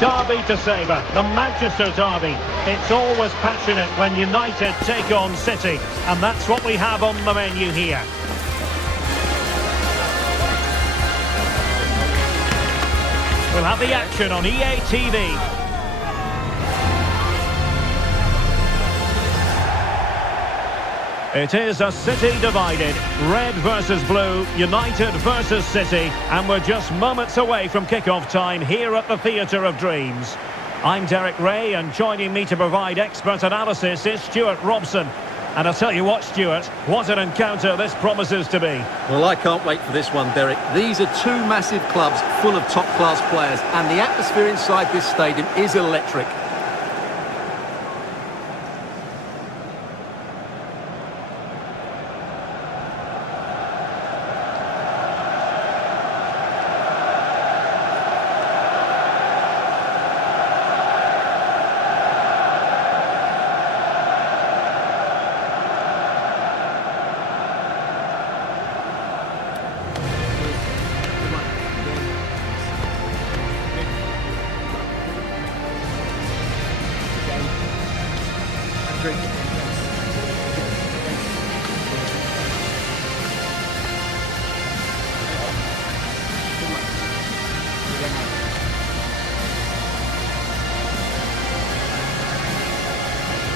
derby to savour, the Manchester derby. It's always passionate when United take on City, and that's what we have on the menu here. We'll have the action on EA TV. It is a City divided, red versus blue, United versus City, and we're just moments away from kick-off time here at the Theatre of Dreams. I'm Derek Ray, and joining me to provide expert analysis is Stuart Robson. And I'll tell you what, Stuart, what an encounter this promises to be. Well, I can't wait for this one, Derek. These are two massive clubs full of top-class players, and the atmosphere inside this stadium is electric.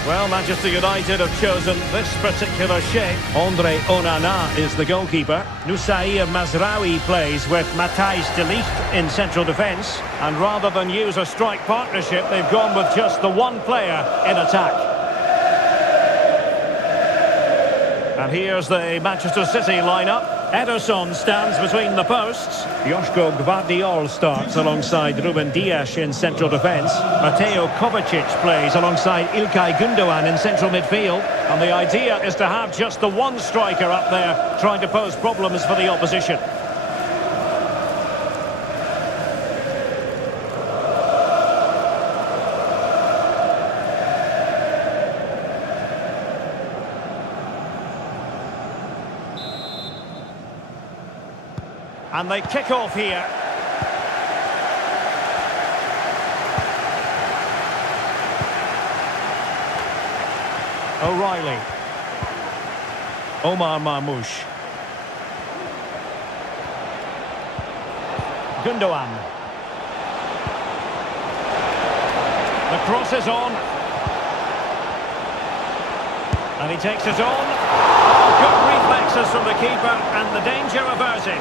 Well, Manchester United have chosen this particular shape. Andre Onana is the goalkeeper. Noussair Mazraoui plays with Matthijs de Ligt in central defence. And rather than use a strike partnership, they've gone with just the one player in attack. And here's the Manchester City lineup. Ederson stands between the posts. Joško Gvardiol starts alongside Ruben Dias in central defence. Mateo Kovacic plays alongside İlkay Gündoğan in central midfield. And the idea is to have just the one striker up there trying to pose problems for the opposition. And they kick off here. O'Reilly. Omar Marmoush. Gündoğan. The cross is on. And he takes it on. Oh, good reflexes from the keeper, and the danger averted.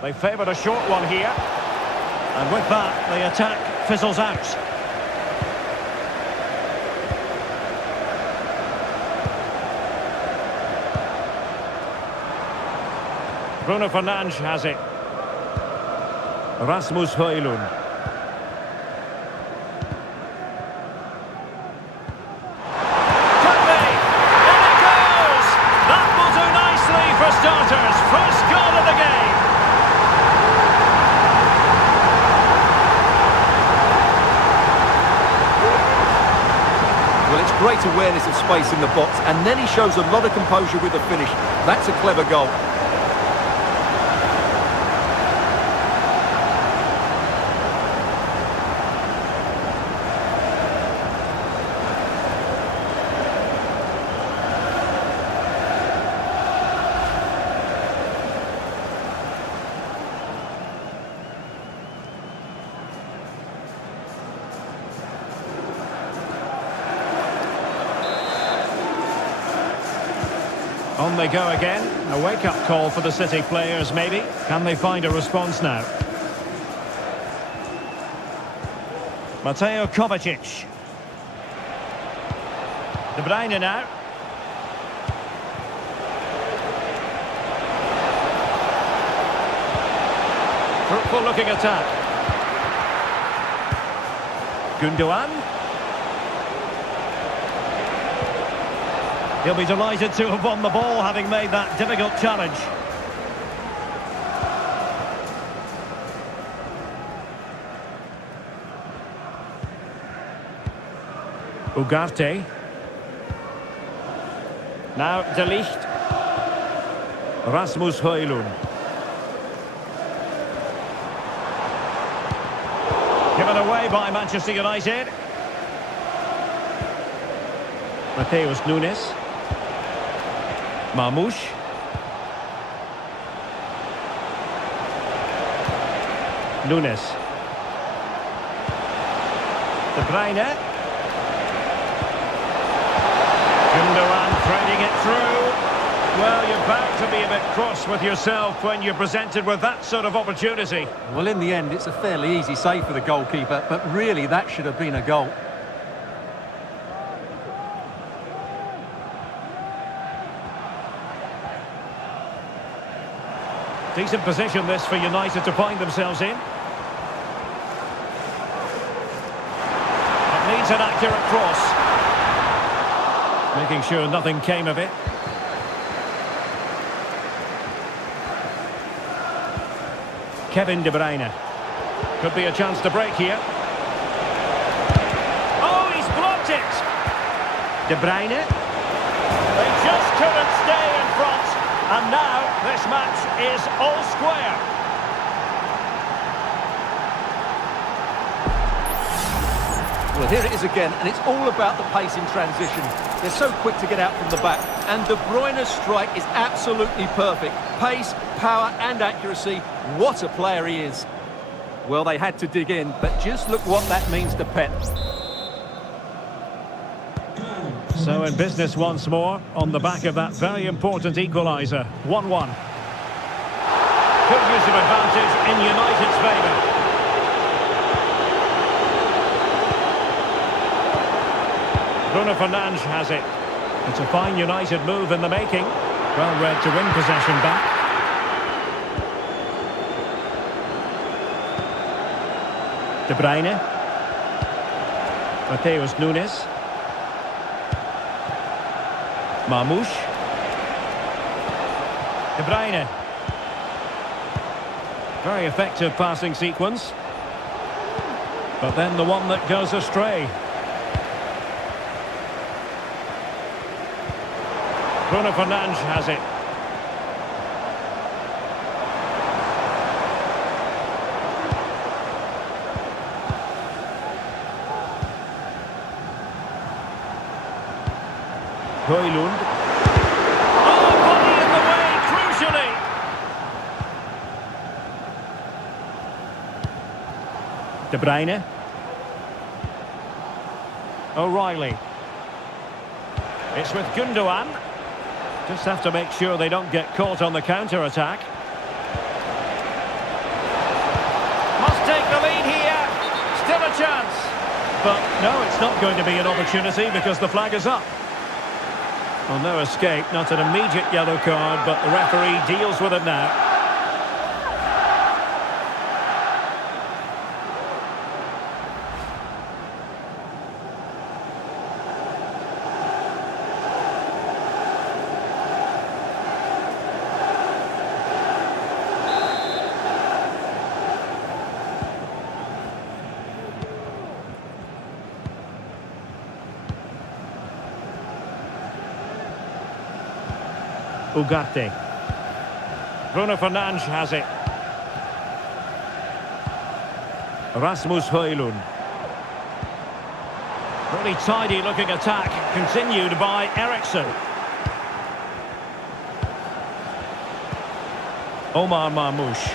They favoured a short one here. And with that, the attack fizzles out. Bruno Fernandes has it. Rasmus Højlund. Could be! And it goes! That will do nicely for starters. First goal of the game. Well, it's great awareness of space in the box, and then he shows a lot of composure with the finish. That's a clever goal. On they go again. A wake-up call for the City players, maybe. Can they find a response now? Mateo Kovacic. De Bruyne now. Fruitful looking attack. Gündoğan. He'll be delighted to have won the ball, having made that difficult challenge. Ugarte. Now De Ligt. Rasmus Højlund. Given away by Manchester United. Matheus Nunes. Marmoush. Nunes. De Bruyne. Gundogan threading it through. Well, you're bound to be a bit cross with yourself when you're presented with that sort of opportunity. Well, in the end, it's a fairly easy save for the goalkeeper, but really that should have been a goal. Decent position this for United to find themselves in. It needs an accurate cross. Making sure nothing came of it. Kevin De Bruyne. Could be a chance to break here. Oh, he's blocked it! De Bruyne. They just couldn't stay in front. And now this match is all square. Well, here it is again, and it's all about the pace in transition. They're so quick to get out from the back, and De Bruyne's strike is absolutely perfect. Pace, power and accuracy. What a player he is. Well, they had to dig in, but just look what that means to Pep. So in business once more, on the back of that very important equaliser. 1-1. Good use of advantage in United's favour. Bruno Fernandes has it. It's a fine United move in the making. Well read to win possession back. De Bruyne. Matheus Nunes. Marmoush. De Bruyne. Very effective passing sequence. But then the one that goes astray. Bruno Fernandes has it. Højlund. Oh, body in the way, crucially. De Bruyne. O'Reilly. It's with Gundogan. Just have to make sure they don't get caught on the counter-attack. Must take the lead here. Still a chance. But no, it's not going to be an opportunity because the flag is up. Well, no escape, not an immediate yellow card, but the referee deals with it now. Ugarte. Bruno Fernandes has it. Rasmus Højlund. Really tidy looking attack, continued by Eriksen. Omar Marmoush.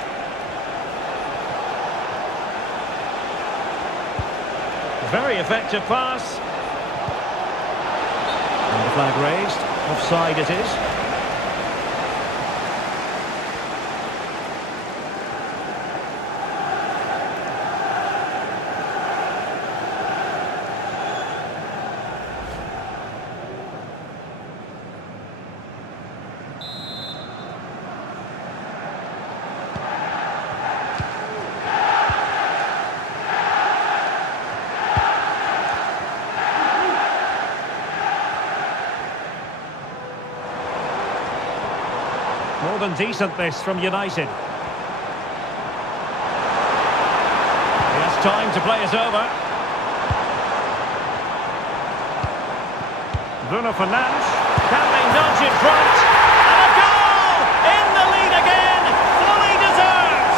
Very effective pass. And the flag raised. Offside it is. More than decent this from United. He has time to play it over. Bruno Fernandes. Can they nudge in front? And a goal! In the lead again! Fully deserved!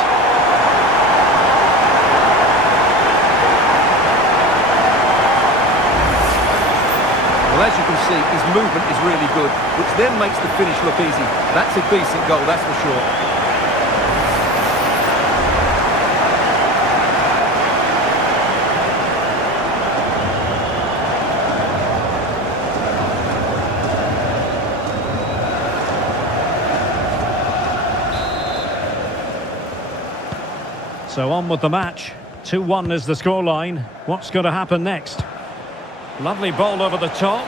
Well, as you can see, his movement is really good, which then makes the finish look easy. That's a decent goal, that's for sure. So on with the match. 2-1 is the scoreline. What's going to happen next? Lovely ball over the top.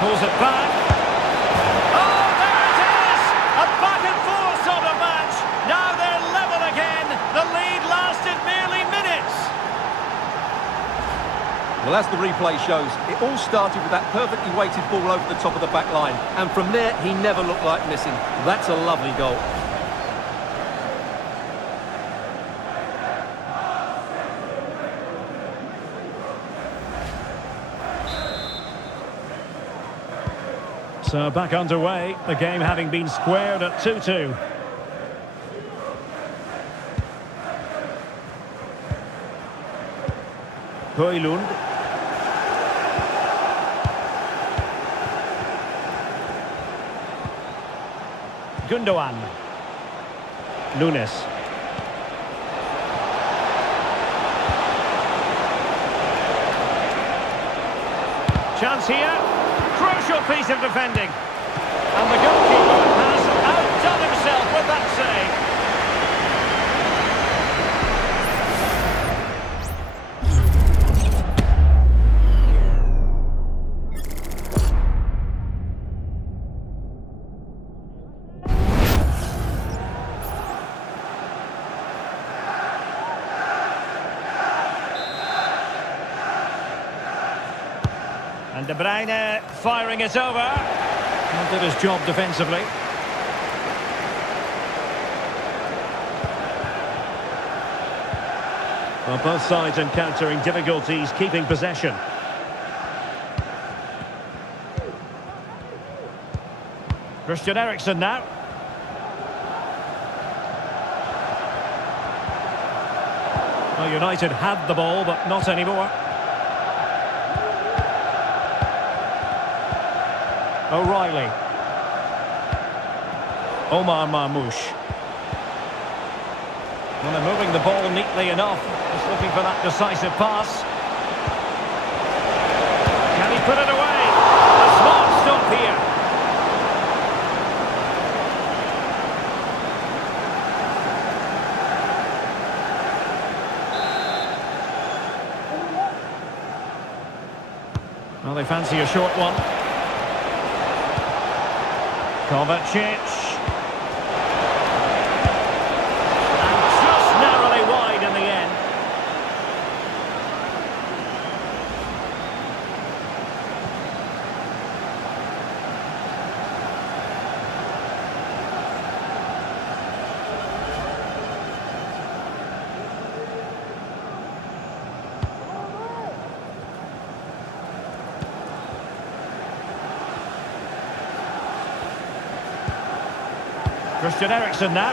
Pulls it back. Oh, there it is! A back and forth sort of match. Now they're level again. The lead lasted merely minutes. Well, as the replay shows, it all started with that perfectly weighted ball over the top of the back line. And from there, he never looked like missing. That's a lovely goal. So back underway, the game having been squared at 2-2. Højlund. Gundogan. Nunes. Chance here. Crucial piece of defending. And the goalkeeper has outdone himself with that save. And De Bruyne firing it over. And did his job defensively. Well, both sides encountering difficulties keeping possession. Christian Eriksen now. Well, United had the ball, but not anymore. O'Reilly. Omar Marmoush. Well, they're moving the ball neatly enough. Just looking for that decisive pass. Can he put it away? A smart stop here. Well, they fancy a short one. Kovacic. And just narrowly wide in the end. Christian Eriksen now.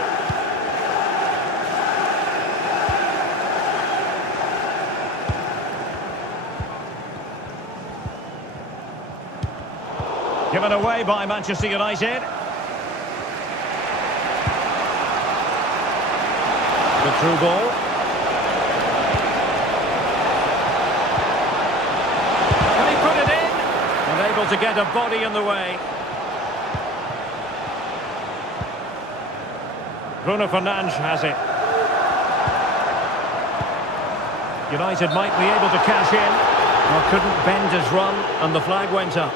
Given away by Manchester United. The through ball. Can he put it in? Unable to get a body in the way. Bruno Fernandes has it. United might be able to cash in. Well, couldn't bend his run, and the flag went up.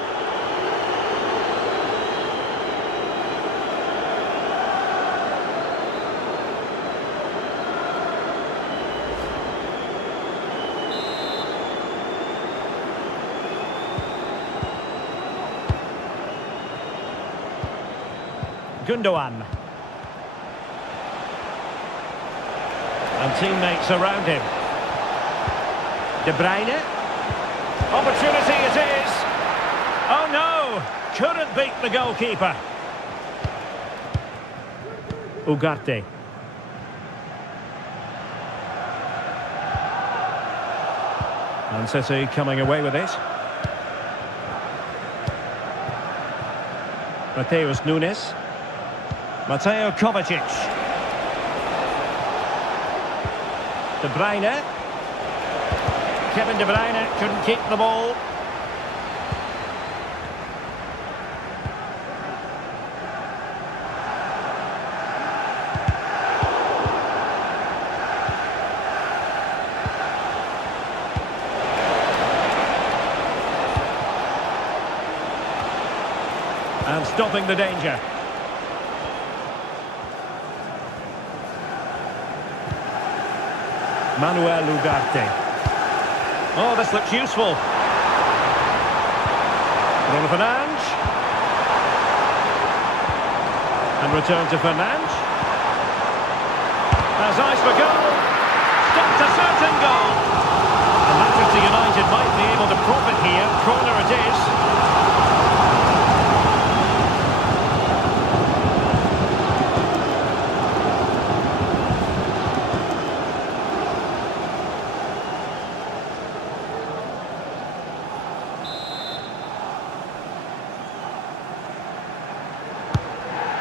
Gundogan. And teammates around him. De Bruyne. Opportunity it is. Oh no! Couldn't beat the goalkeeper. Ugarte. And City coming away with it. Mateus Nunes. Mateo Kovacic. De Bruyne. Kevin De Bruyne couldn't keep the ball. And stopping the danger. Manuel Ugarte. Oh, this looks useful. Bruno Fernandes. And return to Fernandes. Has eyes for goal. Stopped a certain goal. And Manchester United might be able to profit here. Corner it is.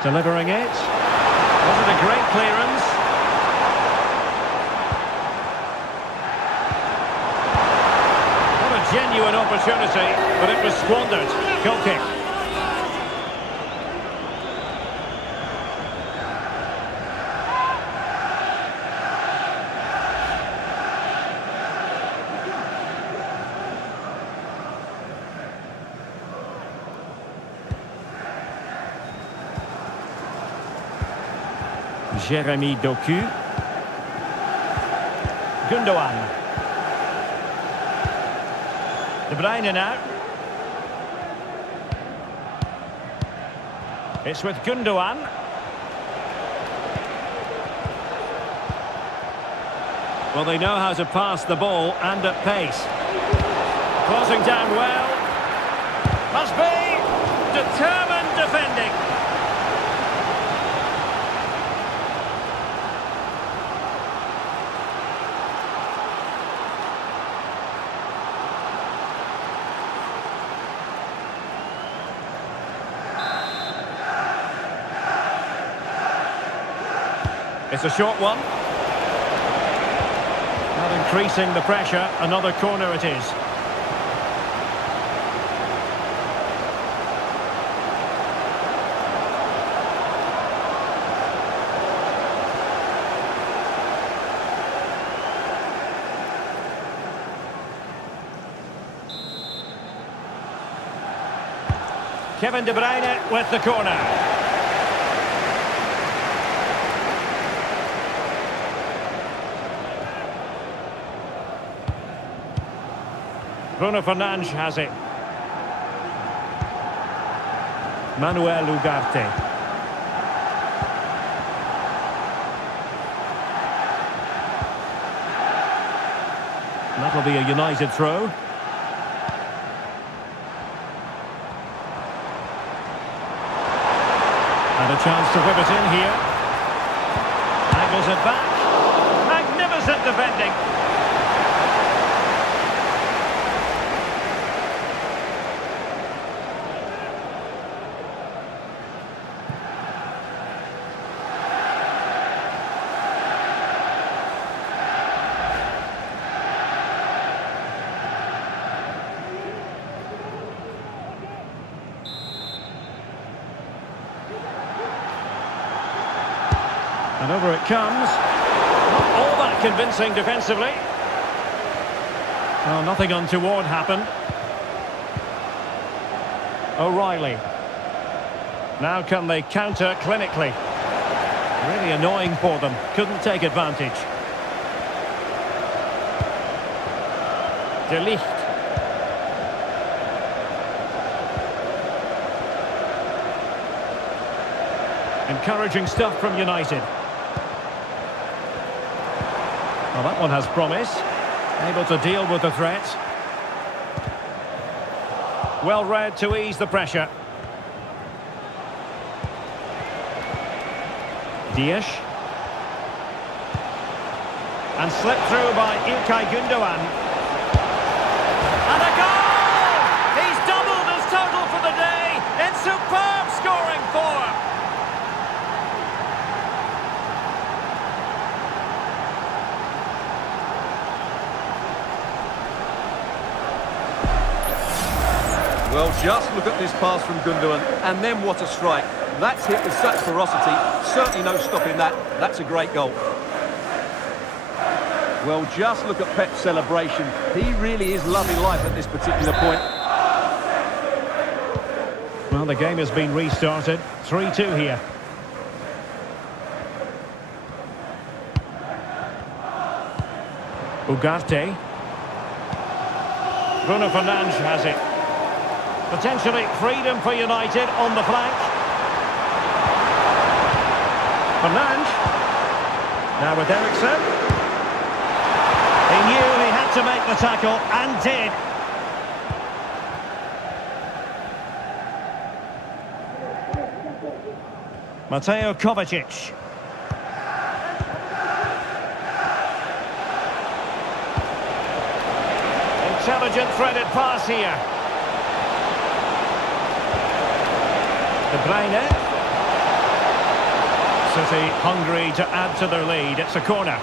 Delivering it. Was it a great clearance? What a genuine opportunity, but it was squandered. Goal kick. Jeremy Doku. Gundogan. De Bruyne now. It's with Gundogan. Well, they know how to pass the ball and at pace. Closing down well. Must be determined defending. It's a short one. Not increasing the pressure. Another corner it is. Kevin De Bruyne with the corner. Bruno Fernandes has it. Manuel Ugarte. That'll be a United throw. And a chance to whip it in here. Angles it back. Magnificent defending. And over it comes. Not all that convincing defensively. Oh, nothing untoward happened. O'Reilly. Now can they counter clinically? Really annoying for them. Couldn't take advantage. De Ligt. Encouraging stuff from United. Well, that one has promise. Able to deal with the threat. Well read to ease the pressure. Dias. And slipped through by Ilkay Gundogan. And a goal! He's doubled his total for the day in superb scoring form. Well, just look at this pass from Gundogan, and then what a strike. That's hit with such ferocity, certainly no stopping that. That's a great goal. Well, just look at Pep's celebration. He really is loving life at this particular point. Well, the game has been restarted. 3-2 here. Ugarte. Bruno Fernandes has it. Potentially freedom for United on the flank. Fernandes. Now with Eriksen. He knew he had to make the tackle and did. Mateo Kovacic. Intelligent threaded pass here. De Bruyne. City hungry to add to their lead. It's a corner.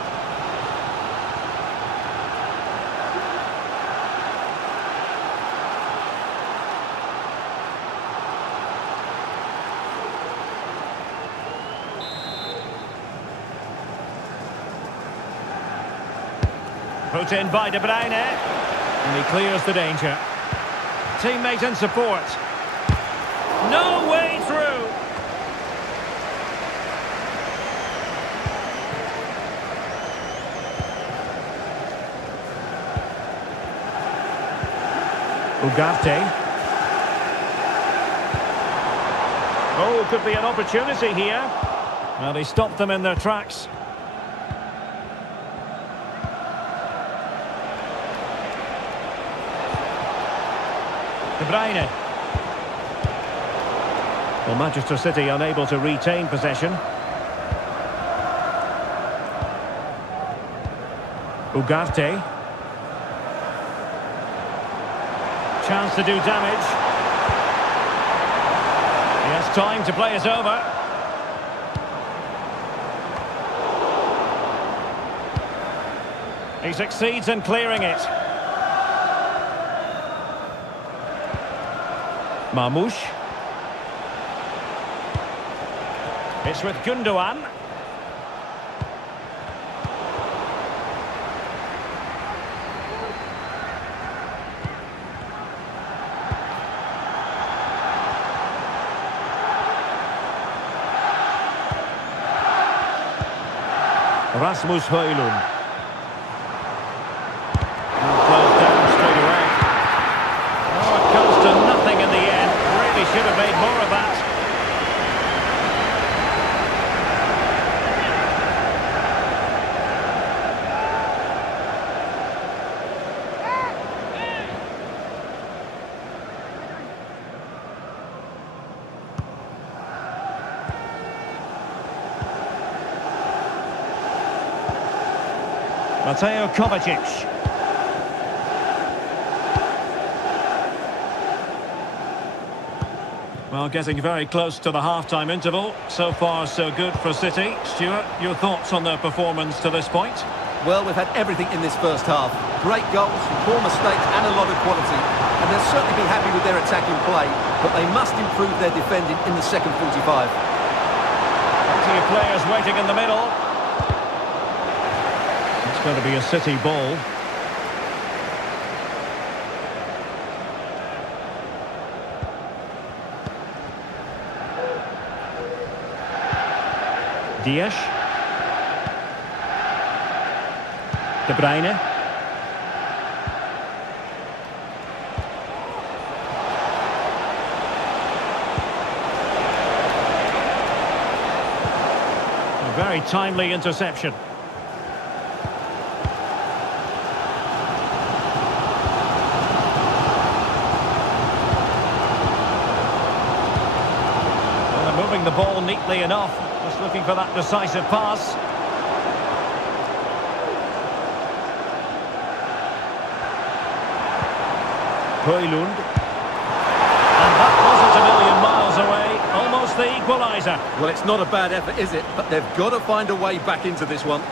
Put in by De Bruyne. And he clears the danger. Teammate in support. No way through. Ugarte. Oh, could be an opportunity here. Well, he stopped them in their tracks. De Bruyne. Well, Manchester City unable to retain possession. Ugarte. Chance to do damage. He has time to play it over. He succeeds in clearing it. Marmoush. It's with Gundogan. Rasmus Højlund. Closed down straight away. Oh, it comes to nothing in the end. Really should have made more of that. Mateo Kovacic. Well, getting very close to the half-time interval. So far, so good for City. Stuart, your thoughts on their performance to this point? Well, we've had everything in this first half. Great goals, poor mistakes and a lot of quality. And they'll certainly be happy with their attacking play, but they must improve their defending in the second 45. Plenty of players waiting in the middle. It's going to be a City ball. Dias. De Bruyne. A very timely interception. moving the ball neatly enough. Just looking for that decisive pass. Højlund. And that wasn't a million miles away. Almost the equaliser. Well, it's not a bad effort, is it? But they've got to find a way back into this one.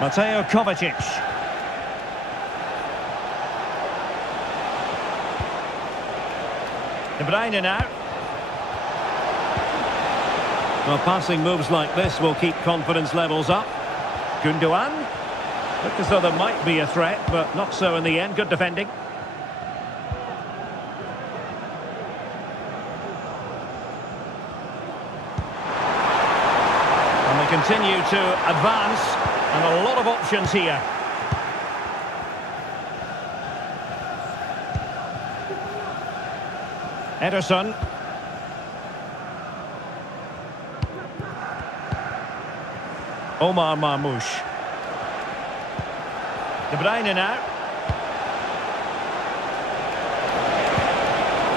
Mateo Kovacic. De Bruyne now. Well, passing moves like this will keep confidence levels up. Gundogan. Looked as though there might be a threat, but not so in the end. Good defending. And they continue to advance, and a lot of options here. Ederson. Omar Marmoush. De Bruyne now.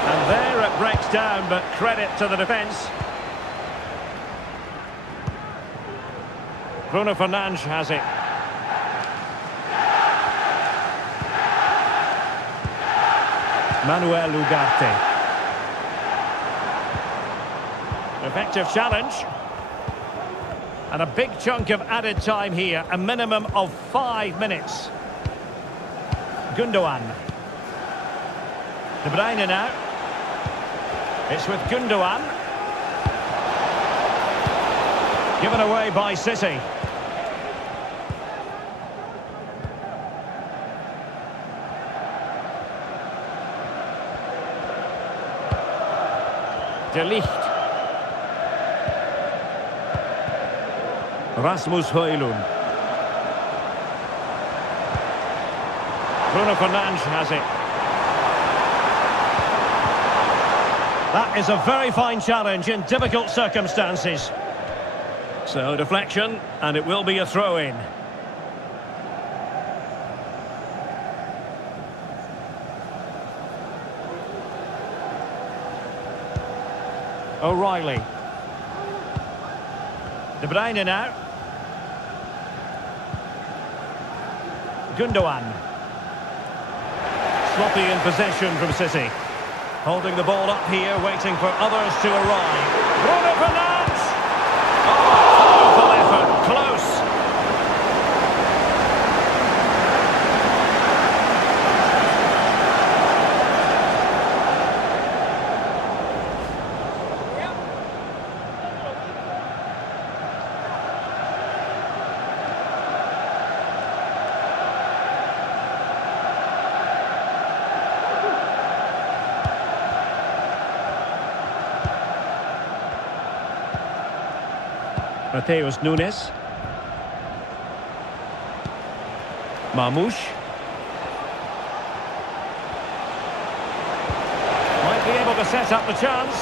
And there it breaks down, but credit to the defence. Bruno Fernandes has it. Manuel Ugarte. Effective challenge. And a big chunk of added time here, a minimum of 5 minutes. Gundogan. De Bruyne now. It's with Gundogan. Given away by City. De Ligt. Rasmus Højlund. Bruno Fernandes has it. That is a very fine challenge in difficult circumstances. So deflection, and it will be a throw-in. O'Reilly. De Bruyne now. Gundogan. Sloppy in possession from City. Holding the ball up here, waiting for others to arrive. Bruno Fernandes! Oh, powerful effort, close. Mateus Nunes. Marmoush. Might be able to set up the chance.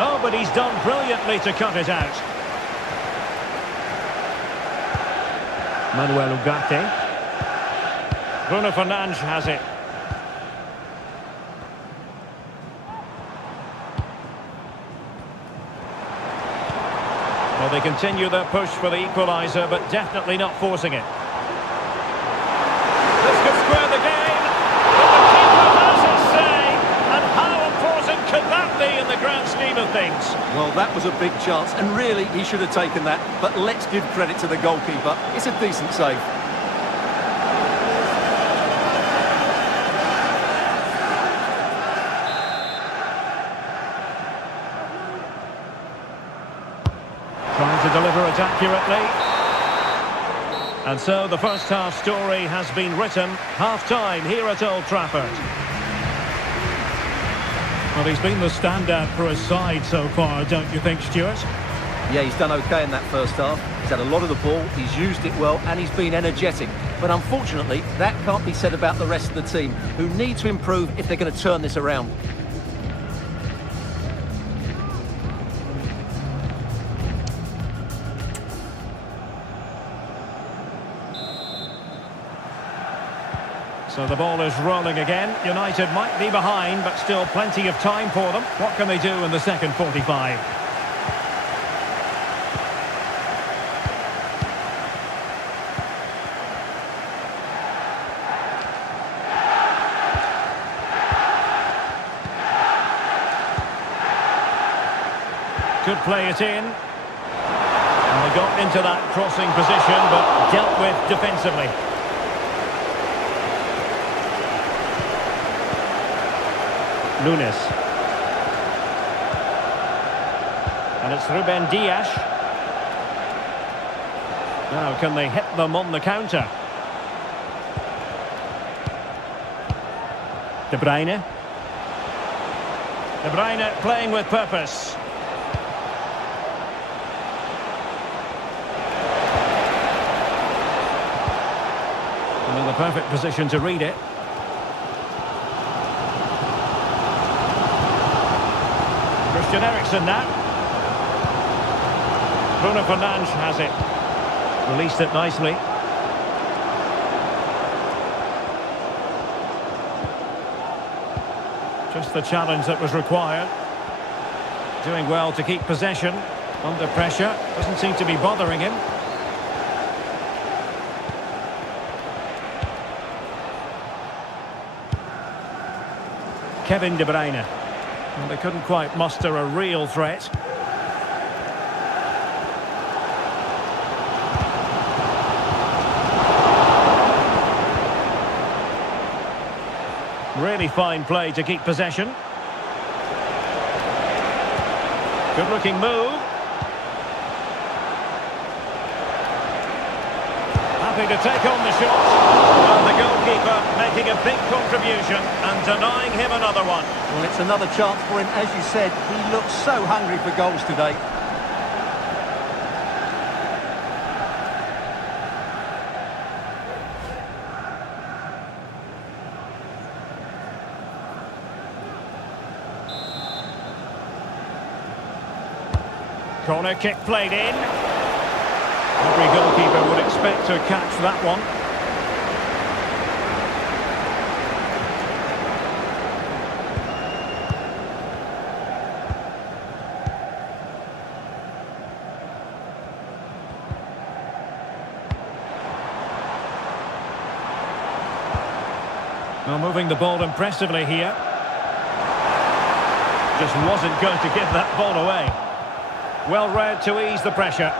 Oh, but he's done brilliantly to cut it out. Manuel Ugarte. Bruno Fernandes has it. Well, they continue their push for the equaliser, but definitely not forcing it. This could square the game, but the keeper has his say. And how important could that be in the grand scheme of things? Well, that was a big chance, and really, he should have taken that. But let's give credit to the goalkeeper. It's a decent save. Trying to deliver it accurately. And so the first half story has been written. Half-time here at Old Trafford. Well, he's been the standout for his side so far, don't you think, Stuart? Yeah, he's done okay in that first half. He's had a lot of the ball, he's used it well, and he's been energetic. But unfortunately, that can't be said about the rest of the team, who need to improve if they're going to turn this around. So the ball is rolling again. United might be behind, but still plenty of time for them. What can they do in the second 45? Could play it in. And they got into that crossing position, but dealt with defensively. Nunes. And it's Ruben Dias. Now, can they hit them on the counter? De Bruyne. De Bruyne playing with purpose. And in the perfect position to read it. Christian Eriksen now. Bruno Fernandes has it. Released it nicely. Just the challenge that was required. Doing well to keep possession. Under pressure. Doesn't seem to be bothering him. Kevin De Bruyne. Well, they couldn't quite muster a real threat. Really fine play to keep possession. Good looking move. Happy to take on the shot. And the goalkeeper making a big contribution and denying him another one. Well, it's another chance for him. As you said, he looks so hungry for goals today. Corner kick played in. Every goalkeeper would expect to catch that one. Well, moving the ball impressively here. Just wasn't going to give that ball away. Well read to ease the pressure.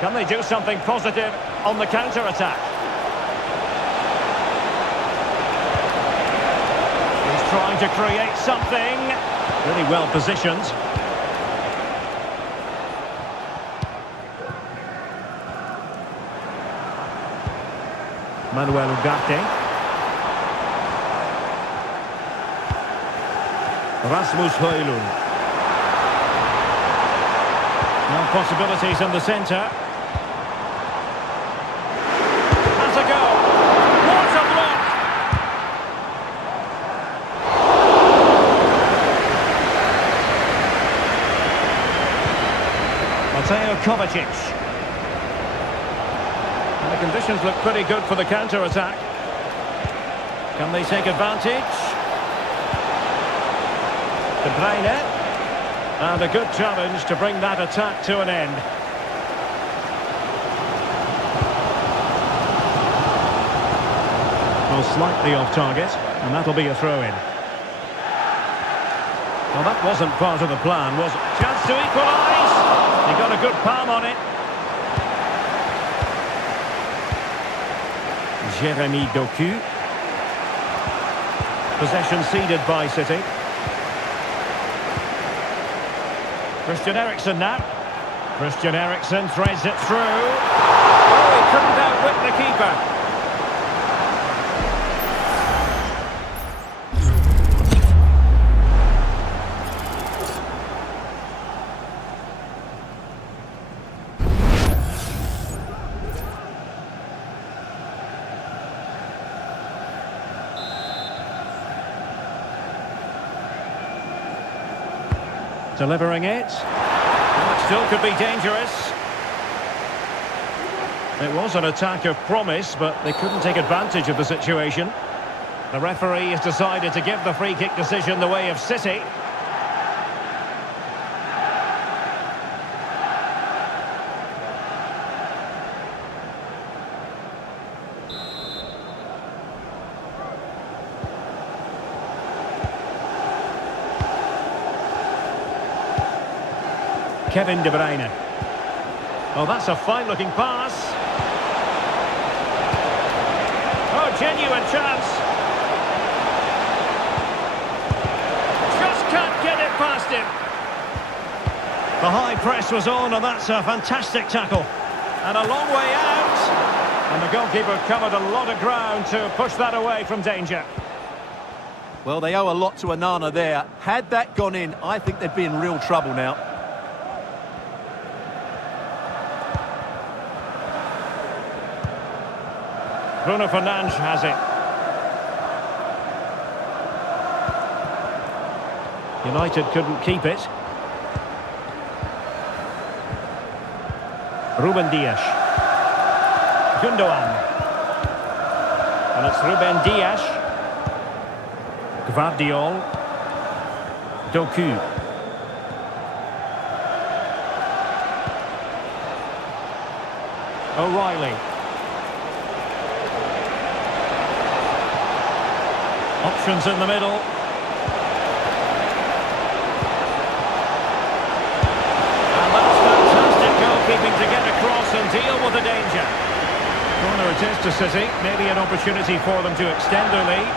Can they do something positive on the counter-attack? He's trying to create something. Really well positioned. Manuel Ugarte. Rasmus Højlund. Now possibilities in the centre. Has a go. What a block! Mateo Kovacic. And the conditions look pretty good for the counter-attack. Can they take advantage? De Bruyne. And a good challenge to bring that attack to an end. Well, slightly off target, and that'll be a throw-in. Well, that wasn't part of the plan, was it? Chance to equalise! He got a good palm on it. Jeremy Doku. Possession ceded by City. Christian Eriksen now. Christian Eriksen threads it through. Oh, he couldn't outwit the keeper. Delivering it. Well, it still could be dangerous. It was an attack of promise, but they couldn't take advantage of the situation. The referee has decided to give the free kick decision the way of City. Kevin De Bruyne. Oh, that's a fine-looking pass. Oh, genuine chance. Just can't get it past him. The high press was on, and that's a fantastic tackle. And a long way out. And the goalkeeper covered a lot of ground to push that away from danger. Well, they owe a lot to Onana there. Had that gone in, I think they'd be in real trouble now. Bruno Fernandes has it. United couldn't keep it. Ruben Dias. Gundogan. And it's Ruben Dias. Gvardiol. Doku. O'Reilly. Options in the middle. And that's fantastic goalkeeping to get across and deal with the danger. Corner it is to City. Maybe an opportunity for them to extend their lead.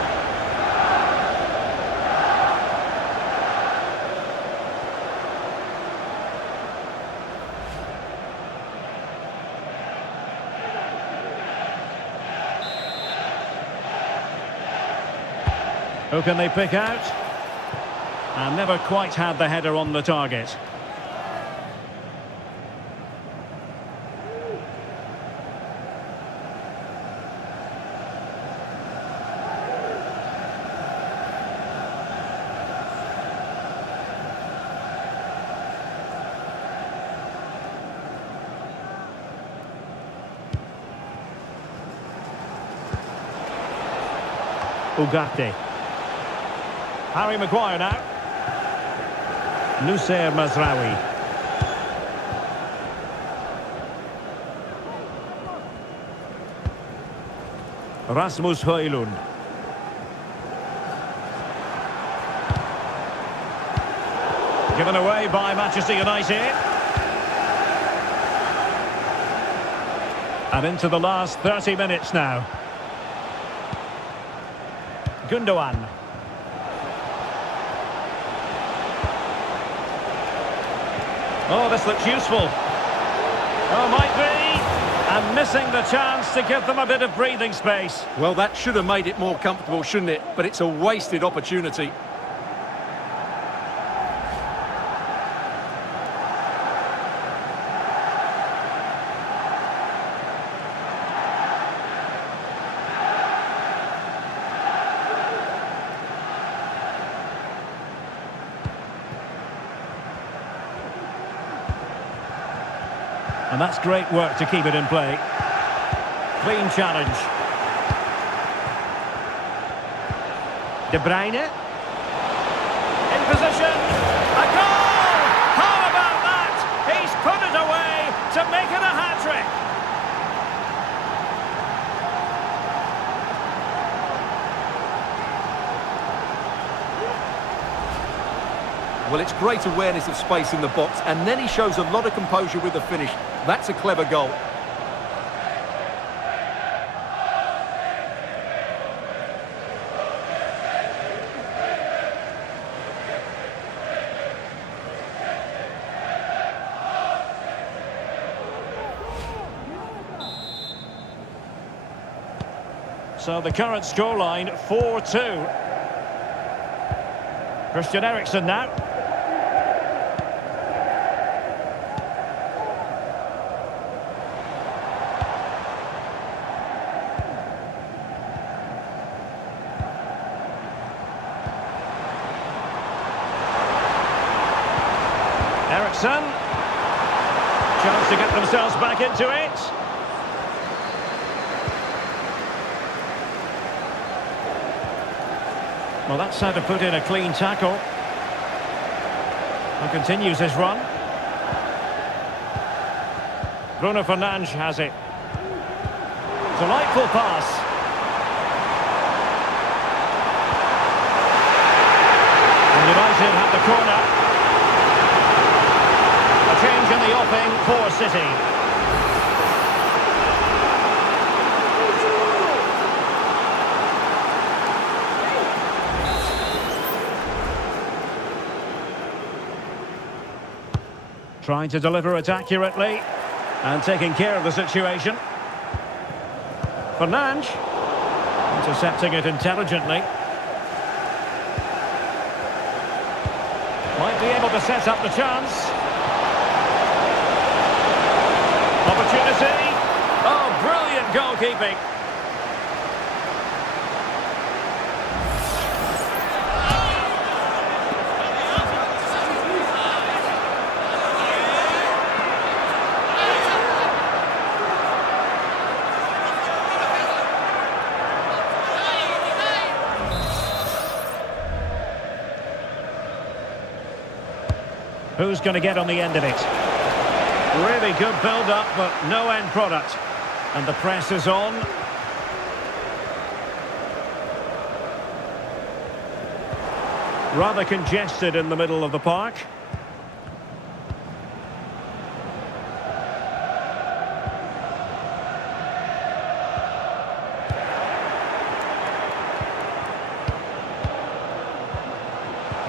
Who can they pick out? And never quite had the header on the target. Ugarte. Harry Maguire now. Noussair Mazraoui. Rasmus Højlund. Given away by Manchester United. And into the last 30 minutes now. Gundogan. Oh, this looks useful. Oh, might be. And missing the chance to give them a bit of breathing space. Well, that should have made it more comfortable, shouldn't it? But it's a wasted opportunity. And that's great work to keep it in play. Clean challenge. De Bruyne. In position. A goal! How about that? He's put it away to make it a hat-trick. Well, it's great awareness of space in the box, and then he shows a lot of composure with the finish. That's a clever goal. So the current scoreline, 4-2. Christian Eriksen now. Eriksen. Chance to get themselves back into it. Well, that's how to put in a clean tackle. And continues his run. Bruno Fernandes has it. Delightful pass. And United have the corner. A change in the offing for City. Trying to deliver it accurately and taking care of the situation. Fernandes intercepting it intelligently. Might be able to set up the chance. Opportunity. Oh, brilliant goalkeeping. Who's going to get on the end of it? Really good build-up, but no end product. And the press is on. Rather congested in the middle of the park.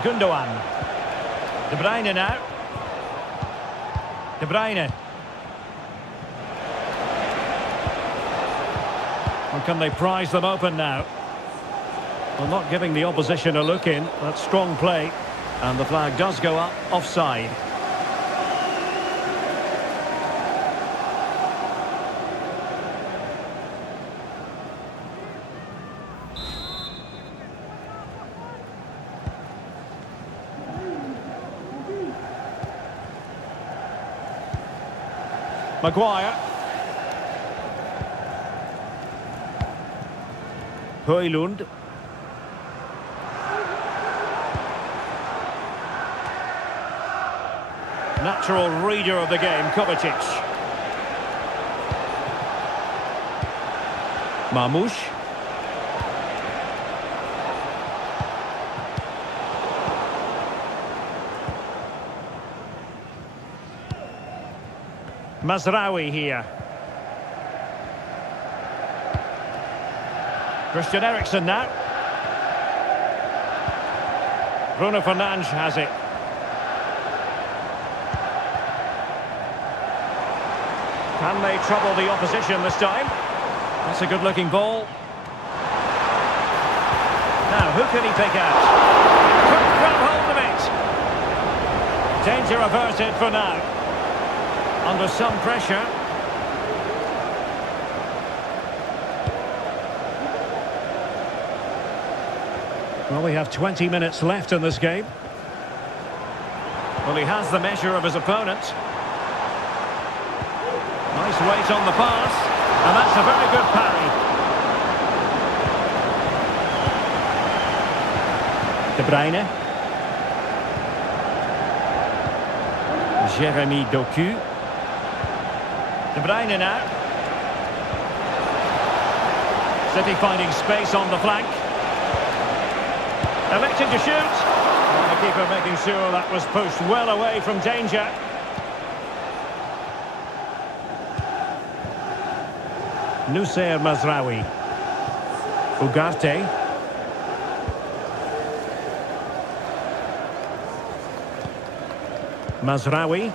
Gundogan. De Bruyne now. De Bruyne. Or can they prize them open now? Well, not giving the opposition a look in. That's strong play. And the flag does go up, offside. Maguire. Højlund. Natural reader of the game, Kovacic. Marmoush. Mazraoui here. Christian Eriksen now. Bruno Fernandes has it. Can they trouble the opposition this time? That's a good-looking ball. Now, who can he pick out? Couldn't grab hold of it. Danger averted for now. Under some pressure. Well, we have 20 minutes left in this game. Well, he has the measure of his opponent. Nice weight on the pass. And that's a very good parry. De Bruyne. Jeremy Doku. De Bruyne now. City finding space on the flank. Elected to shoot. And the keeper making sure that was pushed well away from danger. Noussair Mazraoui. Ugarte. Mazraoui.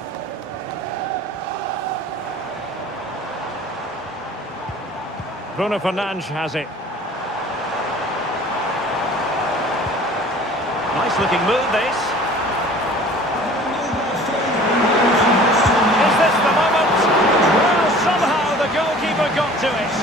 Bruno Fernandes has it. Nice looking move, this. Is this the moment? Well, somehow the goalkeeper got to it.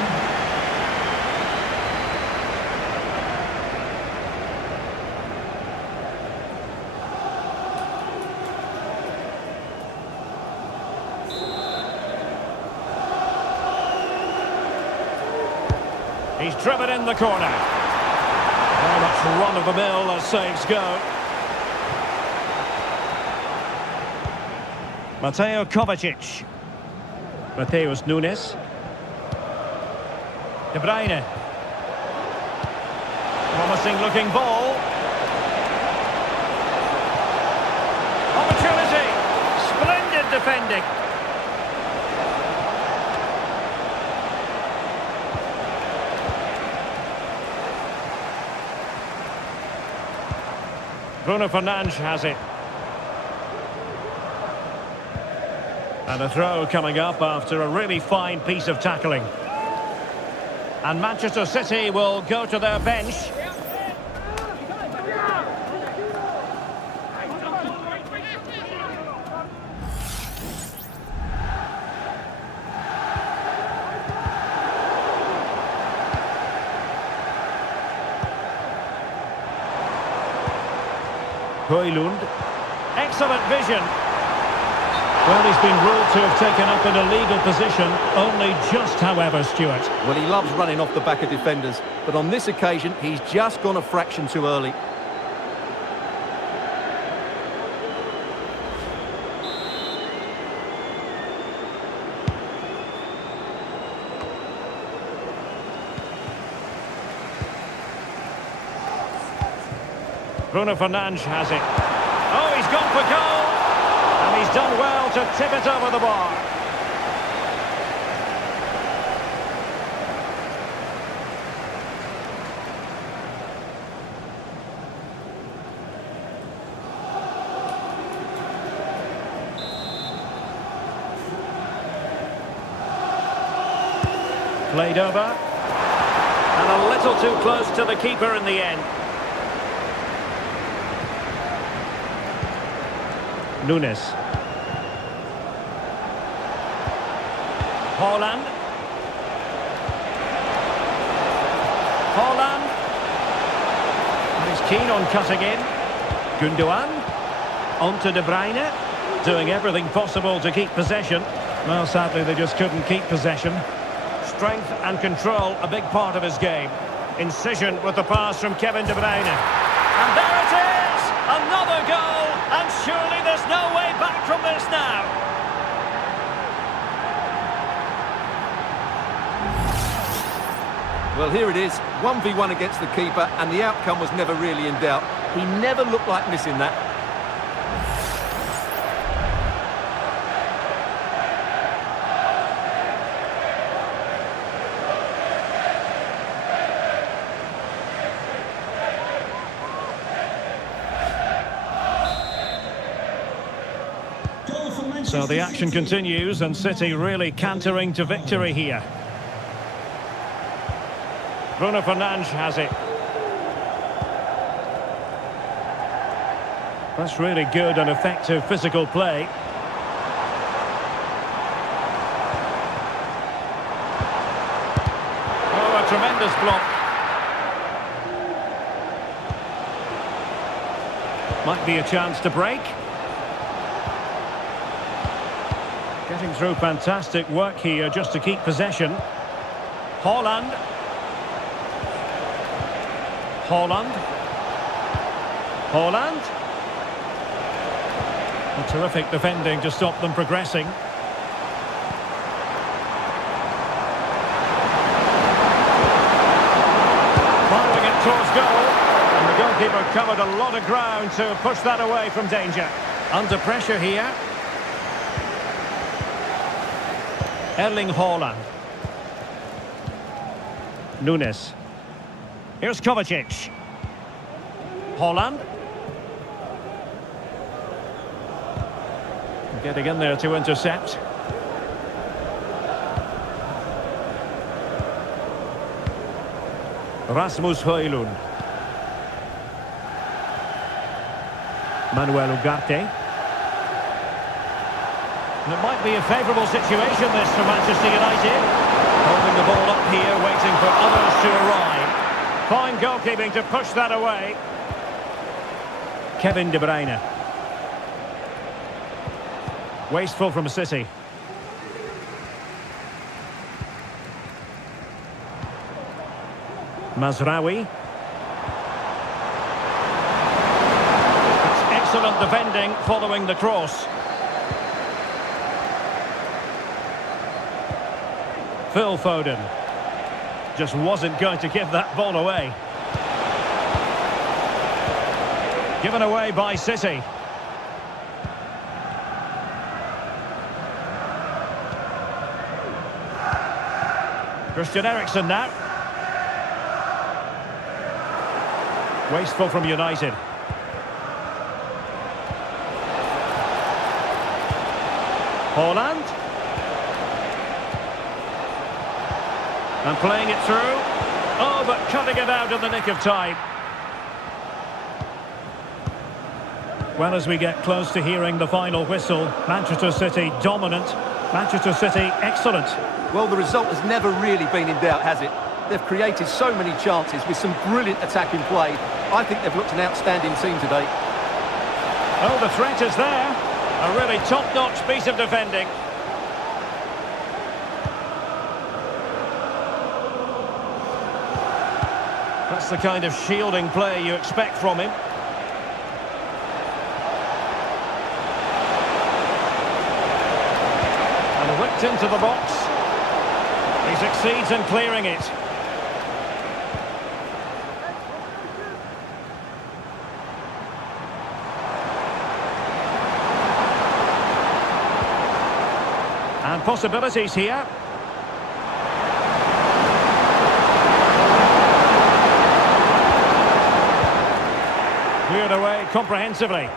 He's driven in the corner. Very much run-of-the-mill as saves go. Mateo Kovacic. Mateus Nunes. De Bruyne. Promising looking ball. Opportunity. Splendid defending. Bruno Fernandes has it. And a throw coming up after a really fine piece of tackling. And Manchester City will go to their bench. Højlund. Excellent vision. Well, he's been ruled to have taken up an illegal position, only just, however, Stuart. Well, he loves running off the back of defenders, but on this occasion, he's just gone a fraction too early. Bruno Fernandes has it. Oh, he's gone for goal! And he's done well to tip it over the bar. Played over. And a little too close to the keeper in the end. Nunes. Haaland. Haaland. And he's keen on cutting in. Gundogan. On to De Bruyne. Doing everything possible to keep possession. Well, sadly, they just couldn't keep possession. Strength and control, a big part of his game. Incision with the pass from Kevin De Bruyne. And there it is! Another goal! And surely there's no way back from this now. Well, here it is, 1v1 against the keeper, and the outcome was never really in doubt. He never looked like missing that. So the action continues, and City really cantering to victory here. Bruno Fernandes has it. That's really good and effective physical play. Oh, a tremendous block. Might be a chance to break. Getting through fantastic work here just to keep possession. Haaland. Haaland. Haaland. A terrific defending to stop them progressing. Firing it towards goal. And the goalkeeper covered a lot of ground to push that away from danger. Under pressure here. Erling Haaland. Nunes. Here's Kovacic. Haaland. Getting in there to intercept. Rasmus Højlund. Manuel Ugarte. And it might be a favourable situation, this, for Manchester United. Holding the ball up here, waiting for others to arrive. Fine goalkeeping to push that away. Kevin De Bruyne. Wasteful from City. Mazraoui. Excellent defending following the cross. Phil Foden just wasn't going to give that ball away. Given away by City. Christian Eriksen now. Wasteful from United. Haaland. And playing it through. Oh, but cutting it out in the nick of time. Well, as we get close to hearing the final whistle, Manchester City dominant, Manchester City excellent. Well, the result has never really been in doubt, has it? They've created so many chances with some brilliant attacking play. I think they've looked an outstanding team today. Oh, the threat is there. A really top-notch piece of defending. That's the kind of shielding play you expect from him. And whipped into the box. He succeeds in clearing it. And possibilities here. Cleared away comprehensively.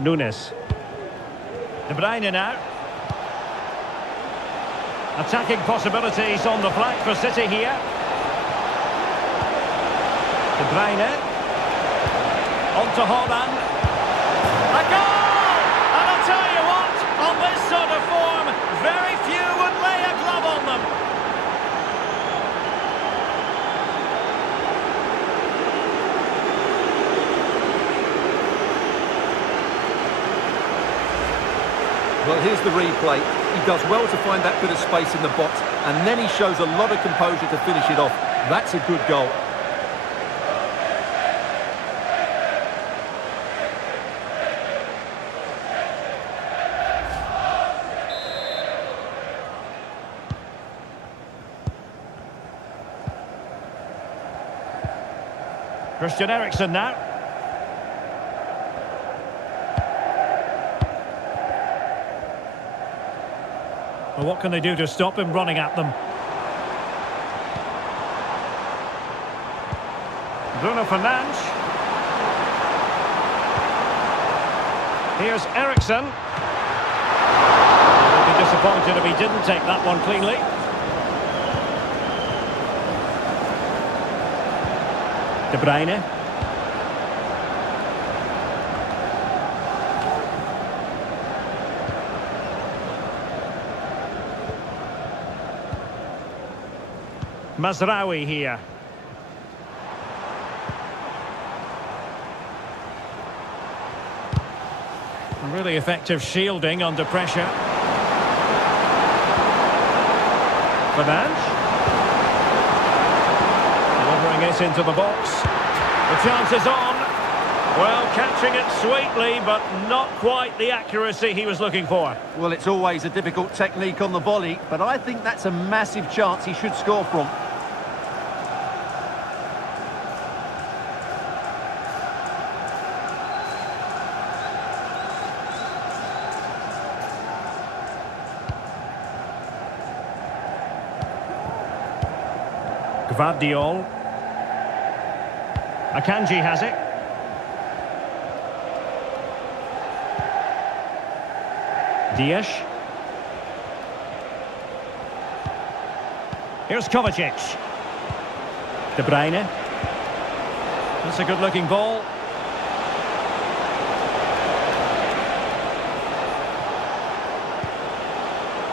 Nunes. De Bruyne now. Attacking possibilities on the flank for City here. De Bruyne. On to Haaland. A goal! And I'll tell you what, on this sort of form, very few would lay a glove on them. Well, here's the replay. He does well to find that bit of space in the box, and then he shows a lot of composure to finish it off. That's a good goal. Christian Eriksen now. Well, what can they do to stop him running at them? Bruno Fernandes. Here's Eriksen. He'll be disappointed if he didn't take that one cleanly. De Bruyne. Mazraoui here. Really effective shielding under pressure. Fernandes. Delivering it into the box. The chance is on. Well, catching it sweetly, but not quite the accuracy he was looking for. Well, it's always a difficult technique on the volley, but I think that's a massive chance he should score from. Gvardiol. Akanji has it. Dias. Here's Kovacic. De Bruyne. That's a good-looking ball.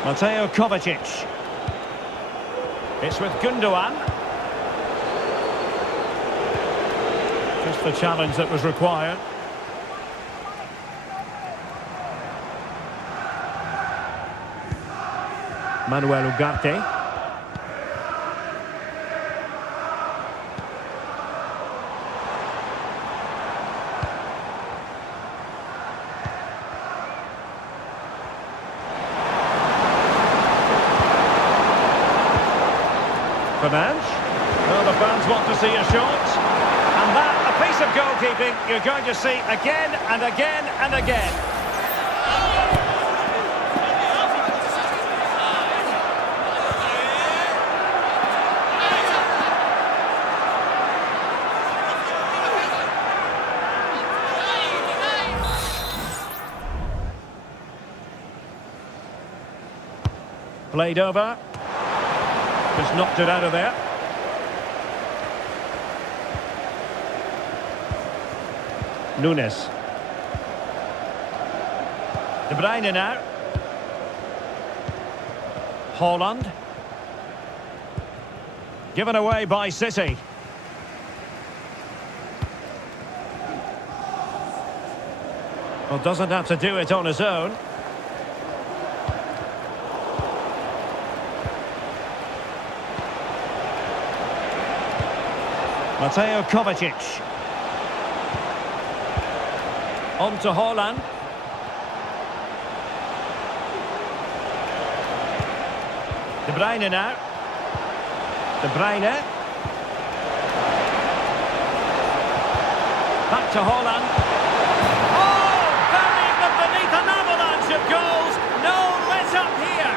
Mateo Kovacic. It's with Gundogan. Just the challenge that was required. Manuel Ugarte. Fernandes. Well, the fans want to see a shot. And that, a piece of goalkeeping you're going to see again and again and again. Played over. Just knocked it out of there. Nunes. De Bruyne now. Haaland. Given away by City. Well, doesn't have to do it on his own. Mateo Kovacic. On to Haaland. De Bruyne now. De Bruyne. Back to Haaland. Oh! Burying them beneath an avalanche of goals. No let up here.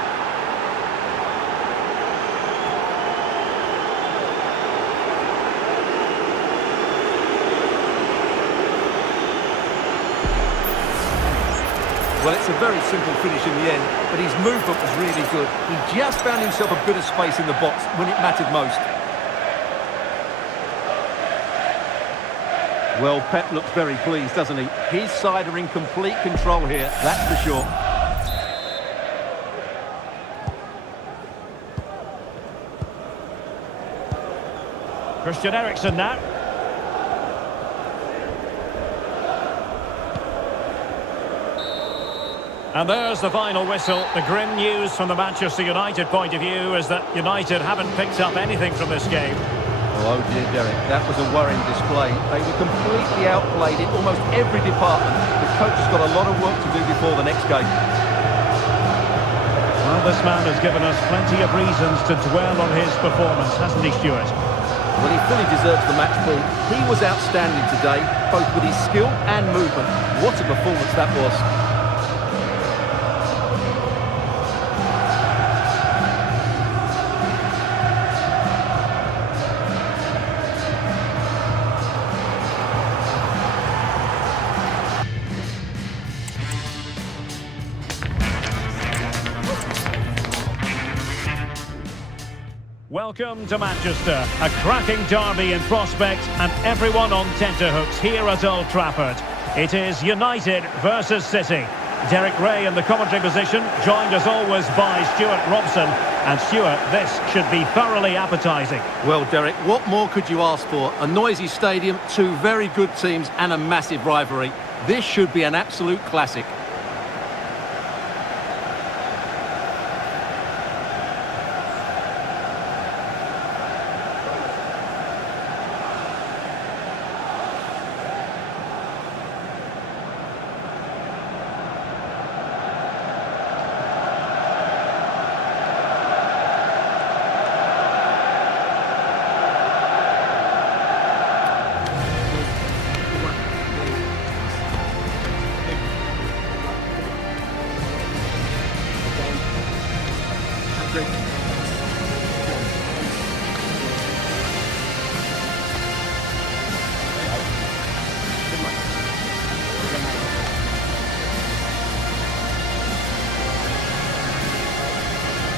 Well, it's a very simple finish in the end, but his movement was really good. He just found himself a bit of space in the box when it mattered most. Well, Pep looks very pleased, doesn't he? His side are in complete control here, that's for sure. Christian Eriksen now. And there's the final whistle. The grim news from the Manchester United point of view is that United haven't picked up anything from this game. Oh dear, Derek, that was a worrying display. They were completely outplayed in almost every department. The coach has got a lot of work to do before the next game. Well, this man has given us plenty of reasons to dwell on his performance, hasn't he, Stuart? Well, he fully deserves the match ball. He was outstanding today, both with his skill and movement. What a performance that was. Welcome to Manchester, a cracking derby in prospect and everyone on tenterhooks here at Old Trafford. It is United versus City. Derek Ray in the commentary position, joined as always by Stuart Robson. And Stuart, this should be thoroughly appetising. Well, Derek, what more could you ask for? A noisy stadium, two very good teams and a massive rivalry. This should be an absolute classic.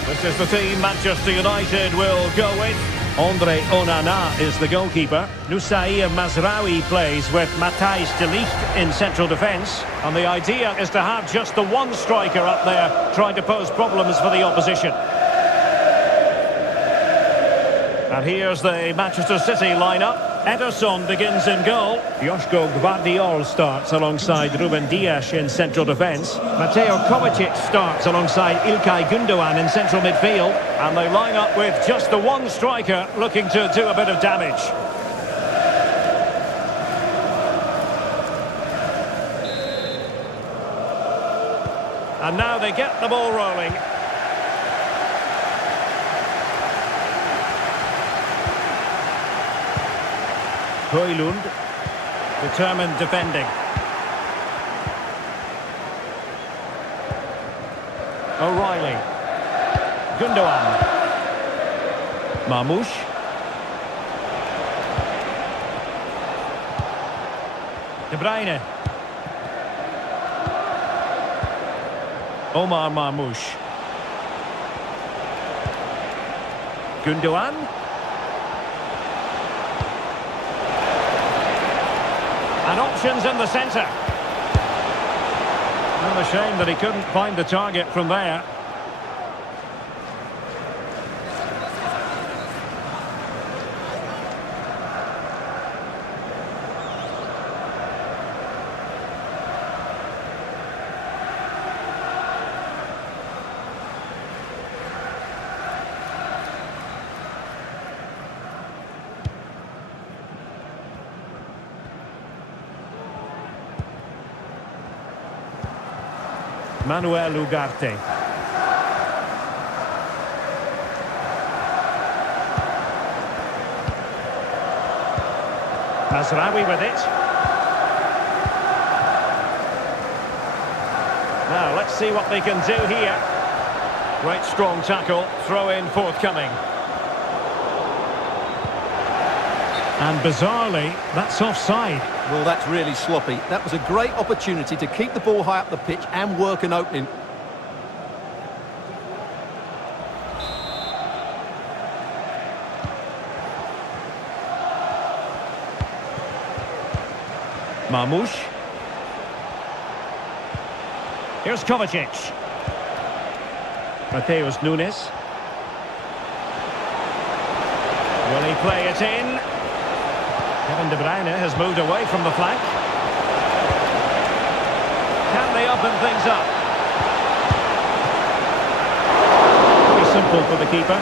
This is the team Manchester United will go with. Andre Onana is the goalkeeper. Noussair Mazraoui plays with Matthijs de Ligt in central defence. And the idea is to have just the one striker up there trying to pose problems for the opposition. And here's the Manchester City lineup. Ederson begins in goal. Joško Gvardiol starts alongside Ruben Dias in central defence. Mateo Kovacic starts alongside Ilkay Gundogan in central midfield. And they line up with just the one striker looking to do a bit of damage. And now they get the ball rolling. Højlund. Determined defending. O'Reilly. Gundogan. Marmoush. De Bruyne. Omar Marmoush. Gundogan. And options in the centre. Well, a shame that he couldn't find the target from there. Manuel Ugarte. Mazraoui with it. Now, let's see what they can do here. Great strong tackle, throw-in forthcoming. And bizarrely, that's offside. Well, that's really sloppy. That was a great opportunity to keep the ball high up the pitch and work an opening. Marmoush. Here's Kovacic. Mateus Nunes. Will he play it in? Kevin De Bruyne has moved away from the flank. Can they open things up? Pretty simple for the keeper.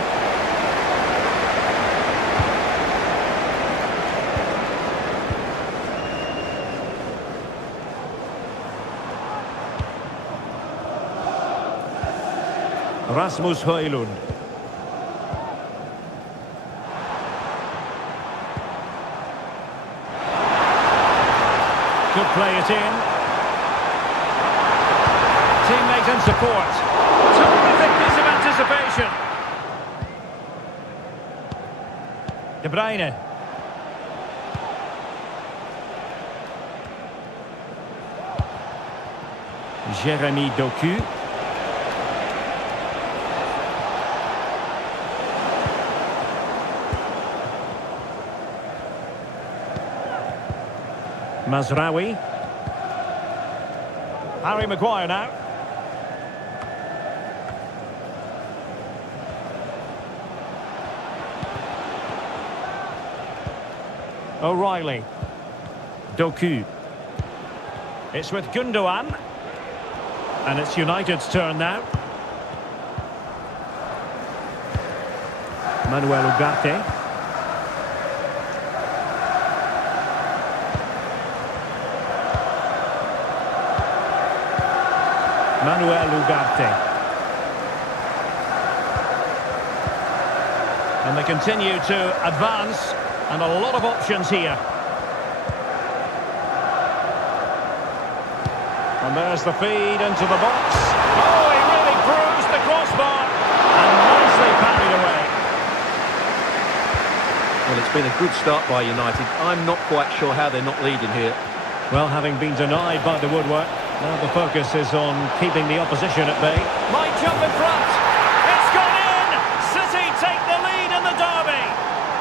Rasmus Højlund. Could play it in. Teammate and support. Terrific piece of anticipation. De Bruyne. Jeremy Doku. Mazraoui. Harry Maguire now. O'Reilly. Doku. It's with Gundogan. And it's United's turn now. Manuel Ugarte. Manuel Ugarte. And they continue to advance, and a lot of options here. And there's the feed into the box. Oh, he really bruised the crossbar, and nicely parried away. Well, it's been a good start by United. I'm not quite sure how they're not leading here. Well, having been denied by the woodwork, now the focus is on keeping the opposition at bay. Might jump in front. It's gone in. City take the lead in the derby.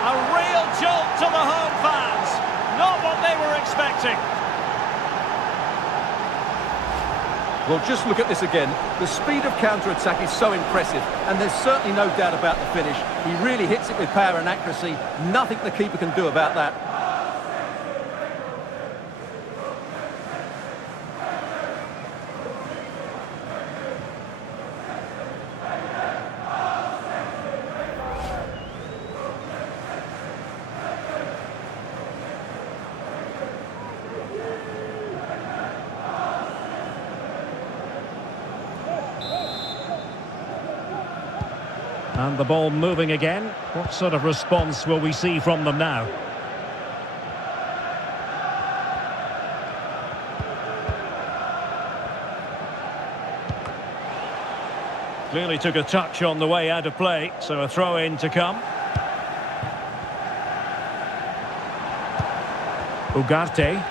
A real jolt to the home fans. Not what they were expecting. Well, just look at this again. The speed of counter-attack is so impressive, and there's certainly no doubt about the finish. He really hits it with power and accuracy. Nothing the keeper can do about that. And the ball moving again. What sort of response will we see from them now? Clearly took a touch on the way out of play, so a throw-in to come. Ugarte.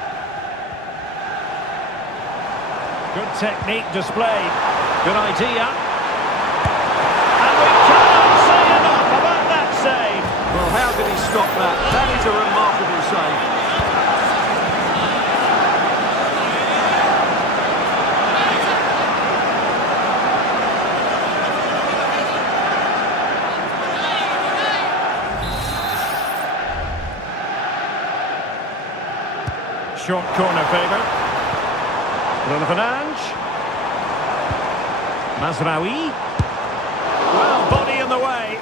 Good technique displayed. Good idea. And we cannot say enough about that save. Well, how did he stop that? That is a remarkable save. Short corner favour. Bruno Fernandes. Mazraoui. Well, body in the way.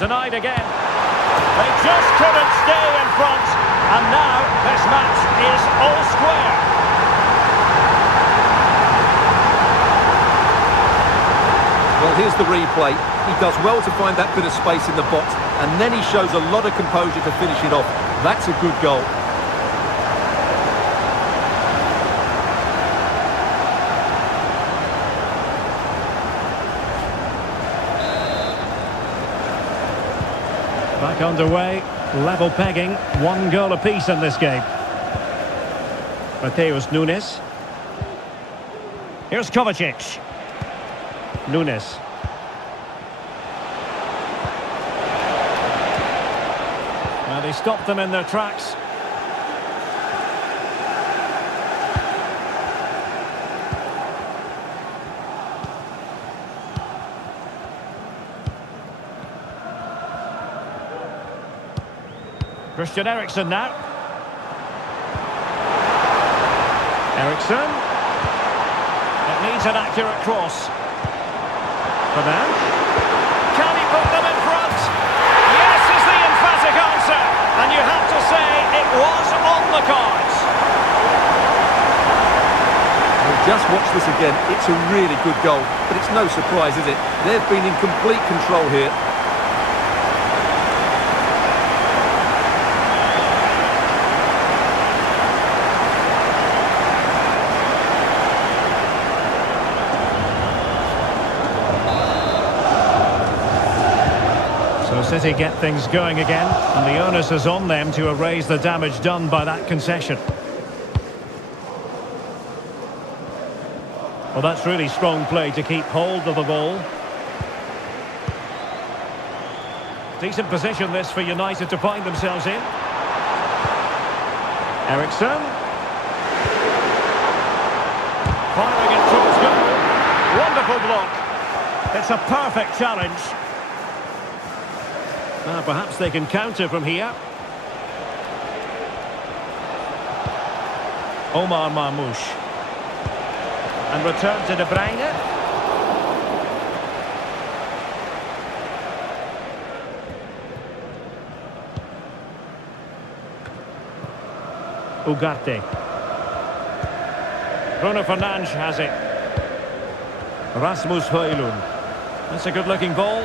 Denied again. They just couldn't stay in front. And now this match is all square. Well, here's the replay. He does well to find that bit of space in the box, and then he shows a lot of composure to finish it off. That's a good goal. Back underway, level pegging, 1 goal apiece in this game. Mateus Nunes. Here's Kovacic. Nunes. Now they stopped them in their tracks. Christian Eriksen now. Eriksen. It needs an accurate cross. Fernandes. Can he put them in front? Yes is the emphatic answer. And you have to say it was on the cards. Well, just watch this again. It's a really good goal. But it's no surprise, is it? They've been in complete control here. So City get things going again, and the onus is on them to erase the damage done by that concession. Well, that's really strong play to keep hold of the ball. Decent position this for United to find themselves in. Eriksen. Firing it towards goal. Wonderful block. It's a perfect challenge. Perhaps they can counter from here. Omar Marmoush. And return to De Bruyne. Ugarte. Bruno Fernandes has it. Rasmus Højlund. That's a good-looking ball.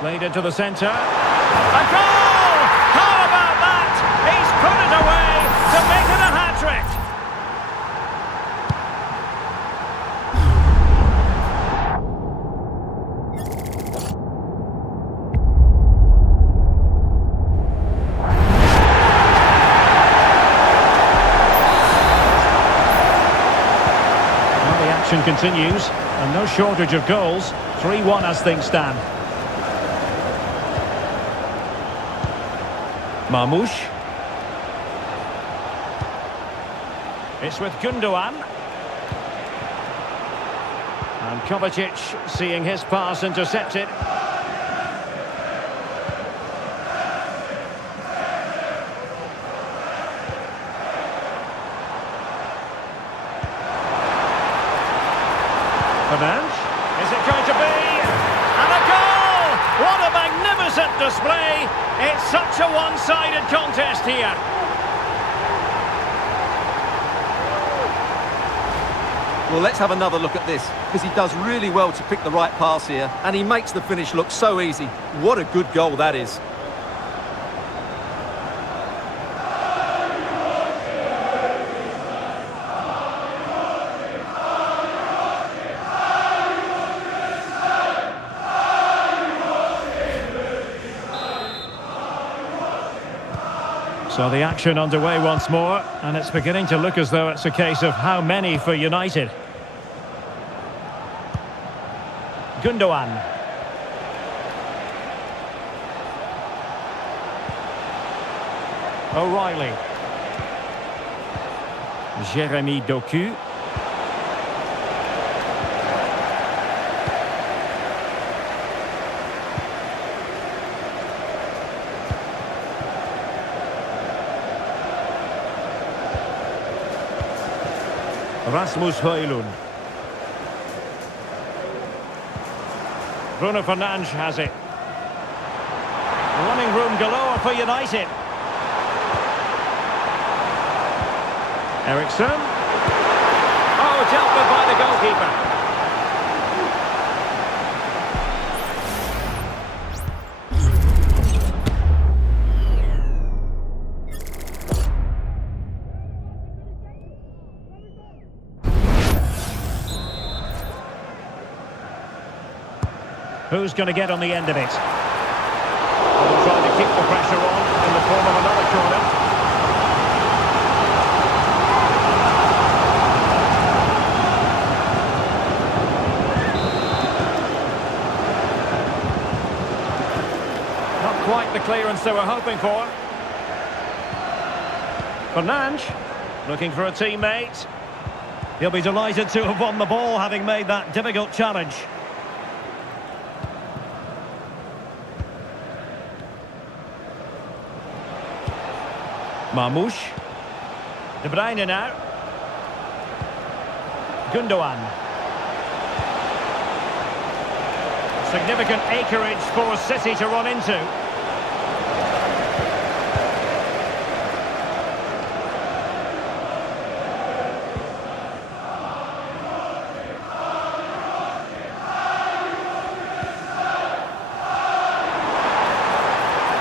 Played into the centre. A goal! How about that? He's put it away to make it a hat-trick. Well, the action continues, and no shortage of goals. 3-1 as things stand. Marmoush. It's with Gundogan. And Kovacic seeing his pass intercepted. Fernandes. Is it going to be? And a goal! What a magnificent display! It's such a one-sided contest here. Well, let's have another look at this, because he does really well to pick the right pass here, and he makes the finish look so easy. What a good goal that is. So the action underway once more, and it's beginning to look as though it's a case of how many for United. Gundogan. O'Reilly. Jeremy Doku. Rasmus Højlund. Bruno Fernandes has it. Running room galore for United. Eriksson. Oh, dealt with by the goalkeeper. Who's going to get on the end of it? They'll try to keep the pressure on in the form of another corner. Not quite the clearance they were hoping for. Fernandes looking for a teammate. He'll be delighted to have won the ball, having made that difficult challenge. Marmoush. De Bruyne now. Gundogan. Significant acreage for City to run into.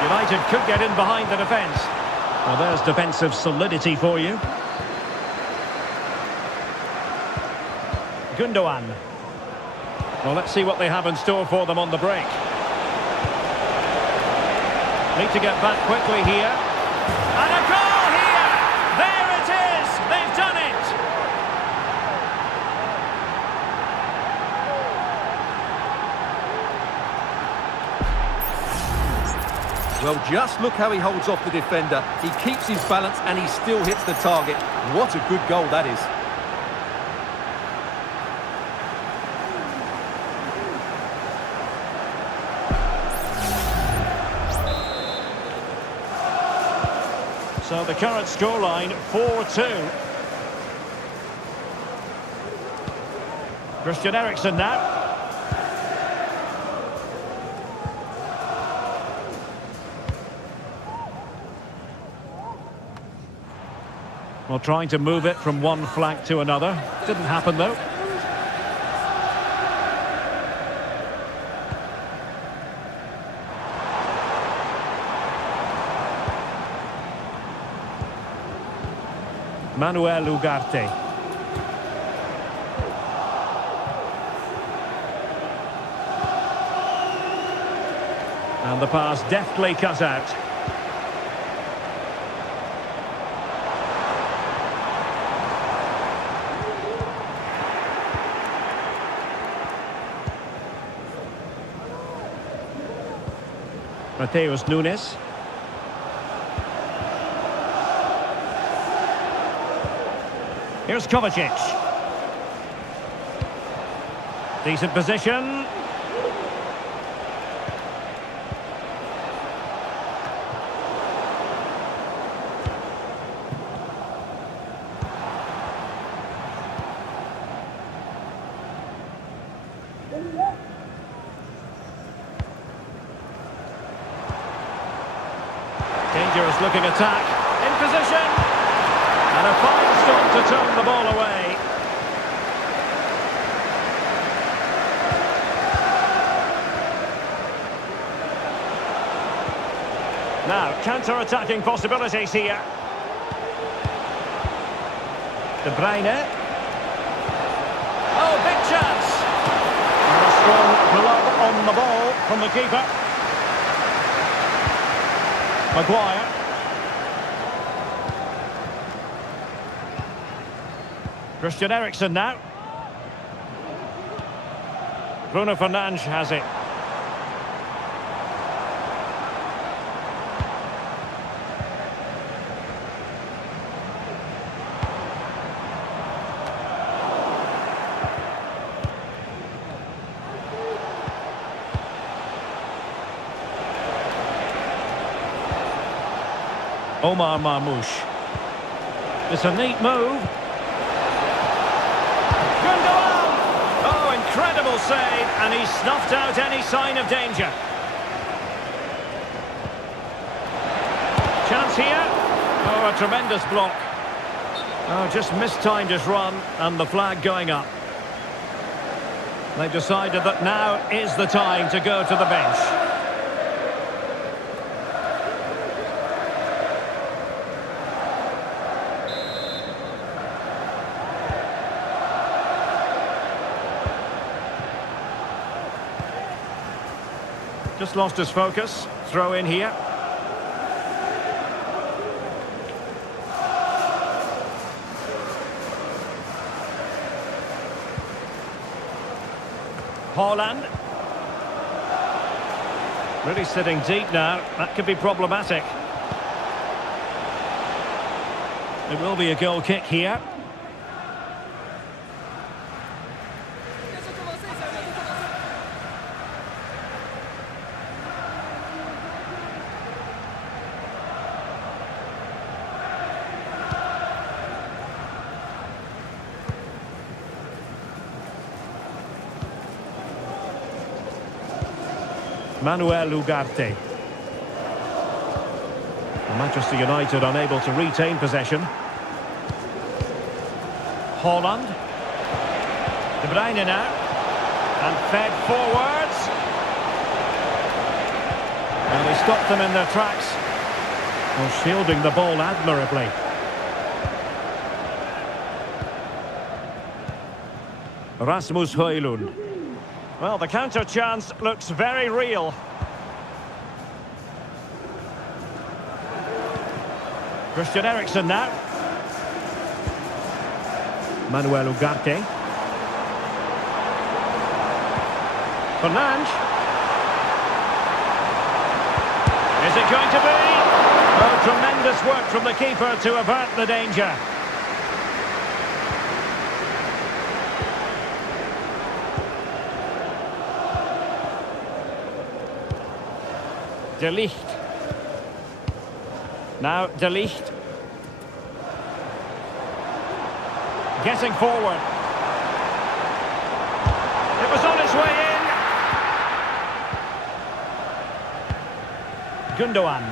United could get in behind the defence. Well, there's defensive solidity for you. Gundogan. Well, let's see what they have in store for them on the break. Need to get back quickly here. And a goal here! There it is! They've done it! Well, just look how he holds off the defender. He keeps his balance and he still hits the target. What a good goal that is. So the current scoreline, 4-2. Christian Eriksen now. Well, trying to move it from one flank to another. Didn't happen, though. Manuel Ugarte. And the pass deftly cut out. Mateus Nunes. Here's Kovacic. Decent position. Dangerous looking attack. In position. And a fine stop to turn the ball away. Now, counter-attacking possibilities here. De Bruyne. Oh, big chance. And a strong glove on the ball from the keeper. Maguire. Christian Eriksen now. Bruno Fernandes has it. Omar Marmoush. It's a neat move. Gundogan! Oh, incredible save, and he snuffed out any sign of danger. Chance here. Oh, a tremendous block. Oh, just mistimed his run, and the flag going up. They've decided that now is the time to go to the bench. Just lost his focus. Throw in here. Haaland. Really sitting deep now. That could be problematic. It will be a goal kick here. Manuel Ugarte. Manchester United unable to retain possession. Haaland. De Bruyne now. And fed forwards. And he stopped them in their tracks. Well, shielding the ball admirably. Rasmus Højlund. Well, the counter chance looks very real. Christian Eriksen now. Manuel Ugarte. Fernandes. Is it going to be? Oh, tremendous work from the keeper to avert the danger. De Ligt. Now De Ligt. Getting forward. It was on its way in. Gundogan.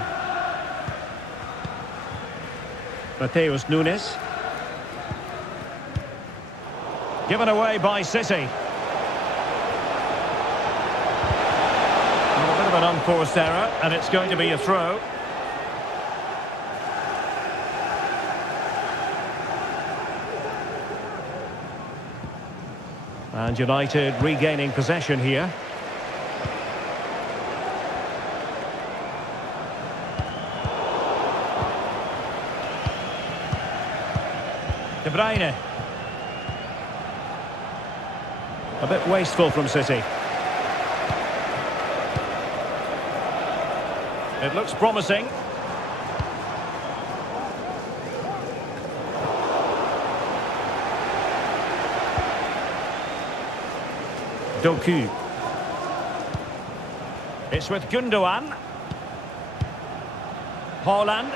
Matheus Nunes. Given away by City. An unforced error, and it's going to be a throw. And United regaining possession here. De Bruyne. A bit wasteful from City. It looks promising. Doku. It's with Gundogan. Haaland.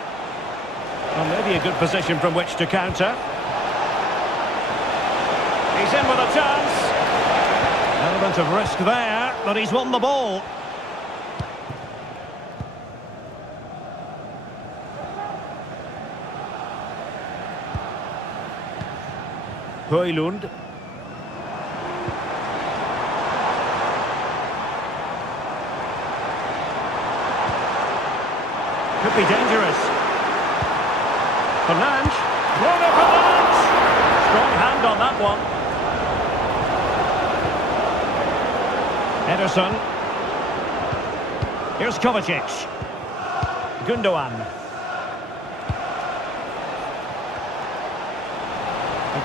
Well, maybe a good position from which to counter. He's in with a chance. Element of risk there, but he's won the ball. Højlund. Could be dangerous. Fernandes. Bruno Fernandes. Strong hand on that one. Ederson. Here's Kovacic. Gundogan.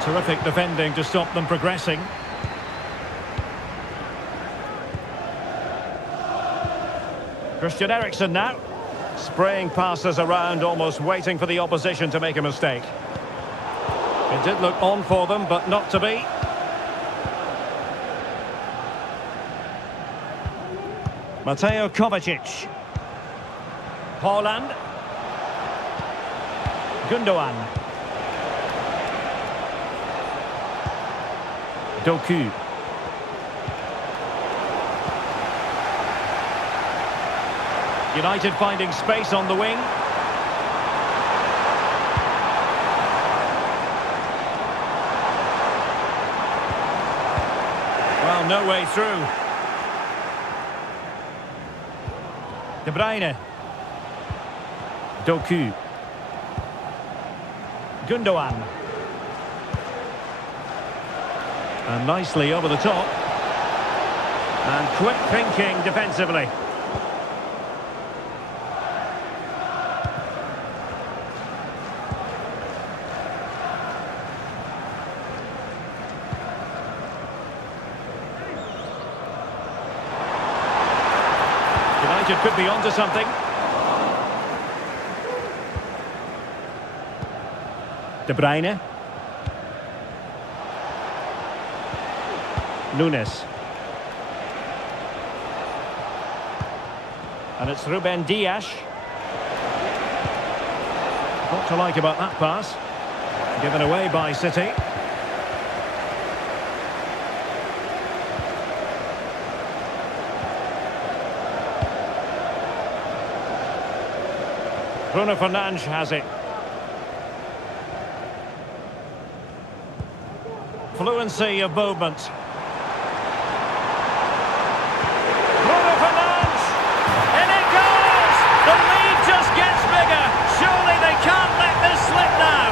Terrific defending to stop them progressing. Christian Eriksen now. Spraying passes around, almost waiting for the opposition to make a mistake. It did look on for them, but not to be. Mateo Kovacic. Haaland. Gundogan. Doku. United finding space on the wing. Well, no way through. De Bruyne. Doku. Gundogan. And nicely over the top. And quick thinking defensively. United could be onto something. De Bruyne. Nunes. And it's Ruben Dias. What to like about that pass? Given away by City. Bruno Fernandes has it. Fluency of movement. Bruno Fernandes! In it goes! The lead just gets bigger. Surely they can't let this slip now.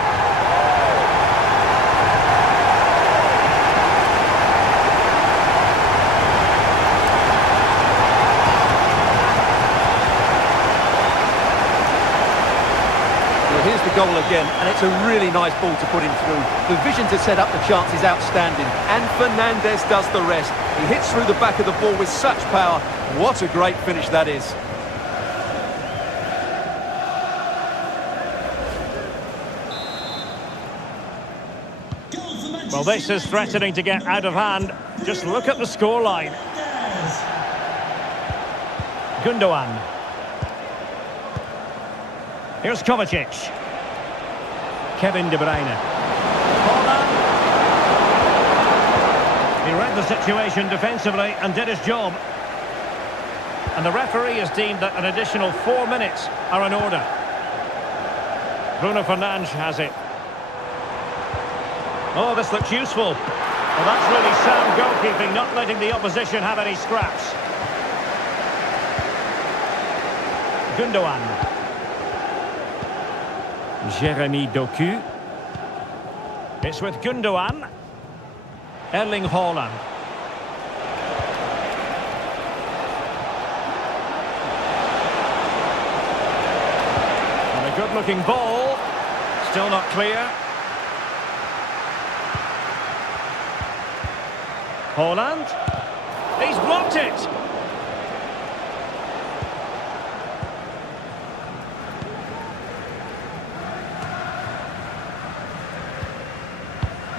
Here's the goal again, and it's a really nice ball to put him through. The vision to set up the chance is outstanding, and Fernandes does the rest. He hits through the back of the ball with such power. What a great finish that is. Well, this is threatening to get out of hand. Just look at the scoreline. Gundogan. Here's Kovacic. Kevin De Bruyne. Haaland. He read the situation defensively and did his job. And the referee has deemed that an additional 4 minutes are in order. Bruno Fernandes has it. Oh, this looks useful. Well, that's really sound goalkeeping, not letting the opposition have any scraps. Gundogan. Jeremy Doku. It's with Gundogan. Erling Haaland. And a good-looking ball. Still not clear. Haaland. He's blocked it.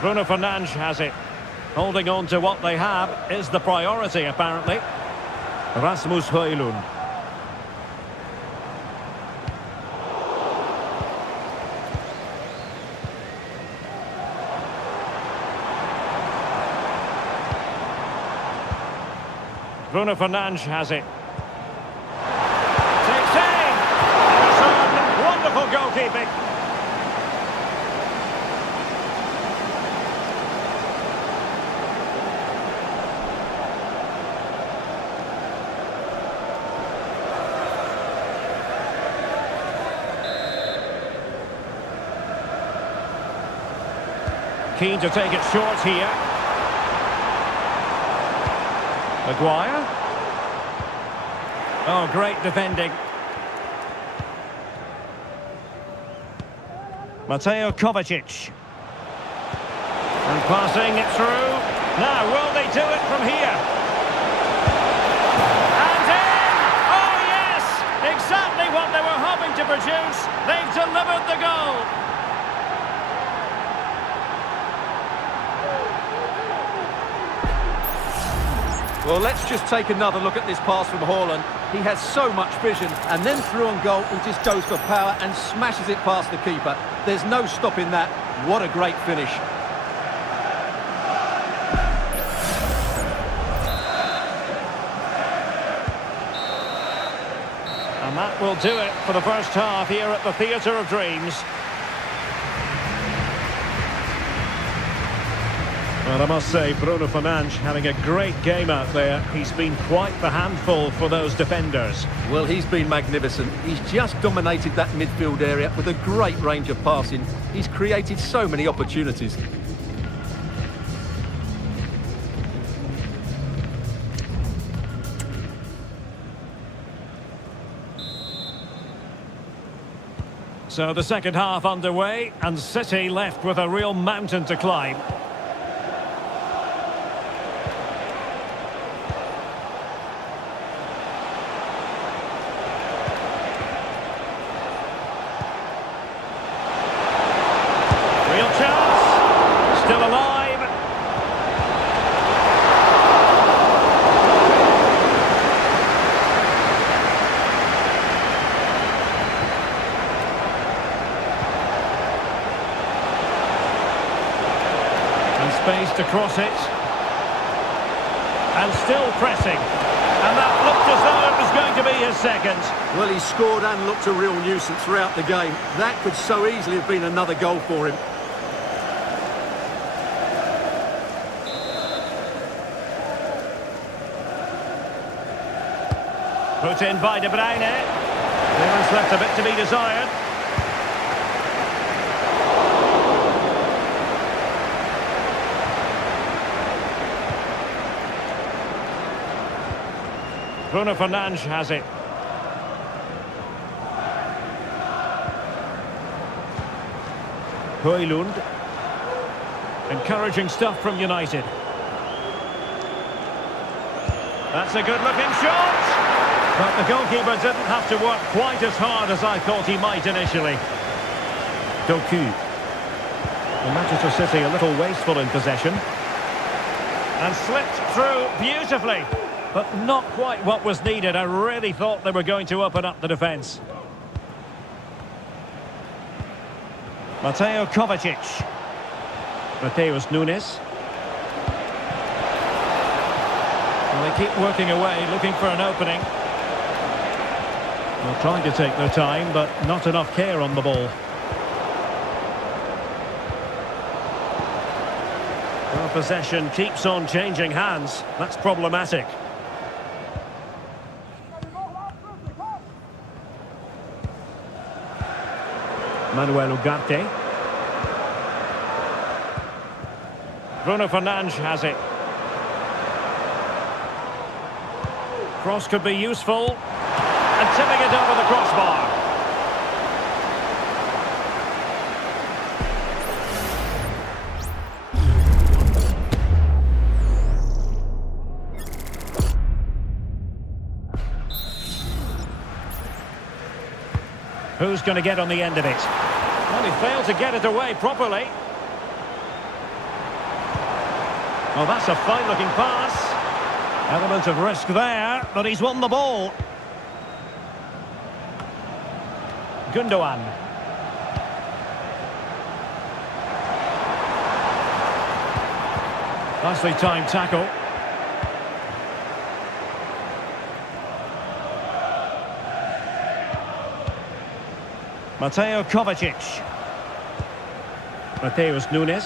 Bruno Fernandes has it. Holding on to what they have is the priority, apparently. Rasmus Højlund. Bruno Fernandes has it. Takes aim! Ederson, wonderful goalkeeping. Keen to take it short here. Maguire. Oh, great defending. Mateo Kovacic. And passing it through. Now, will they do it from here? And in! Oh, yes! Exactly what they were hoping to produce. They've delivered the goal. Well, let's just take another look at this pass from Haaland. He has so much vision, and then through on goal, he just goes for power and smashes it past the keeper. There's no stopping that. What a great finish. And that will do it for the first half here at the Theatre of Dreams. Well, I must say, Bruno Fernandes having a great game out there. He's been quite the handful for those defenders. Well, he's been magnificent. He's just dominated that midfield area with a great range of passing. He's created so many opportunities. So the second half underway, and City left with a real mountain to climb. Still alive. And space to cross it. And still pressing. And that looked as though it was going to be his second. Well, he scored and looked a real nuisance throughout the game. That could so easily have been another goal for him. Put in by De Bruyne. Clearance left a bit to be desired. Bruno Fernandes has it. Højlund. Encouraging stuff from United. That's a good-looking shot! But the goalkeeper didn't have to work quite as hard as I thought he might initially. Doku. And Manchester City a little wasteful in possession. And slipped through beautifully. But not quite what was needed. I really thought they were going to open up the defence. Mateo Kovacic. Mateus Nunes. And they keep working away, looking for an opening. Well, trying to take their time, but not enough care on the ball. Well, possession keeps on changing hands. That's problematic. Manuel Ugarte. Bruno Fernandes has it. Cross could be useful. And tipping it over the crossbar. Who's going to get on the end of it? Well, he failed to get it away properly. Oh, that's a fine-looking pass. Element of risk there, but he's won the ball. Gundogan. Nicely timed tackle. Mateo Kovacic. Mateus Nunes.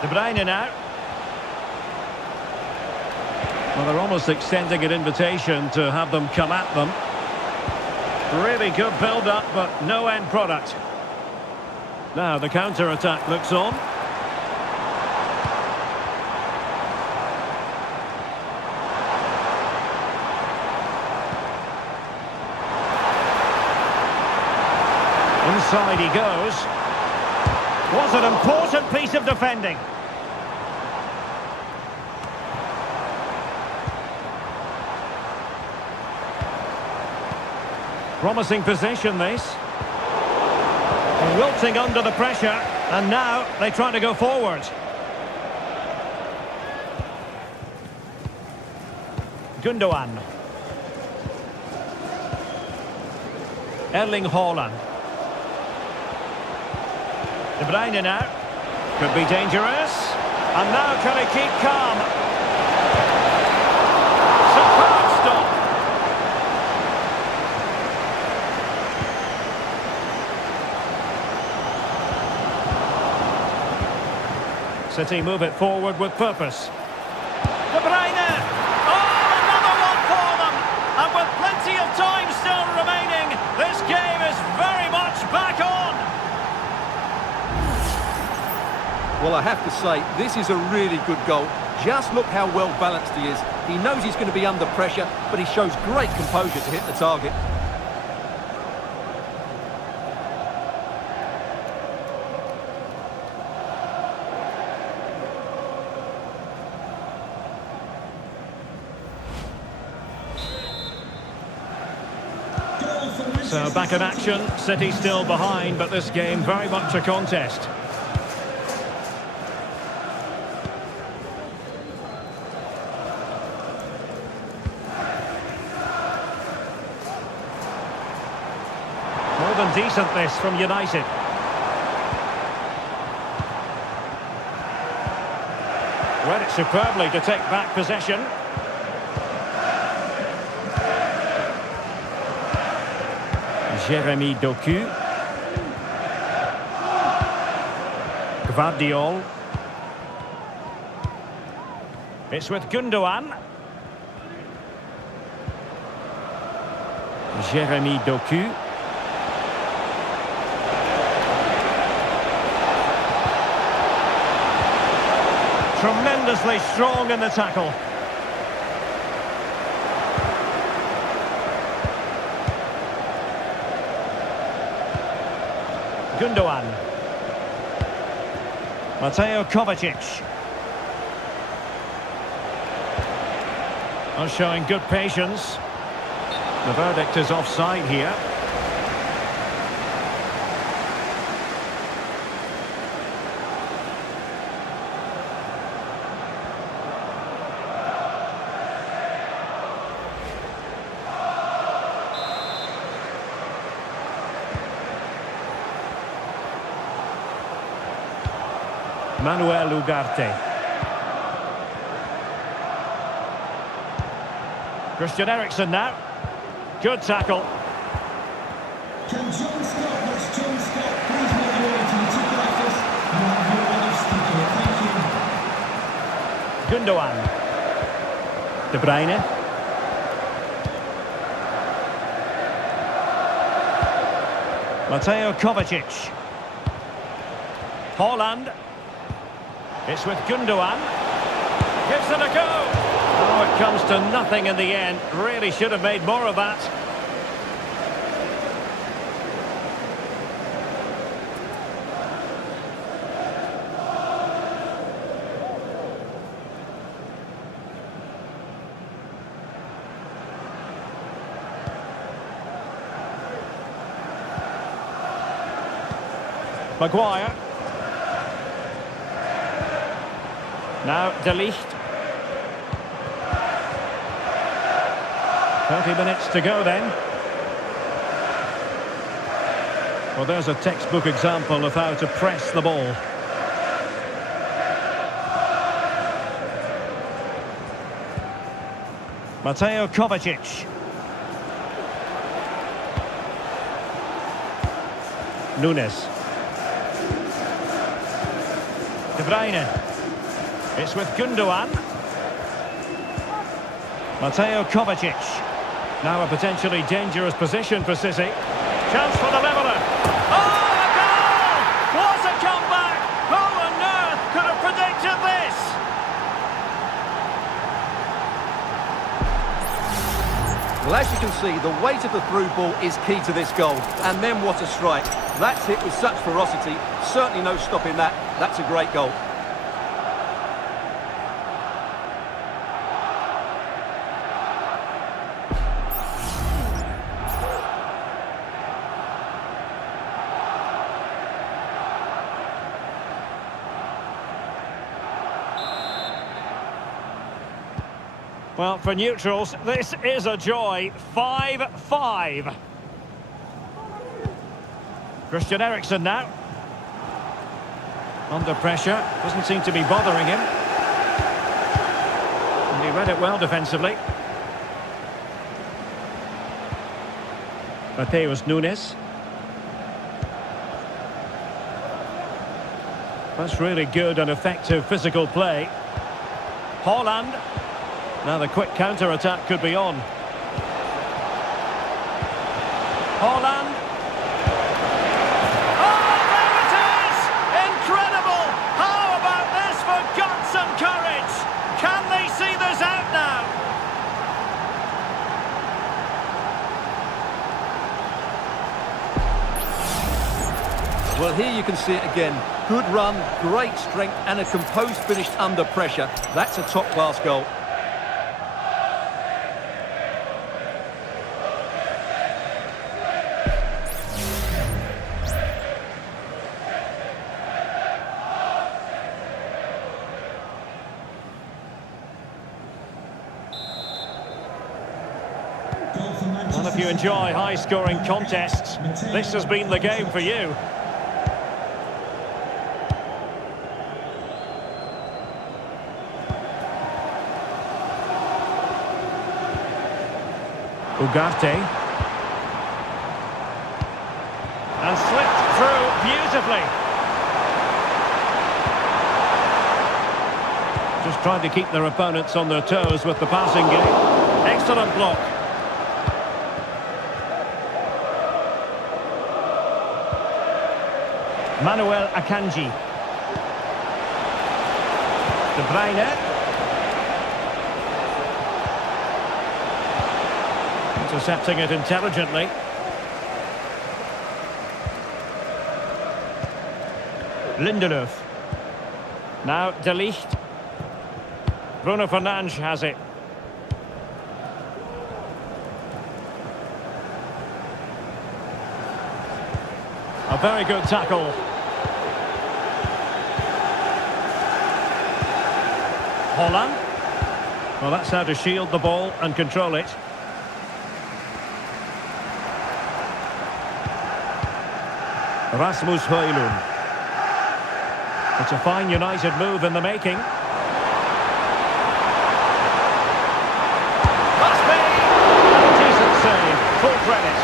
De Bruyne now. Well, they're almost extending an invitation to have them come at them. Really good build-up, but no end product. Now the counter-attack looks on. Inside he goes. Was an important piece of defending. Promising position, this. Wilting under the pressure, and now they try to go forward. Gundogan. Erling Haaland. De Bruyne now. Could be dangerous. And now can he keep calm? Superb stop. City move it forward with purpose. De Bruyne! Oh, another one for them! And with plenty of time still remaining, this game is very much back on! Well, I have to say, this is a really good goal. Just look how well balanced he is. He knows he's going to be under pressure, but he shows great composure to hit the target. So back in action, City still behind, but this game very much a contest. More than decent this from United. Read it superbly to take back possession. Jeremy Doku. Gvardiol. It's with Gundogan. Jeremy Doku. Tremendously strong in the tackle. Gundogan. Mateo Kovacic. Showing good patience. The verdict is offside here. Manuel Ugarte. Christian Eriksen now. Good tackle. Can John Scott, that's John Scott, please make your way to the ticket office and have your live sticker. Thank you. Gundogan. De Bruyne. Mateo Kovacic. Haaland. It's with Gundogan. Gives it a go. Oh, it comes to nothing in the end. Really should have made more of that. Maguire. Now De Ligt. 30 minutes to go then. Well, there's a textbook example of how to press the ball. Mateo Kovacic. Nunes. De Bruyne. It's with Gundogan. Mateo Kovacic. Now a potentially dangerous position for City. Chance for the leveller. Oh, a goal! What a comeback! Who on earth could have predicted this? Well, as you can see, the weight of the through ball is key to this goal. And then what a strike. That's hit with such ferocity. Certainly no stopping that. That's a great goal. Well, for neutrals, this is a joy. 5-5. Christian Eriksen now. Under pressure. Doesn't seem to be bothering him. And he read it well defensively. Matheus Nunes. That's really good and effective physical play. Haaland. Now the quick counter-attack could be on. Haaland. Oh, there it is! Incredible! How about this for guts and courage? Can they see this out now? Well, here you can see it again. Good run, great strength, and a composed finish under pressure. That's a top-class goal. Well, if you enjoy high-scoring contests, this has been the game for you. Ugarte. And slipped through beautifully. Just trying to keep their opponents on their toes with the passing game. Excellent block. Manuel Akanji. De Bruyne. Intercepting it intelligently. Lindelöf. Now De Ligt. Bruno Fernandes has it. A very good tackle. Haaland. Well, that's how to shield the ball and control it. Rasmus Højlund. It's a fine United move in the making. Must be! A decent save. Full credit.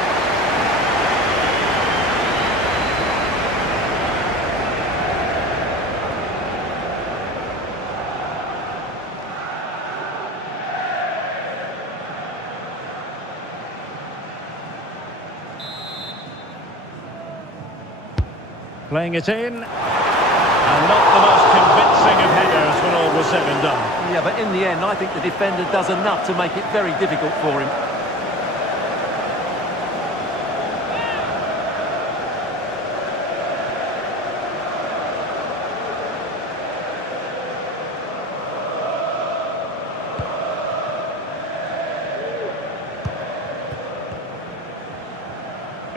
Playing it in, and not the most convincing of headers when all was said and done. Yeah, but in the end, I think the defender does enough to make it very difficult for him.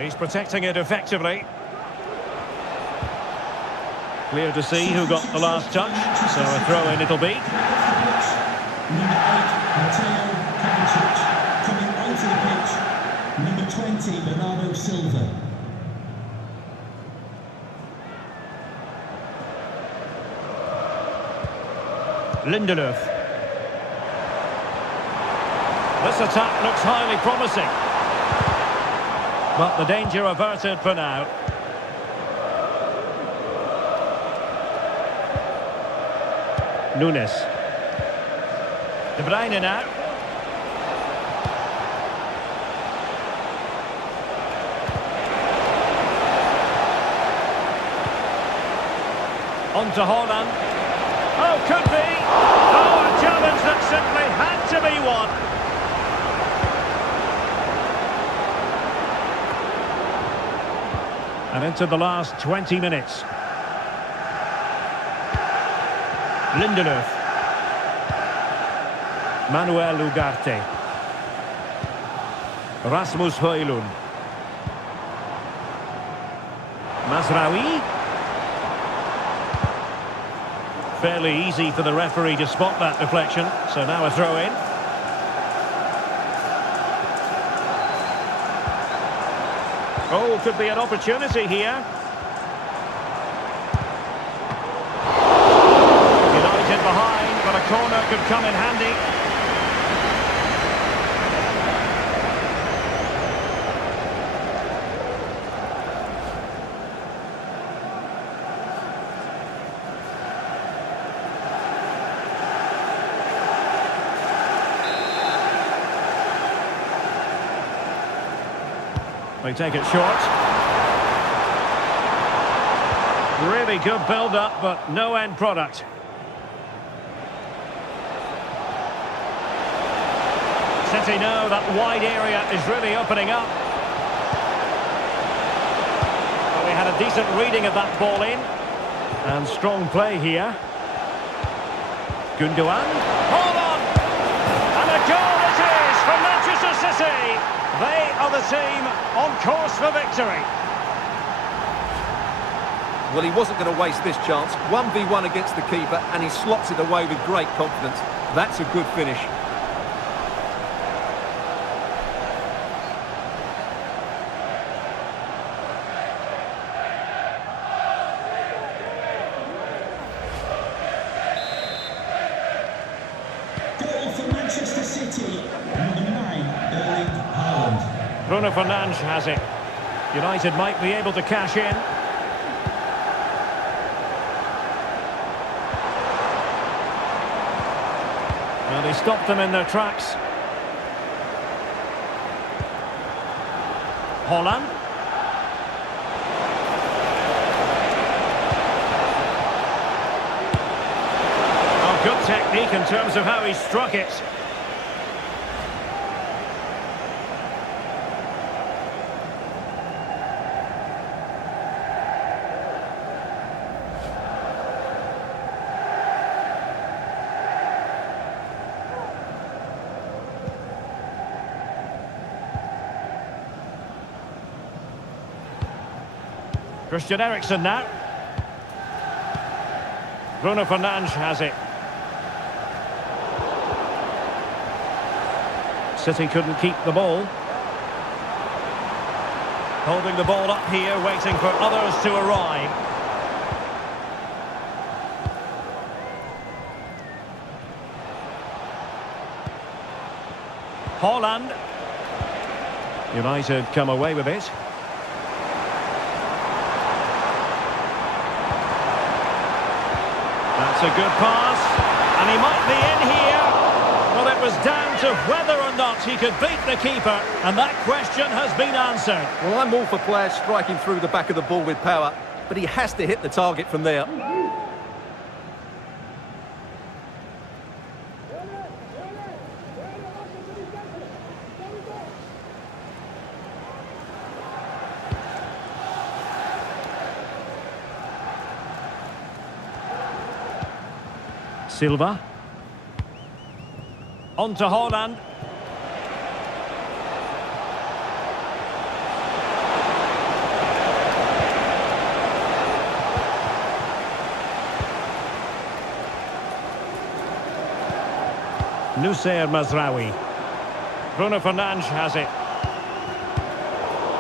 He's protecting it effectively. Clear to see who got the last touch, so a throw-in it'll be. Number 8, Mateo Kovacic. Coming onto the pitch, number 20, Bernardo Silva. Lindelöf. This attack looks highly promising. But the danger averted for now. Nunes. De Bruyne now. On to Haaland. Oh, could be. Oh, a challenge that simply had to be won. And into the last 20 minutes. Lindelöf. Manuel Ugarte. Rasmus Højlund. Mazraoui. Fairly easy for the referee to spot that deflection, so now a throw in. Oh, could be an opportunity here. United behind, but a corner could come in handy. They take it short. Really good build-up, but no end product. City know that wide area is really opening up. Well, we had a decent reading of that ball in. And strong play here. Gundogan. Hold on! And a goal it is for Manchester City! They are the team on course for victory. Well, he wasn't going to waste this chance. 1v1 against the keeper, and he slots it away with great confidence. That's a good finish. Goal for Manchester City. Number 9, Erling Haaland. Bruno Fernandes has it. United might be able to cash in. Well, he stopped them in their tracks. Haaland. Oh, good technique in terms of how he struck it. Christian Eriksen now. Bruno Fernandes has it. City couldn't keep the ball. Holding the ball up here, waiting for others to arrive. Haaland. United come away with it. That's a good pass, and he might be in here. Well, it was down to whether or not he could beat the keeper, and that question has been answered. Well, I'm all for players striking through the back of the ball with power, but he has to hit the target from there. Silva. On to Haaland. Noussair Mazraoui. Bruno Fernandes has it.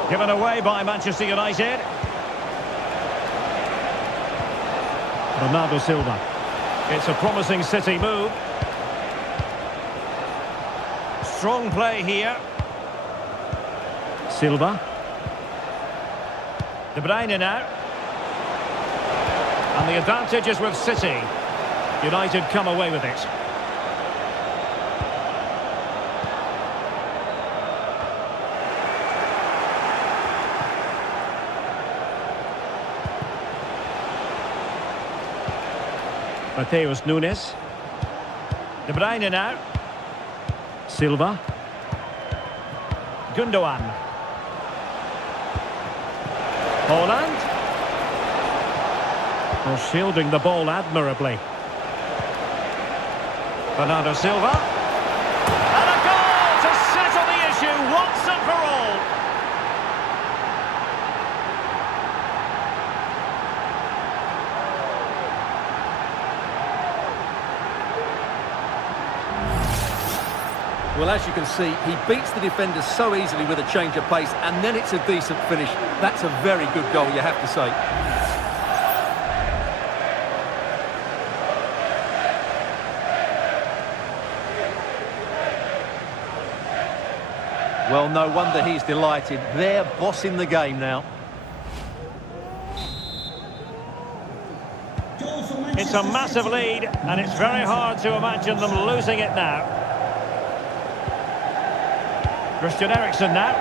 Given away by Manchester United. Bernardo Silva. It's a promising City move. Strong play here. Silva. De Bruyne now. And the advantage is with City. United come away with it. Matheus Nunes. De Bruyne now. Silva. Gundogan. Holland. Oh, shielding the ball admirably. Bernardo Silva. And a goal to settle the issue once and for all. Well, as you can see, he beats the defenders so easily with a change of pace, and then it's a decent finish. That's a very good goal, you have to say. Well, no wonder he's delighted. They're bossing the game now. Goal for It's a Manchester massive City. lead, and it's very hard to imagine them losing it now. Christian Eriksen now.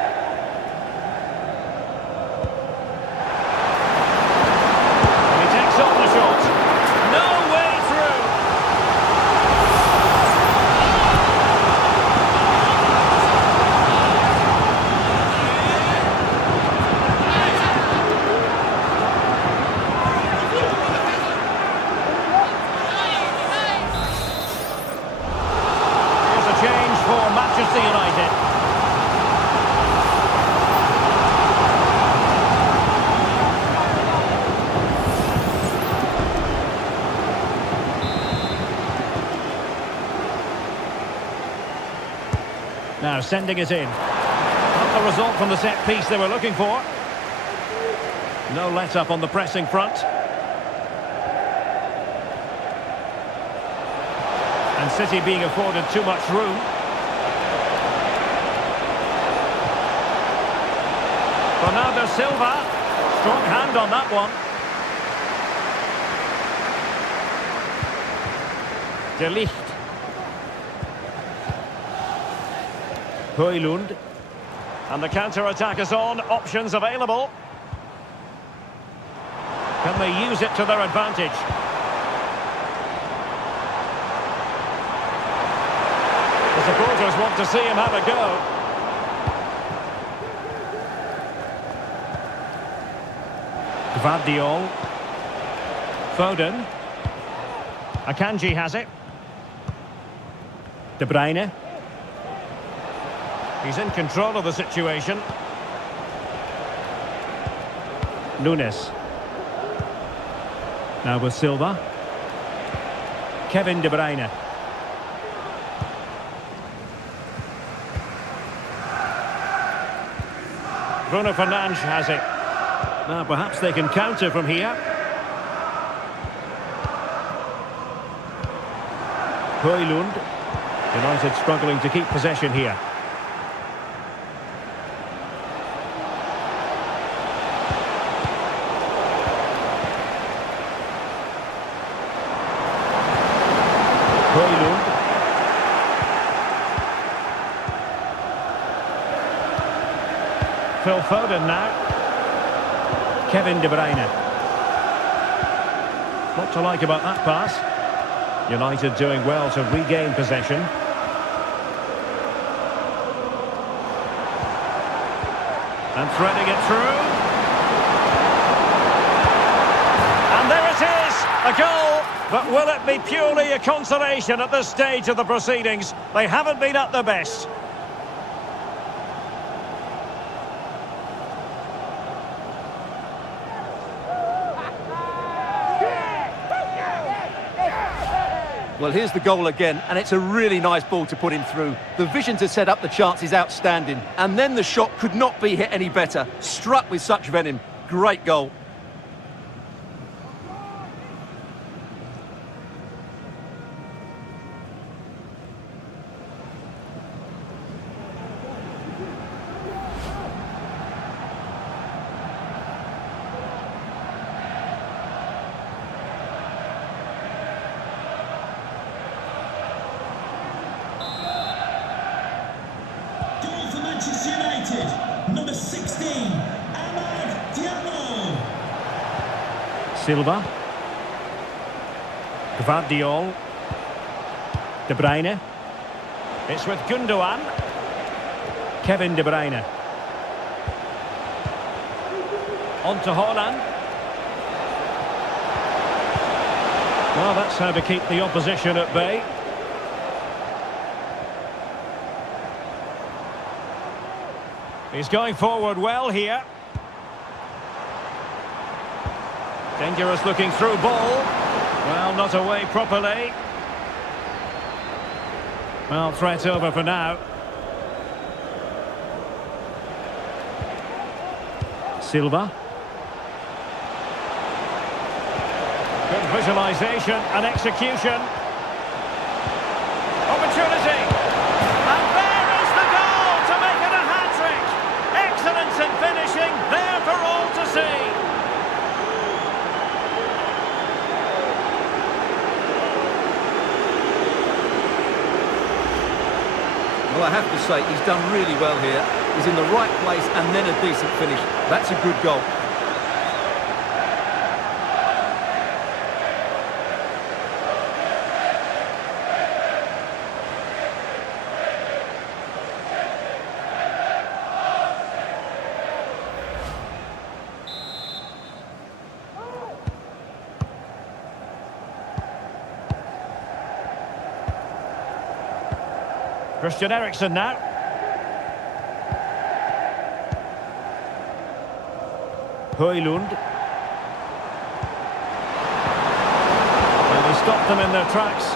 And he takes on the shot. No way through. Here's a change for Manchester United. Now sending it in. Not the result from the set piece they were looking for. No let up on the pressing front. And City being afforded too much room. Bernardo Silva. Strong hand on that one. De Ligt. Højlund. And the counter-attack is on. Options available. Can they use it to their advantage? The supporters want to see him have a go. Gvardiol. Foden. Akanji has it. De Bruyne. He's in control of the situation. Nunes. Now with Silva. Kevin De Bruyne. Bruno Fernandes has it. Now perhaps they can counter from here. Højlund. United struggling to keep possession here. Højlund. Phil Foden now. Kevin De Bruyne. What to like about that pass? United doing well to regain possession. And threading it through. And there it is, a goal. But will it be purely a consolation at this stage of the proceedings? They haven't been at their best. Well, here's the goal again, and it's a really nice ball to put him through. The vision to set up the chance is outstanding, and then the shot could not be hit any better. Struck with such venom. Great goal. Manchester United, number 16, Amad Diallo. Silva. Gvardiol. De Bruyne. It's with Gundogan. Kevin De Bruyne. On to Haaland. Well, that's how to keep the opposition at bay. He's going forward well here. Dangerous looking through ball. Well, not away properly. Well, threat over for now. Silva. Good visualisation and execution. Opportunity. And there is the goal to make it a hat-trick. Excellence in finishing, there for all to see. Well, I have to say, he's done really well here. He's in the right place and then a decent finish. That's a good goal. Christian Eriksen now. Højlund. And they stopped them in their tracks.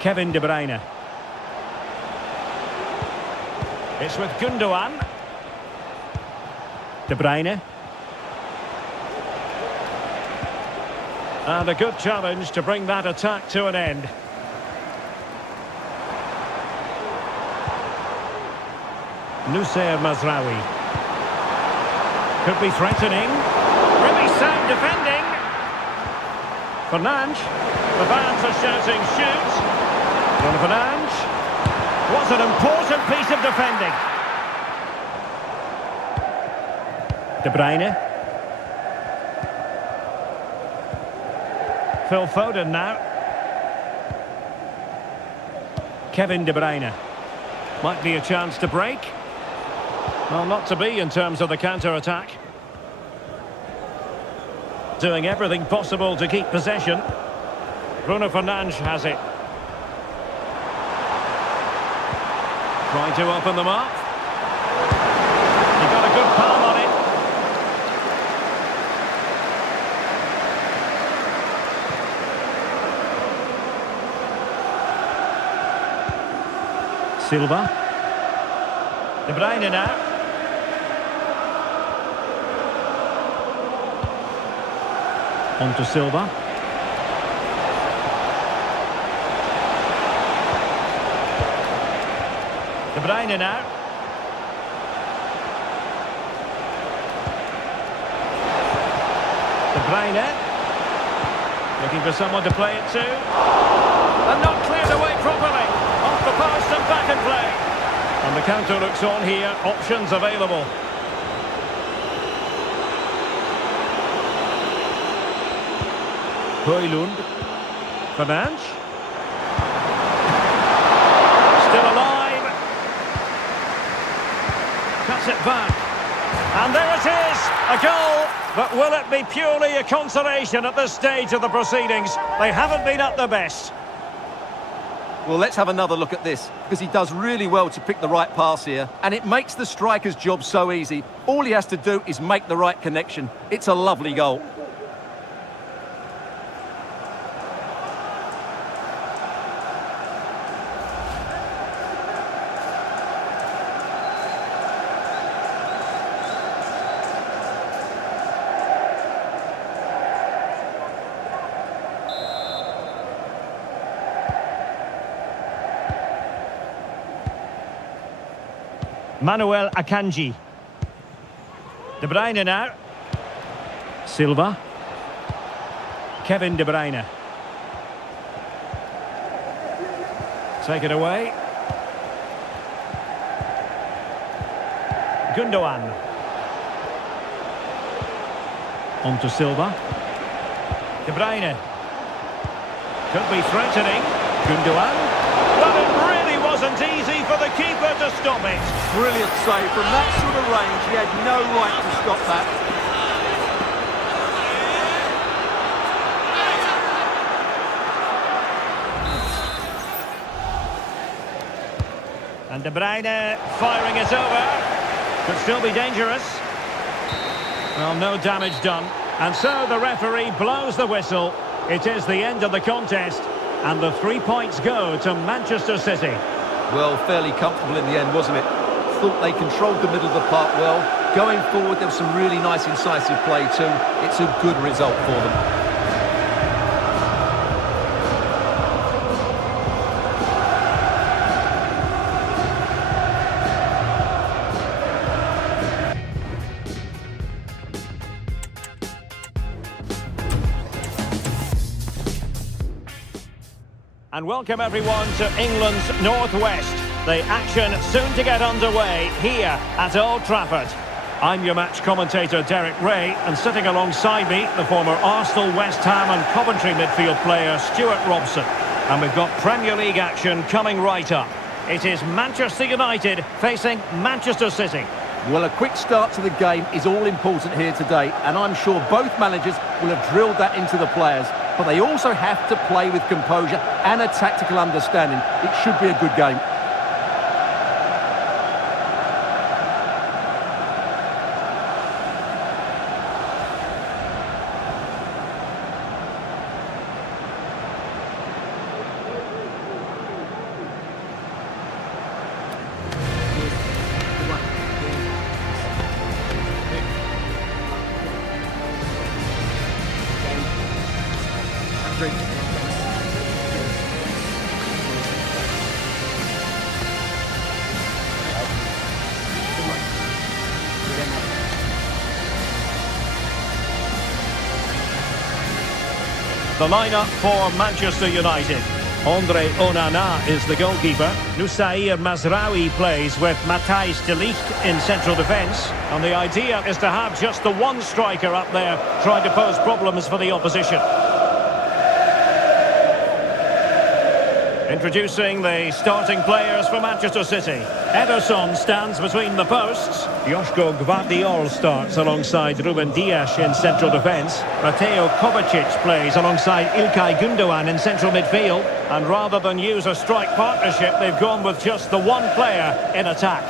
Kevin De Bruyne. It's with Gundogan. De Bruyne. And a good challenge to bring that attack to an end. Noussair Mazraoui. Could be threatening. Really sound defending. Fernandes. The fans are shouting shoot. Bruno Fernandes. Was an important piece of defending. De Bruyne. Phil Foden now. Kevin De Bruyne. Might be a chance to break. Well, not to be in terms of the counter-attack. Doing everything possible to keep possession. Bruno Fernandes has it. Trying to open them up. He got a good palm on it. Silva. De Bruyne now. On to Silva. De Bruyne now. De Bruyne. Looking for someone to play it to. And not cleared away properly. Off the post and back in play. And the counter looks on here. Options available. Højlund. Fernandes. Still alive. Cuts it back. And there it is, a goal. But will it be purely a consolation at this stage of the proceedings? They haven't been at their best. Well, let's have another look at this, because he does really well to pick the right pass here, and it makes the striker's job so easy. All he has to do is make the right connection. It's a lovely goal. Manuel Akanji. De Bruyne now. Silva. Kevin De Bruyne. Take it away. Gundogan. On to Silva. De Bruyne. Could be threatening. Gundogan. Well, it really wasn't And easy for the keeper to stop it. Brilliant save. From that sort of range, he had no right to stop that. And De Bruyne firing it over. Could still be dangerous. Well, no damage done. And so the referee blows the whistle. It is the end of the contest. And the 3 points go to Manchester City. Well, fairly comfortable in the end, wasn't it? Thought they controlled the middle of the park well. Going forward, there was some really nice incisive play too. It's a good result for them. And welcome everyone to England's Northwest. The action soon to get underway here at Old Trafford. I'm your match commentator Derek Ray, and sitting alongside me, the former Arsenal, West Ham and Coventry midfield player Stuart Robson. And we've got Premier League action coming right up. It is Manchester United facing Manchester City. Well, a quick start to the game is all important here today, and I'm sure both managers will have drilled that into the players. But they also have to play with composure and a tactical understanding. It should be a good game. The lineup for Manchester United. Andre Onana is the goalkeeper. Noussair Mazraoui plays with Matthijs de Ligt in central defence. And the idea is to have just the one striker up there trying to pose problems for the opposition. Introducing the starting players for Manchester City. Ederson stands between the posts. Joško Gvardiol starts alongside Ruben Dias in central defence. Mateo Kovacic plays alongside İlkay Gündoğan in central midfield. And rather than use a strike partnership, they've gone with just the one player in attack.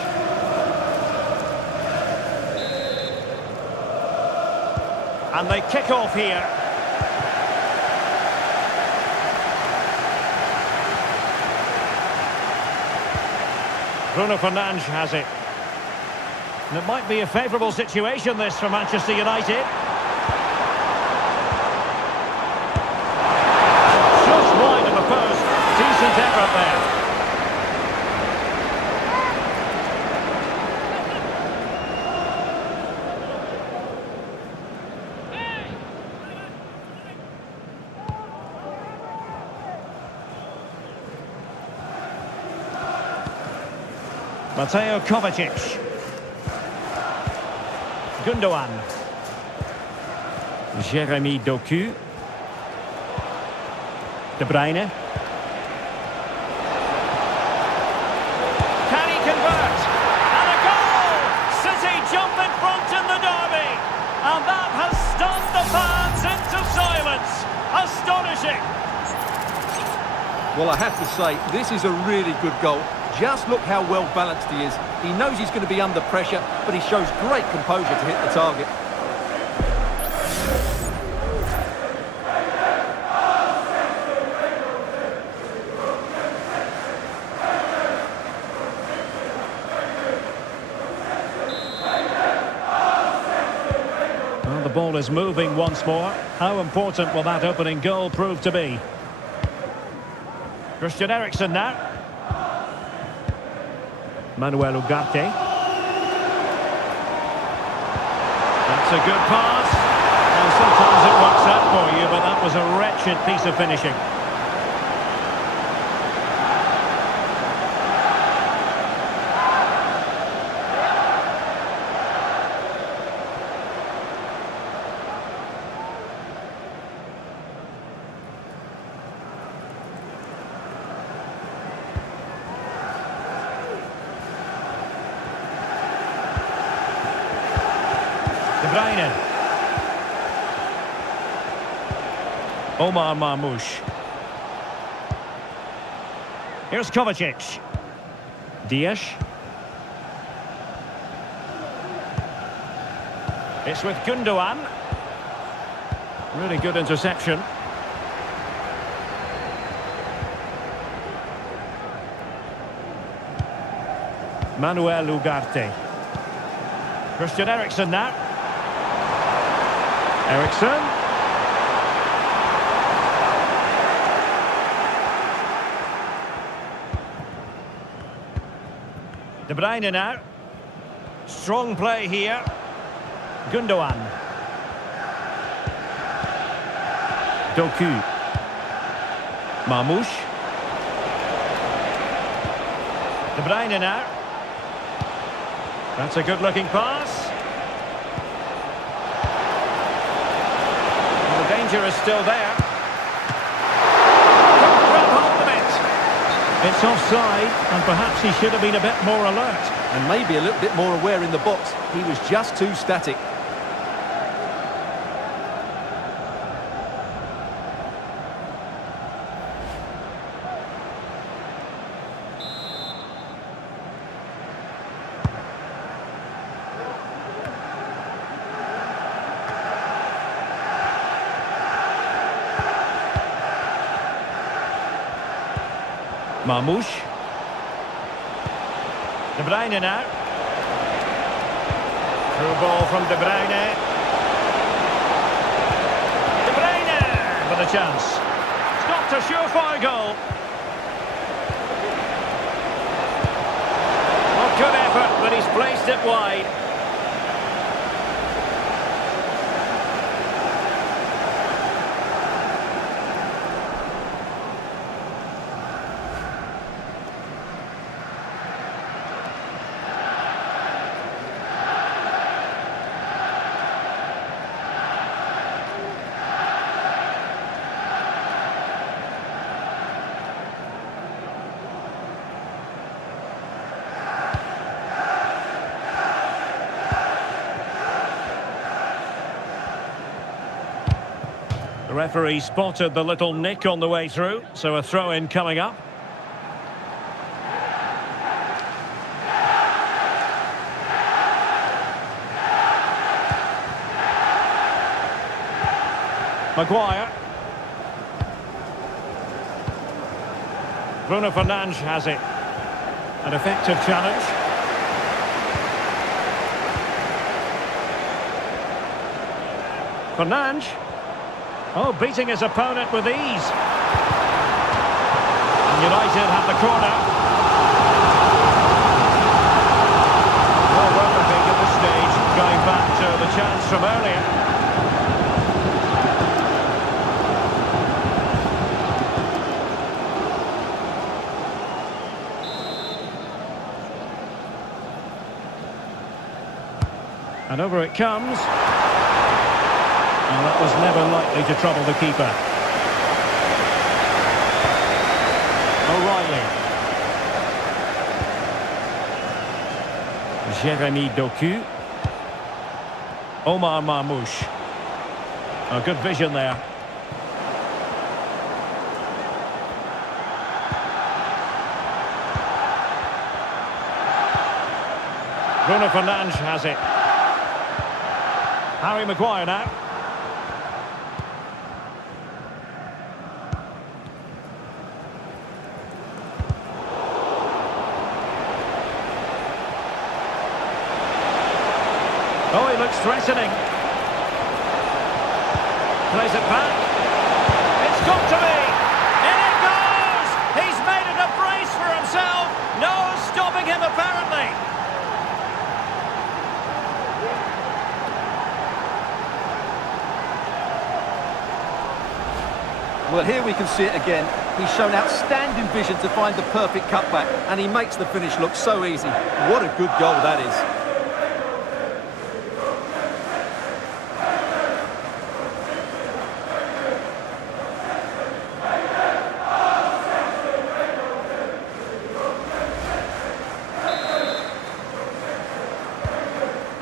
And they kick off here. Bruno Fernandes has it. And it might be a favourable situation, this, for Manchester United. Just wide of the post. Decent effort there. Mateo Kovacic. Gündoğan. Jeremy Doku. De Bruyne. Can he convert? And a goal! City jump in front in the derby. And that has stunned the fans into silence. Astonishing. Well, I have to say, this is a really good goal. Just look how well balanced he is. He knows he's going to be under pressure, but he shows great composure to hit the target. Well, the ball is moving once more. How important will that opening goal prove to be? Christian Eriksen now. Manuel Ugarte. That's a good pass. And sometimes it works out for you, but that was a wretched piece of finishing. De Bruyne. Omar Marmoush. Here's Kovacic. Dias. It's with Gundogan. Really good interception. Manuel Ugarte. Christian Eriksen now. Eriksen. De Bruyne now. Strong play here. Gundogan. Doku. Marmoush. De Bruyne now. That's a good-looking pass. And the danger is still there. Couldn't grab hold of it. It's offside, and perhaps he should have been a bit more alert. And maybe a little bit more aware in the box. He was just too static. Marmoush. De Bruyne now. Through ball from De Bruyne. De Bruyne with a chance. Stopped a surefire goal. Well, good effort, but he's placed it wide. The referee spotted the little nick on the way through, so a throw-in coming up. Maguire. Bruno Fernandes has it. An effective challenge. Fernandes. Oh, beating his opponent with ease. And United have the corner. Well worth, I think, at this stage, going back to the chance from earlier. And over it comes. And that was never likely to trouble the keeper. O'Reilly. Jeremy Doku. Omar Marmoush. Oh, good vision there. Bruno Fernandes has it. Harry Maguire now. Oh, he looks threatening. Plays it back. It's got to be. In it goes! He's made it a brace for himself. No stopping him, apparently. Well, here we can see it again. He's shown outstanding vision to find the perfect cutback, and he makes the finish look so easy. What a good goal that is.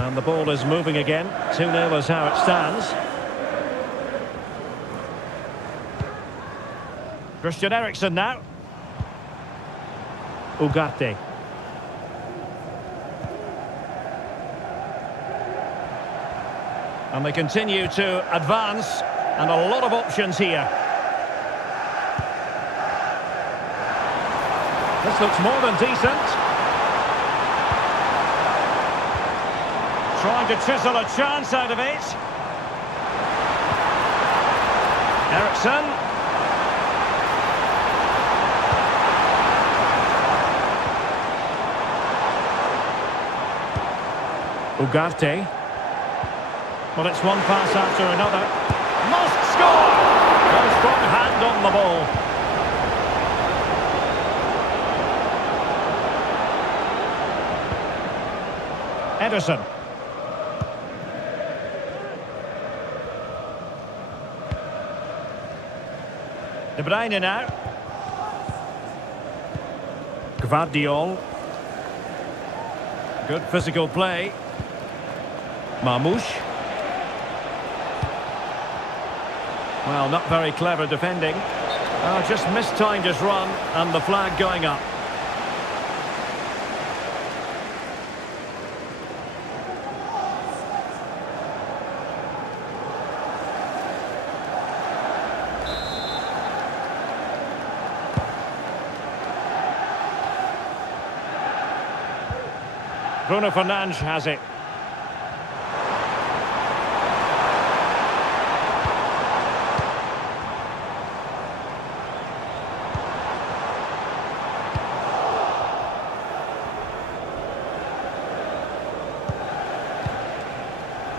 And the ball is moving again. 2-0 is how it stands. Christian Eriksen now. Ugarte. And they continue to advance, and a lot of options here. This looks more than decent. Trying to chisel a chance out of it. Eriksen. Ugarte. Well, it's one pass after another. Must score! A strong hand on the ball. Ederson. De Bruyne now. Gvardiol. Good physical play. Marmoush. Well, not very clever defending. Just mistimed his run, and the flag going up. Bruno Fernandes has it.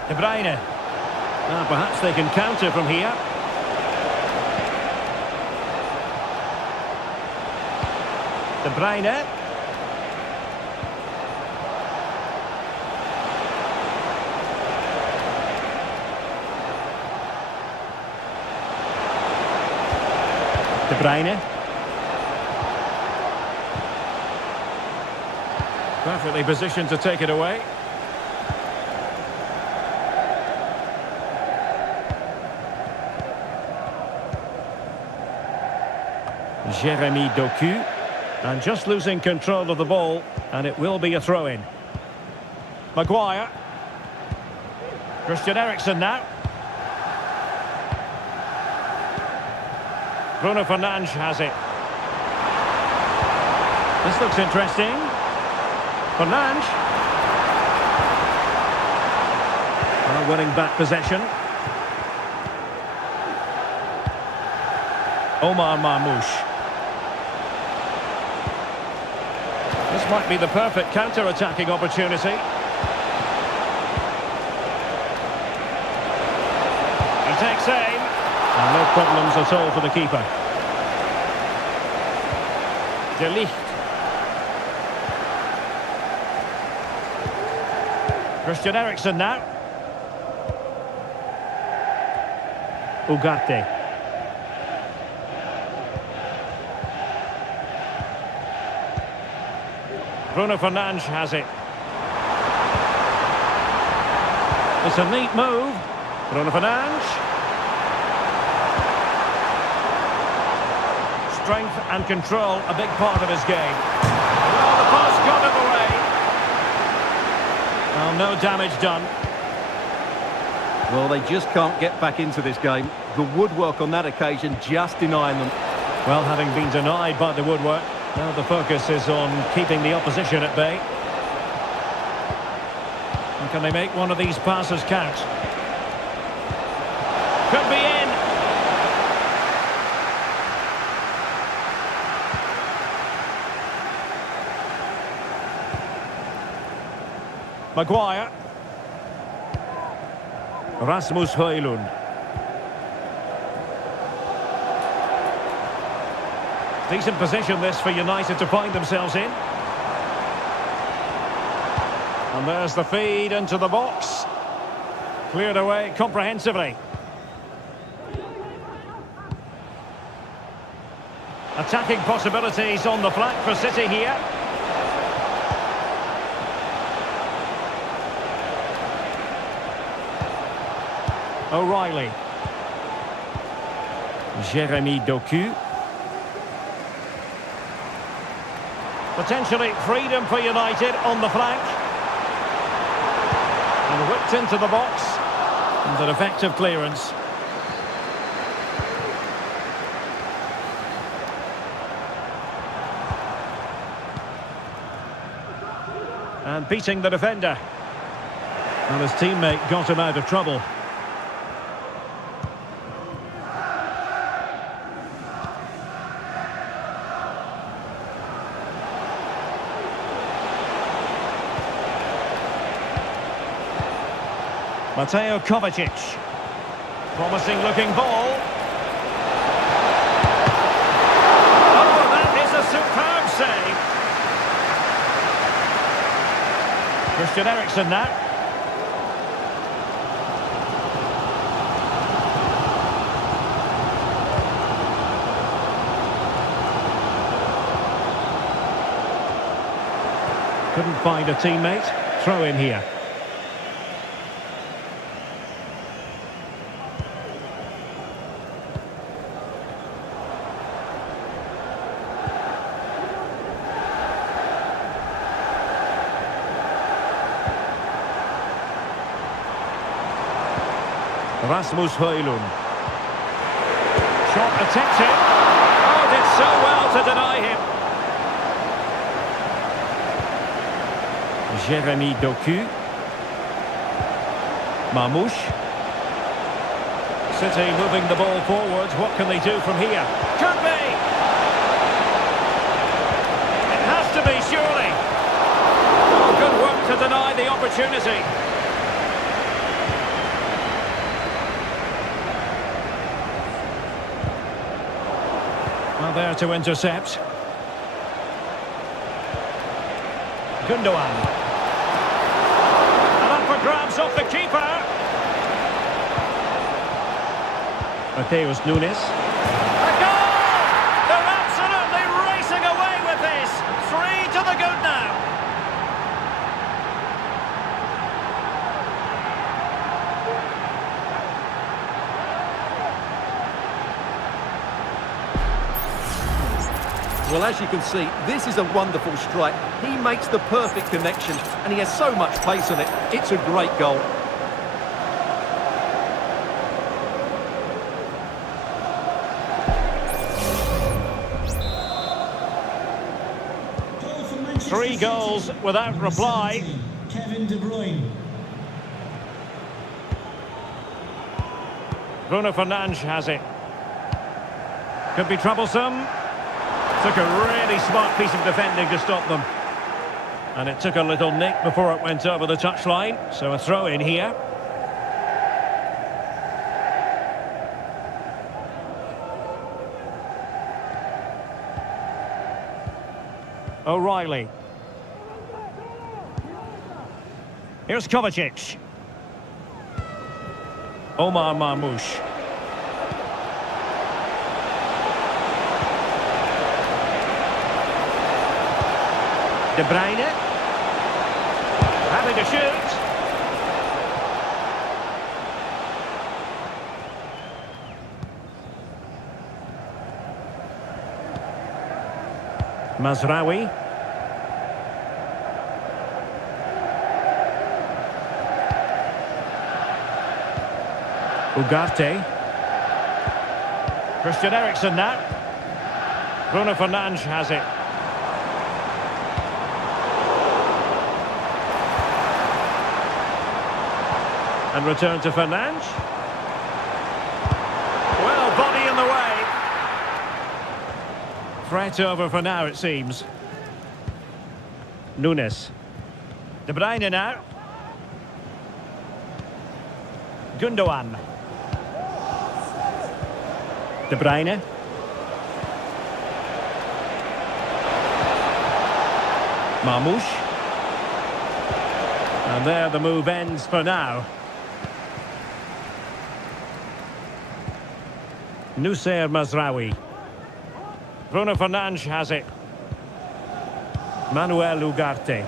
De Bruyne. Now perhaps they can counter from here. De Bruyne. De Bruyne. Perfectly positioned to take it away. Jeremy Doku. And just losing control of the ball, and it will be a throw-in. Maguire. Christian Eriksen now. Bruno Fernandes has it. This looks interesting. Fernandes. Well, winning back possession. Omar Marmoush. This might be the perfect counter-attacking opportunity. He takes aim. And no problems at all for the keeper. De Ligt. Christian Eriksen now. Ugarte. Bruno Fernandes has it. It's a neat move. Bruno Fernandes. Strength and control, a big part of his game. Well, the pass got it away. Well, no damage done. Well, they just can't get back into this game. The woodwork on that occasion just denying them. Well, having been denied by the woodwork, now the focus is on keeping the opposition at bay. And can they make one of these passes count? Could be in. Maguire. Rasmus Højlund. Decent position this for United to find themselves in. And there's the feed into the box. Cleared away comprehensively. Attacking possibilities on the flank for City here. O'Reilly. Jeremy Doku. Potentially freedom for United on the flank. And whipped into the box. And an effective clearance. And beating the defender. And his teammate got him out of trouble. Mateo Kovacic. Promising looking ball. Oh, that is a superb save. Christian Eriksen now. Couldn't find a teammate. Throw in here. Rasmus Højlund. Shot attempted. Oh, did so well to deny him. Jeremy Doku. Mamouche. City moving the ball forwards. What can they do from here? Could be! It has to be, surely. Oh, good work to deny the opportunity. Well, there to intercept. Gundogan. And up for grabs off the keeper. Matheus Nunes. A goal! They're absolutely racing away with this. 3 to the good now. Well, as you can see, this is a wonderful strike. He makes the perfect connection, and he has so much pace on it. It's a great goal. Goal for Manchester 3 City. goals without reply. 17, Kevin De Bruyne. Bruno Fernandes has it. Could be troublesome. Took a really smart piece of defending to stop them. And it took a little nick before it went over the touchline. So a throw in here. O'Reilly. Here's Kovacic. Omar Mamouche. De Bruyne. Having to shoot. Mazraoui. Ugarte. Christian Eriksen now. Bruno Fernandes has it. And return to Fernandes. Well, body in the way. Threat over for now, it seems. Nunes. De Bruyne now. Gundogan. De Bruyne. Mamouche. And there the move ends for now. Noussair Mazraoui. Bruno Fernandes has it. Manuel Ugarte.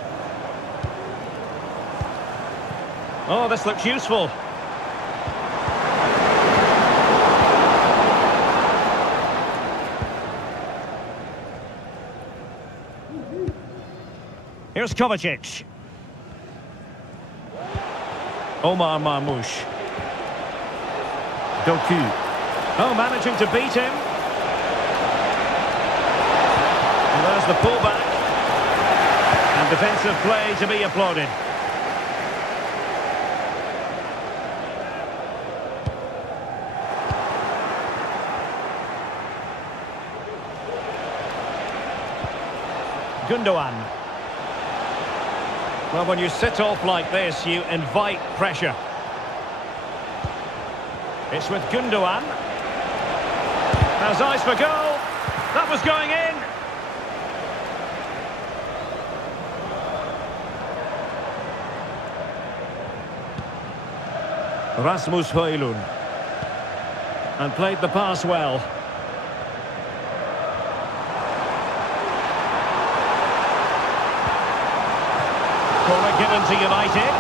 Oh, this looks useful. Here's Kovacic. Omar Marmoush. Doku. Oh, managing to beat him. And there's the pullback. And defensive play to be applauded. Gundogan. Well, when you sit off like this, you invite pressure. It's with Gundogan. Has eyes for goal. That was going in. Rasmus Højlund. And played the pass well. Corner given to United.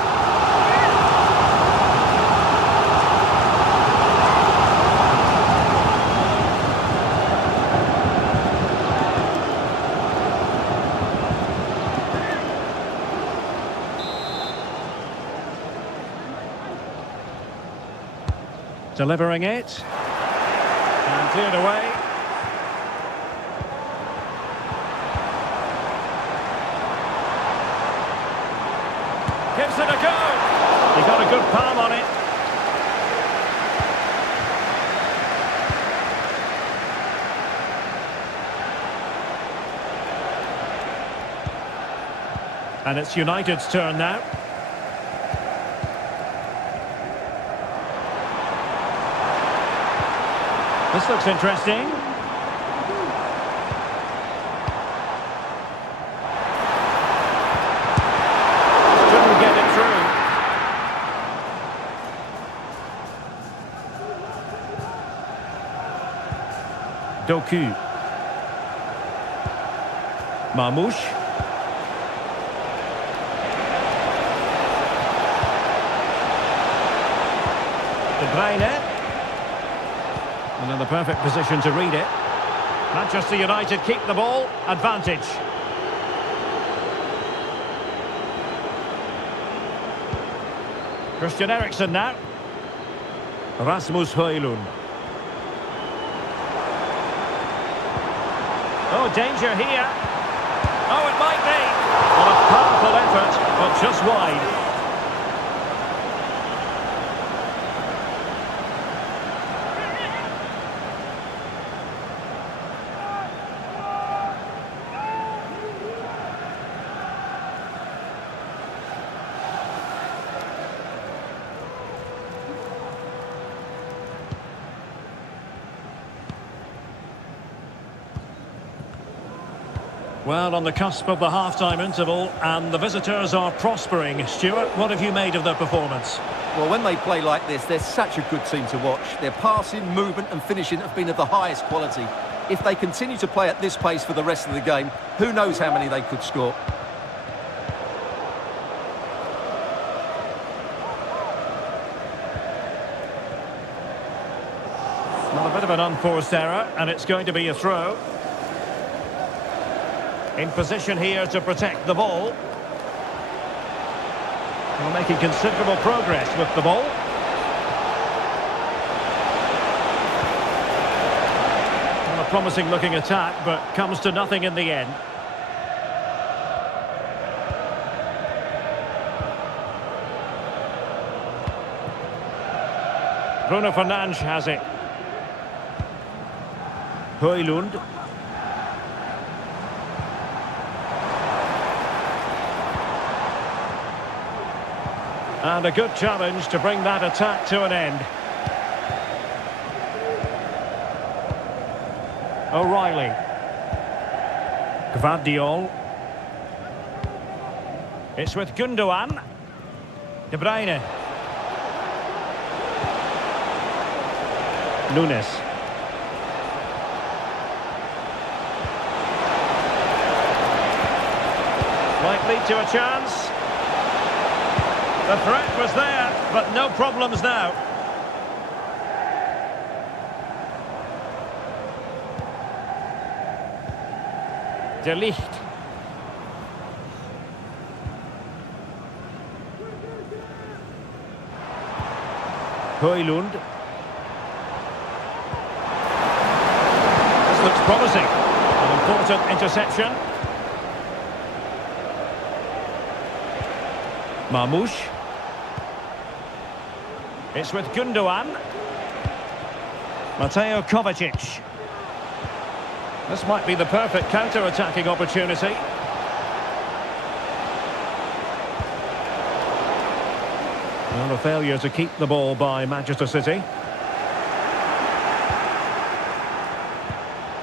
Delivering it. And cleared away. Gives it a go. He got a good palm on it. And it's United's turn now. This looks interesting. Couldn't get it through. Doku. Marmoush. De Bruyne. And in the perfect position to read it. Manchester United keep the ball. Advantage. Christian Eriksen now. Rasmus Højlund. Oh, danger here. Oh, it might be. Well, a powerful effort, but just wide. Well, on the cusp of the half-time interval, and the visitors are prospering. Stuart, what have you made of their performance? Well, when they play like this, they're such a good team to watch. Their passing, movement and finishing have been of the highest quality. If they continue to play at this pace for the rest of the game, who knows how many they could score. Well, a bit of an unforced error, and it's going to be a throw. In position here to protect the ball. We're making considerable progress with the ball. Well, a promising looking attack, but comes to nothing in the end. Bruno Fernandes has it. Højlund. And a good challenge to bring that attack to an end. O'Reilly. Gvardiol. It's with Gundogan. De Bruyne. Nunes. Might lead to a chance. The threat was there, but no problems now. De Ligt. Højlund. This looks promising. An important interception. Marmoush. It's with Gundogan. Mateo Kovacic. This might be the perfect counter-attacking opportunity. Well, a failure to keep the ball by Manchester City.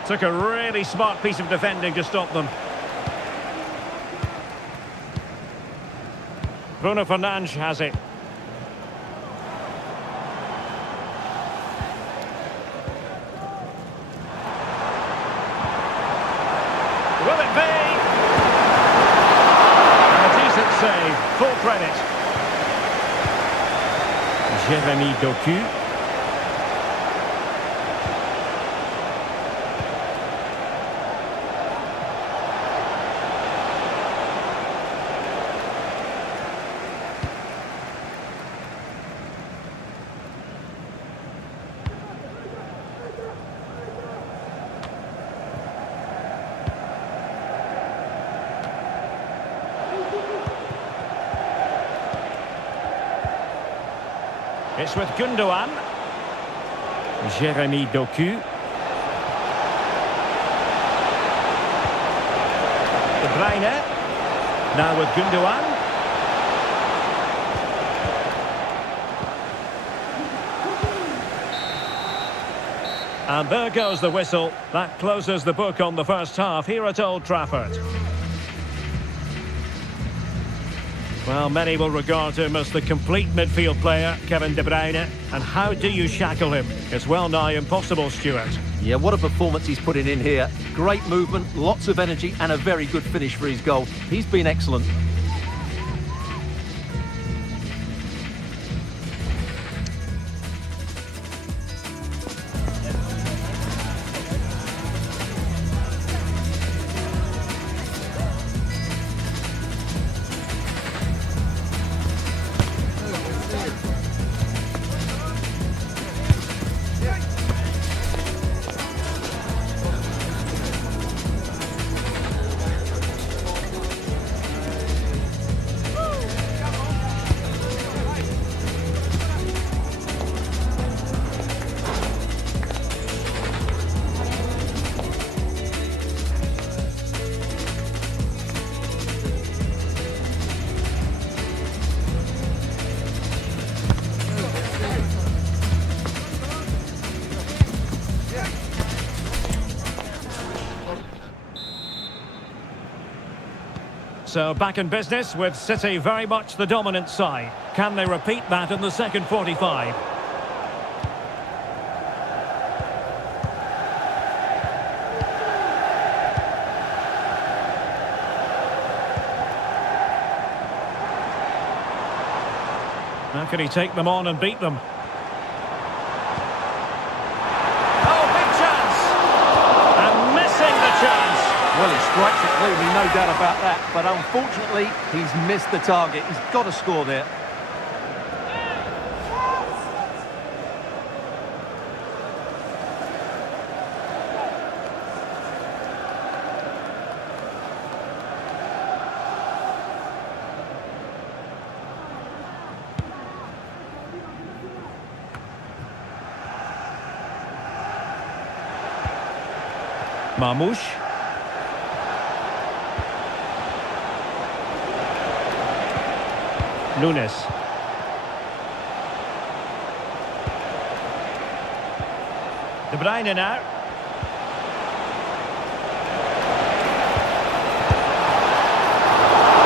Took a really smart piece of defending to stop them. Bruno Fernandes has it. Will it be? A decent save, full credit. Jérémy Doku. It's with Gundogan. Jérémy Doku. De Bruyne. Now with Gundogan. And there goes the whistle. That closes the book on the first half here at Old Trafford. Well, many will regard him as the complete midfield player, Kevin De Bruyne. And how do you shackle him? It's well nigh impossible, Stuart. Yeah, what a performance he's putting in here. Great movement, lots of energy and a very good finish for his goal. He's been excellent. So back in business with City very much the dominant side. Can they repeat that in the second 45? How can he take them on and beat them? Oh, big chance! And missing the chance! Well, he strikes it cleanly, no doubt about that. But unfortunately, he's missed the target. He's got to score there. Marmoush. Nunes. De Bruyne now.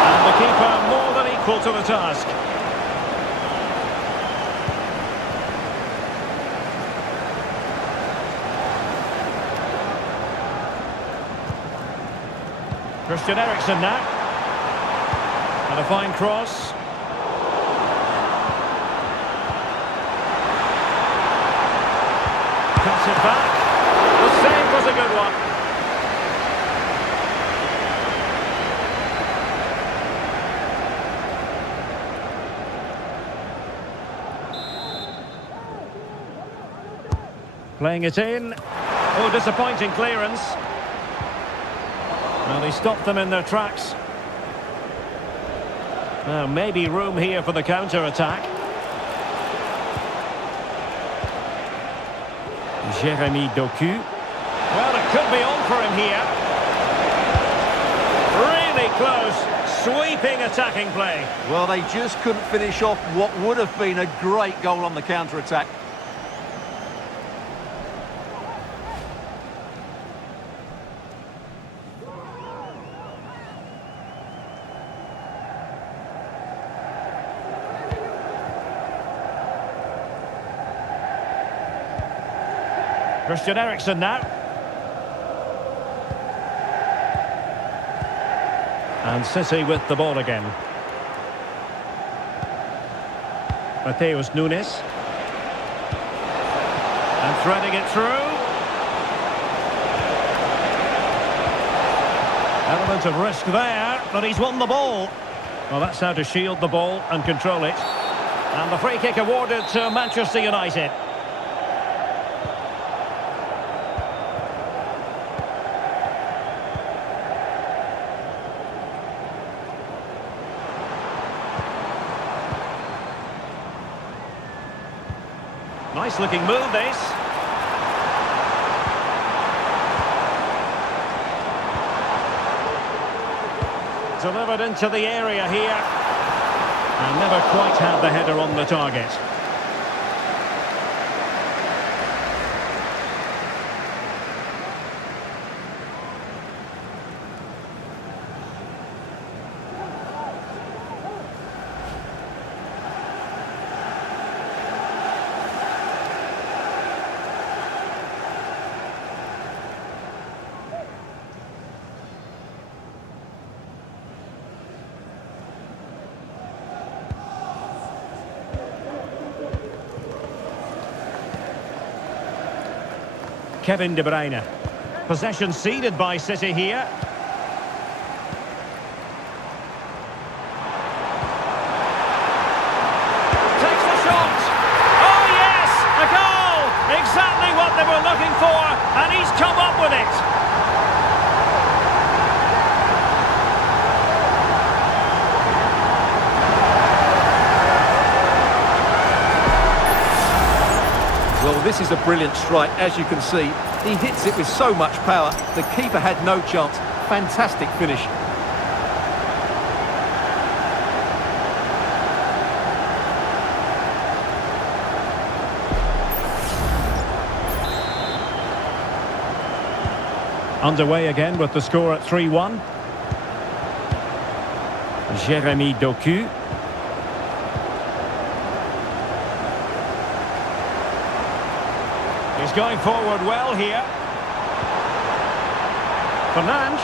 And the keeper more than equal to the task. Christian Eriksen now. And a fine cross. Cuts it back. The save was a good one. Playing it in. Oh, disappointing clearance. Well, he stopped them in their tracks. Well, maybe room here for the counter-attack. Jérémy Doku. Well, it could be on for him here. Really close. Sweeping attacking play. Well, they just couldn't finish off what would have been a great goal on the counter-attack. Christian Eriksen now. And City with the ball again. Matheus Nunes. And threading it through. Element of risk there, but he's won the ball. Well, that's how to shield the ball and control it. And the free kick awarded to Manchester United. Nice looking move, this. Delivered into the area here. And never quite had the header on the target. Kevin De Bruyne. Possession ceded by City here. Takes the shot. Oh yes, a goal! Exactly what they were looking for, and he's come up with it. Well, this is a brilliant strike, as you can see. He hits it with so much power. The keeper had no chance. Fantastic finish. Underway again with the score at 3-1. Jérémy Doku. He's going forward well here. Fernandes.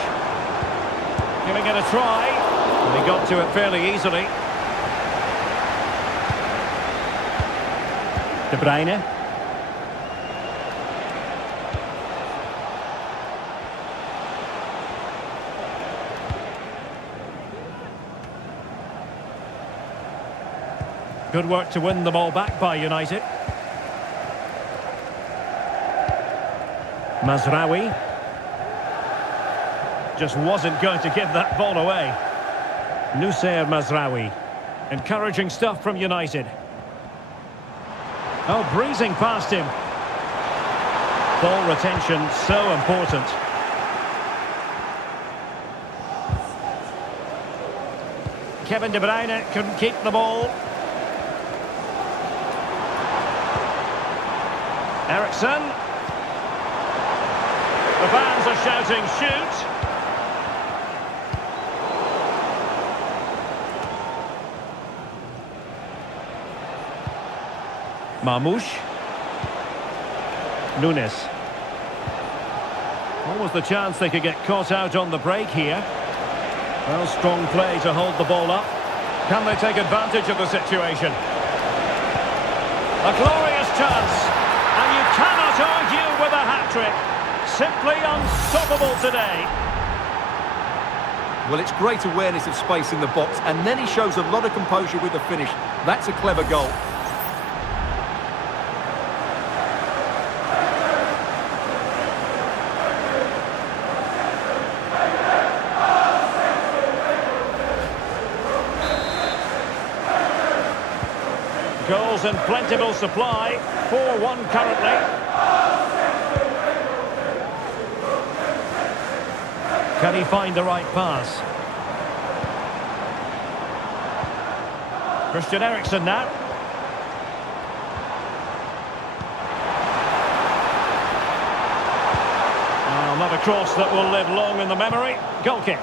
Giving it a try. And he got to it fairly easily. De Bruyne. Good work to win the ball back by United. Mazraoui. Just wasn't going to give that ball away. Noussair Mazraoui. Encouraging stuff from United. Oh, breezing past him. Ball retention, so important. Kevin De Bruyne couldn't keep the ball. Eriksen. The fans are shouting, shoot! Marmoush. Nunes. What was the chance they could get caught out on the break here? Well, strong play to hold the ball up. Can they take advantage of the situation? A glorious chance, and you cannot argue with a hat-trick. Simply unstoppable today. Well, it's great awareness of space in the box, and then he shows a lot of composure with the finish. That's a clever goal. in plentiful supply. 4-1 currently. Can he find the right pass? Christian Eriksen now. Well, not a cross that will live long in the memory. Goal kick.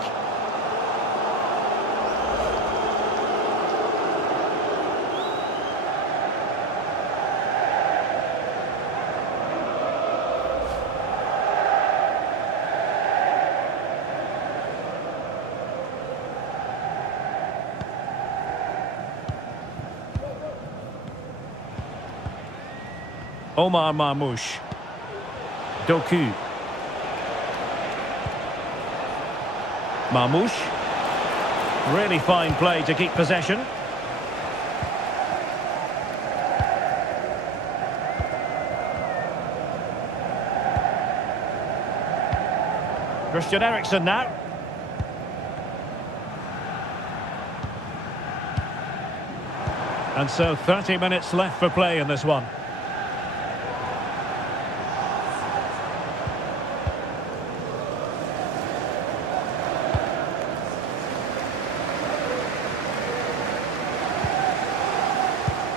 Omar Marmoush. Doku. Marmoush. Really fine play to keep possession. Christian Eriksen now. And so 30 minutes left for play in this one.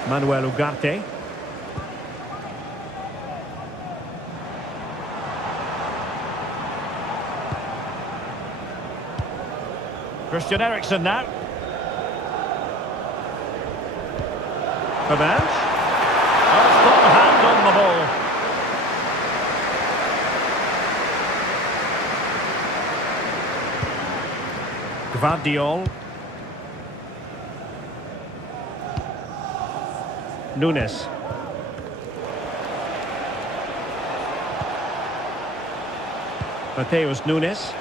Manuel Ugarte. Christian Eriksen now. Fernandes. Oh, strong hand on the ball. Gvardiol. Nunes. Mateus Nunes.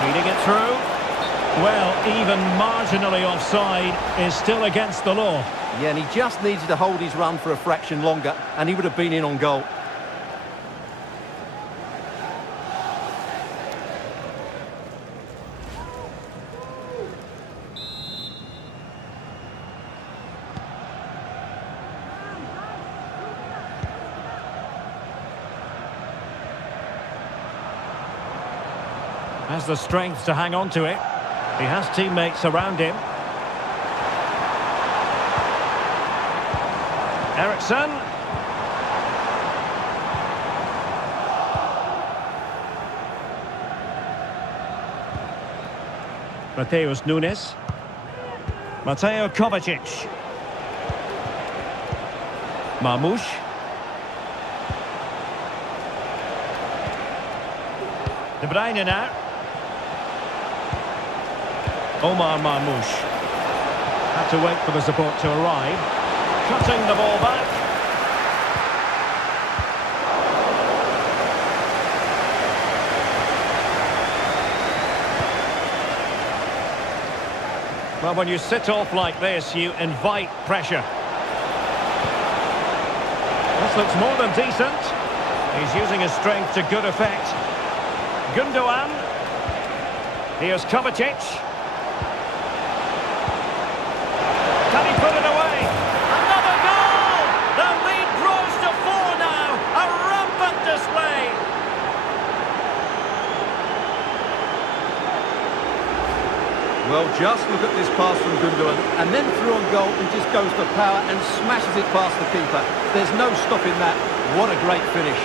Feeding it through. Well, even marginally offside is still against the law. Yeah, and he just needed to hold his run for a fraction longer, and he would have been in on goal. Has the strength to hang on to it. He has teammates around him. Eriksen. Mateus Nunes. Mateo Kovacic. Marmoush. De Bruyne now. Omar Marmoush. Had to wait for the support to arrive. Cutting the ball back. Well, when you sit off like this, you invite pressure. This looks more than decent. He's using his strength to good effect. Gundogan. Here's Kovacic. Can he put it away? Another goal! The lead grows to 4 now. A rampant display. Well, just look at this pass from Gundogan, and then through on goal and just goes for power and smashes it past the keeper. There's no stopping that. What a great finish.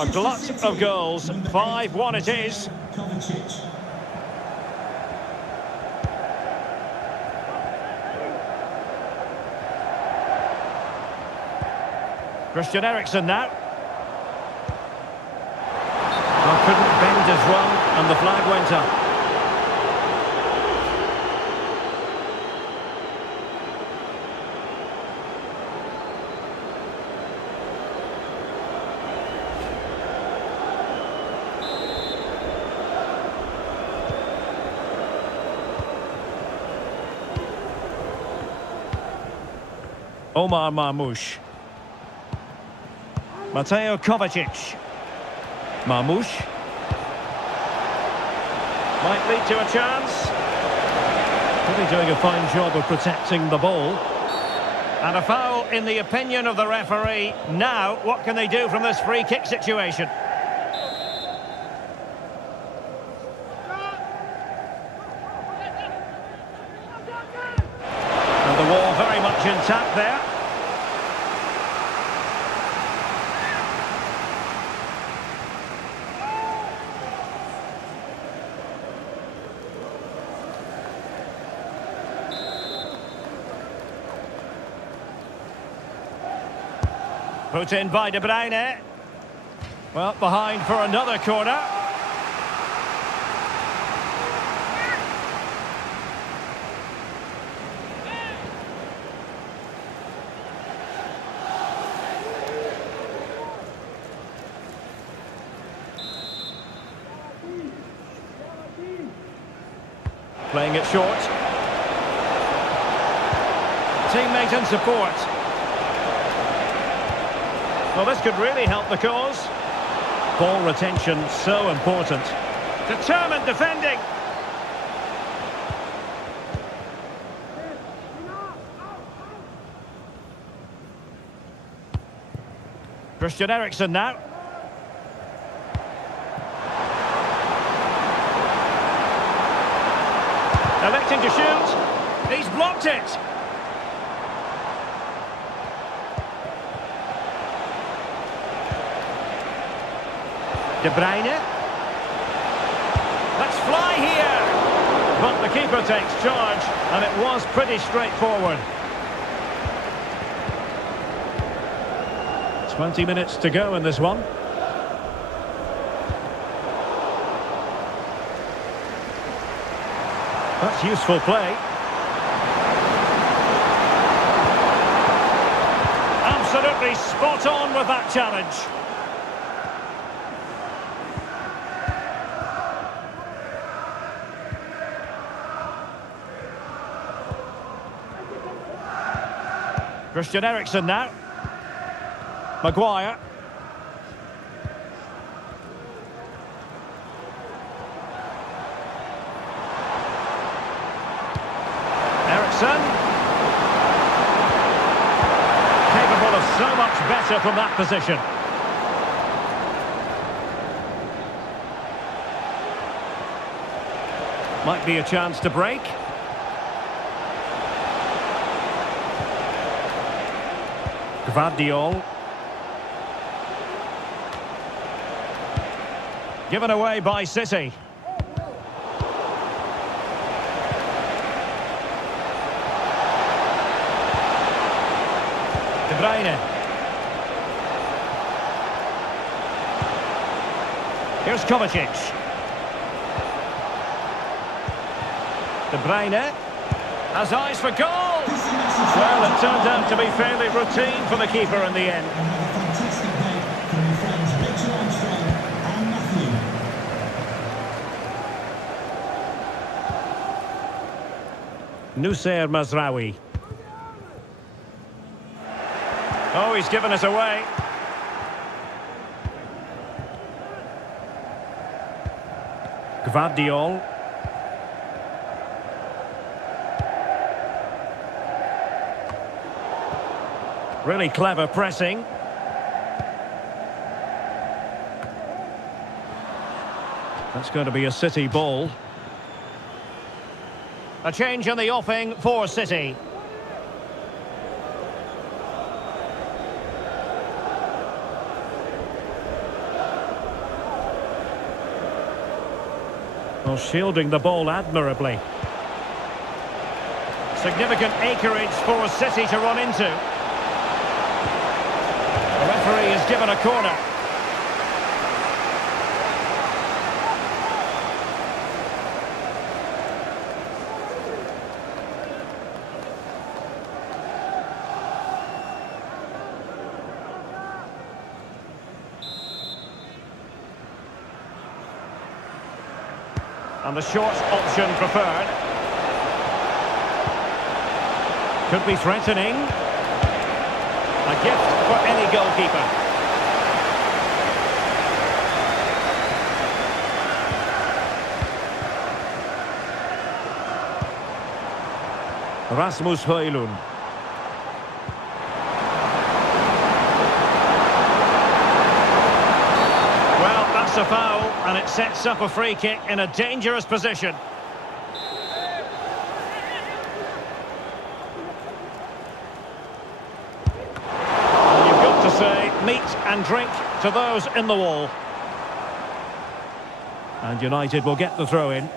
A glut of goals. 5-1 it is. Kovacic. Christian Eriksen now. Well, couldn't bend his run and the flag went up. Omar Marmoush. Mateo Kovacic. Marmoush. Might lead to a chance. Really doing a fine job of protecting the ball. And a foul in the opinion of the referee. Now, what can they do from this free kick situation? And the wall very much intact there. Put in by De Bruyne. Well, behind for another corner. Playing it short. Teammate and support. Well, this could really help the cause. Ball retention, so important. Determined defending. Christian Eriksen now. Electing to shoot. He's blocked it. De Bruyne. Let's fly here. But the keeper takes charge, and it was pretty straightforward. 20 minutes to go in this one. That's useful play. Absolutely spot on with that challenge. Christian Eriksen now. Maguire. Eriksen. Capable of so much better from that position. Might be a chance to break. Gvardiol. Given away by City. De Bruyne. Here's Kovacic. De Bruyne has eyes for goal. Well, it turned out to be fairly routine for the keeper in the end. Another fantastic day from your friends Victor Armstrong and Matthew. Noussair Mazraoui. Oh, he's given us away. Gvardiol. Really clever pressing. That's going to be a City ball. A change in the offing for City. Well, shielding the ball admirably. Significant acreage for City to run into. The referee is given a corner. And the short option preferred. Could be threatening. A gift for any goalkeeper. Rasmus Højlund. Well, that's a foul, and it sets up a free kick in a dangerous position. And you've got to say, meat and drink to those in the wall. And United will get the throw in.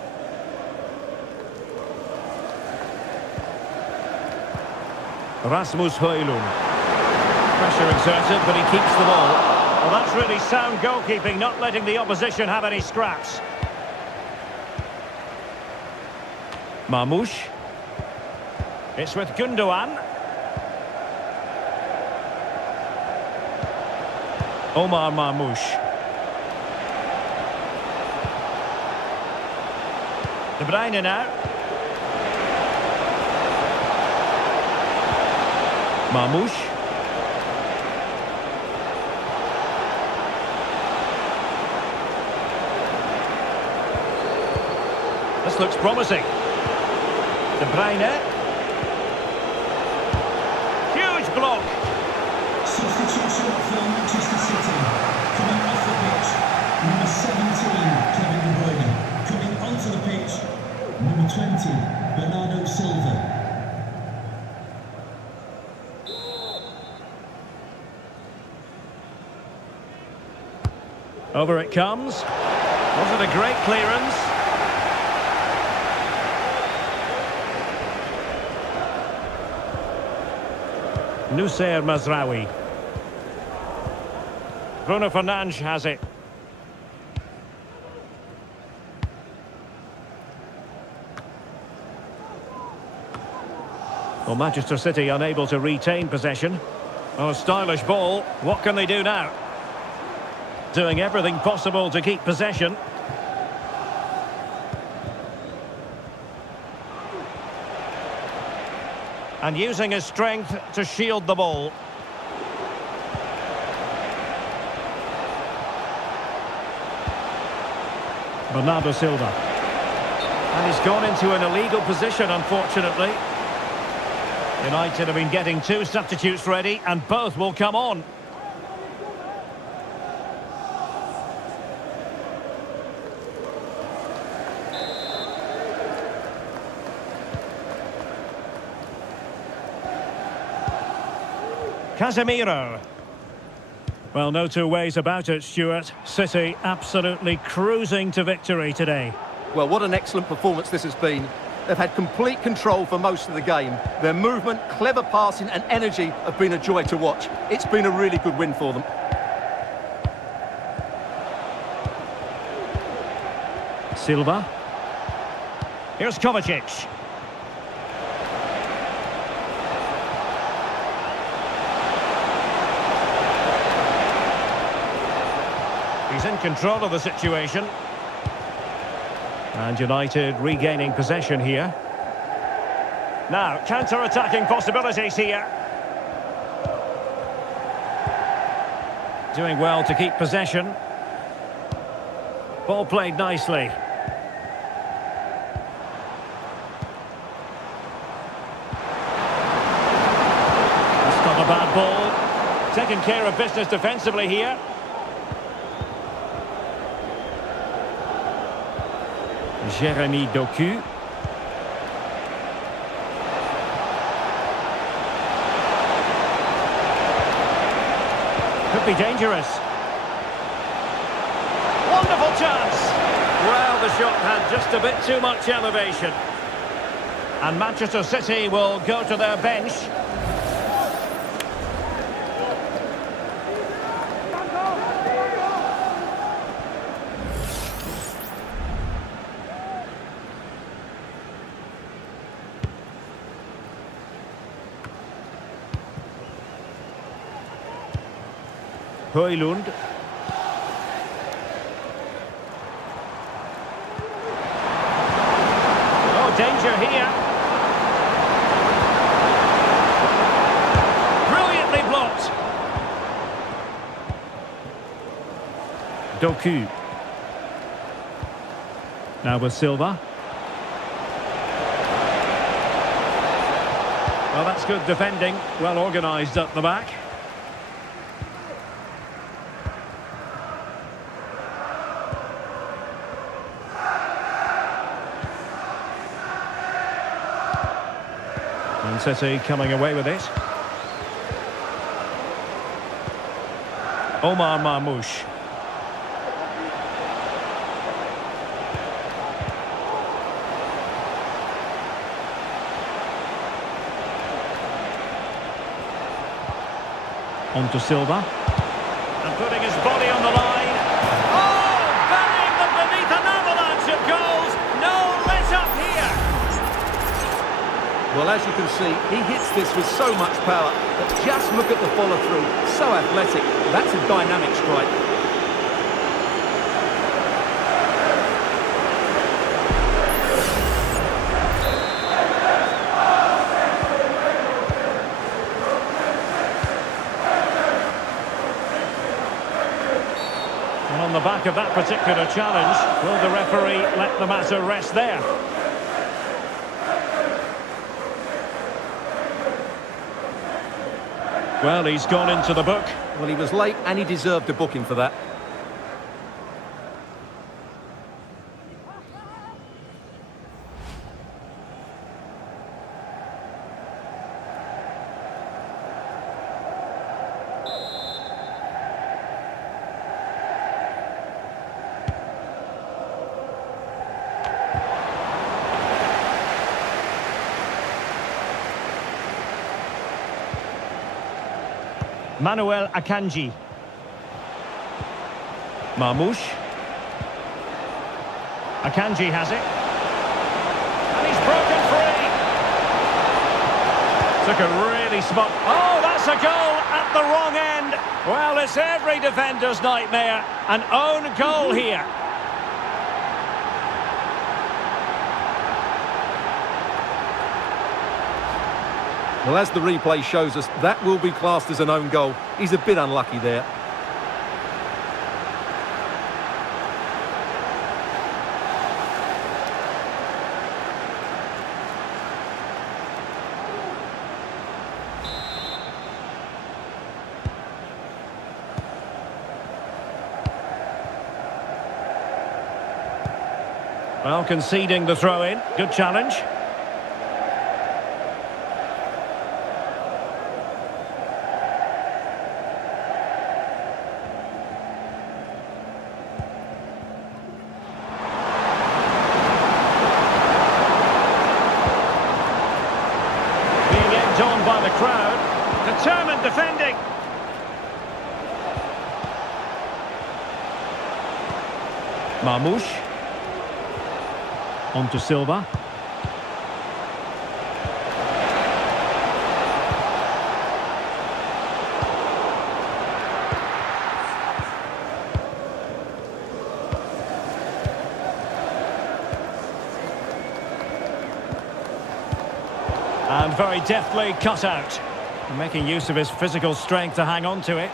Rasmus Højlund. Pressure exerted, but he keeps the ball. Well, that's really sound goalkeeping, not letting the opposition have any scraps. Marmoush. It's with Gundogan. Omar Marmoush. De Bruyne now. Marmoush. This looks promising. De Bruyne. Huge block. Substitution for Manchester City. Coming off the pitch, number 17, Kevin De Bruyne. Coming onto the pitch, number 20, Bernardo Silva. Over it comes. Was it a great clearance? Noussair Mazraoui. Bruno Fernandes has it. Well, Manchester City unable to retain possession. Oh, a stylish ball. What can they do now? Doing everything possible to keep possession. And using his strength to shield the ball. Bernardo Silva. And he's gone into an illegal position, unfortunately. United have been getting two substitutes ready, and both will come on. Casemiro. Well, no two ways about it, Stuart. City absolutely cruising to victory today. Well, what an excellent performance this has been. They've had complete control for most of the game. Their movement, clever passing and energy have been a joy to watch. It's been a really good win for them. Silva. Here's Kovacic. He's in control of the situation. And United regaining possession here. Now, counter-attacking possibilities here. Doing well to keep possession. Ball played nicely. That's not a bad ball. Taking care of business defensively here. Jeremy Doku. Could be dangerous. Wonderful chance. Well, the shot had just a bit too much elevation. And Manchester City will go to their bench. Højlund. Oh, danger here. Brilliantly blocked. Doku. Now with Silva. Well, that's good defending. Well organised at the back. Man City coming away with it. Omar Marmoush. On to Silva. And putting his body on the line. Oh! Burying them beneath an avalanche of goals. No let up here. Well, as you can see, he hits this with so much power, but just look at the follow-through. So athletic. That's a dynamic strike. And on the back of that particular challenge, will the referee let the matter rest there? Well, he's gone into the book. Well, he was late and he deserved a booking for that. Manuel Akanji. Marmoush. Akanji has it. And he's broken free. Took a really smart... Oh, that's a goal at the wrong end. Well, it's every defender's nightmare. An own goal here. Well, as the replay shows us, that will be classed as an own goal. He's a bit unlucky there. Well, conceding the throw-in. Good challenge. On by the crowd, determined defending. Marmoush. On to Silva. And very deftly cut out. Making use of his physical strength to hang on to it.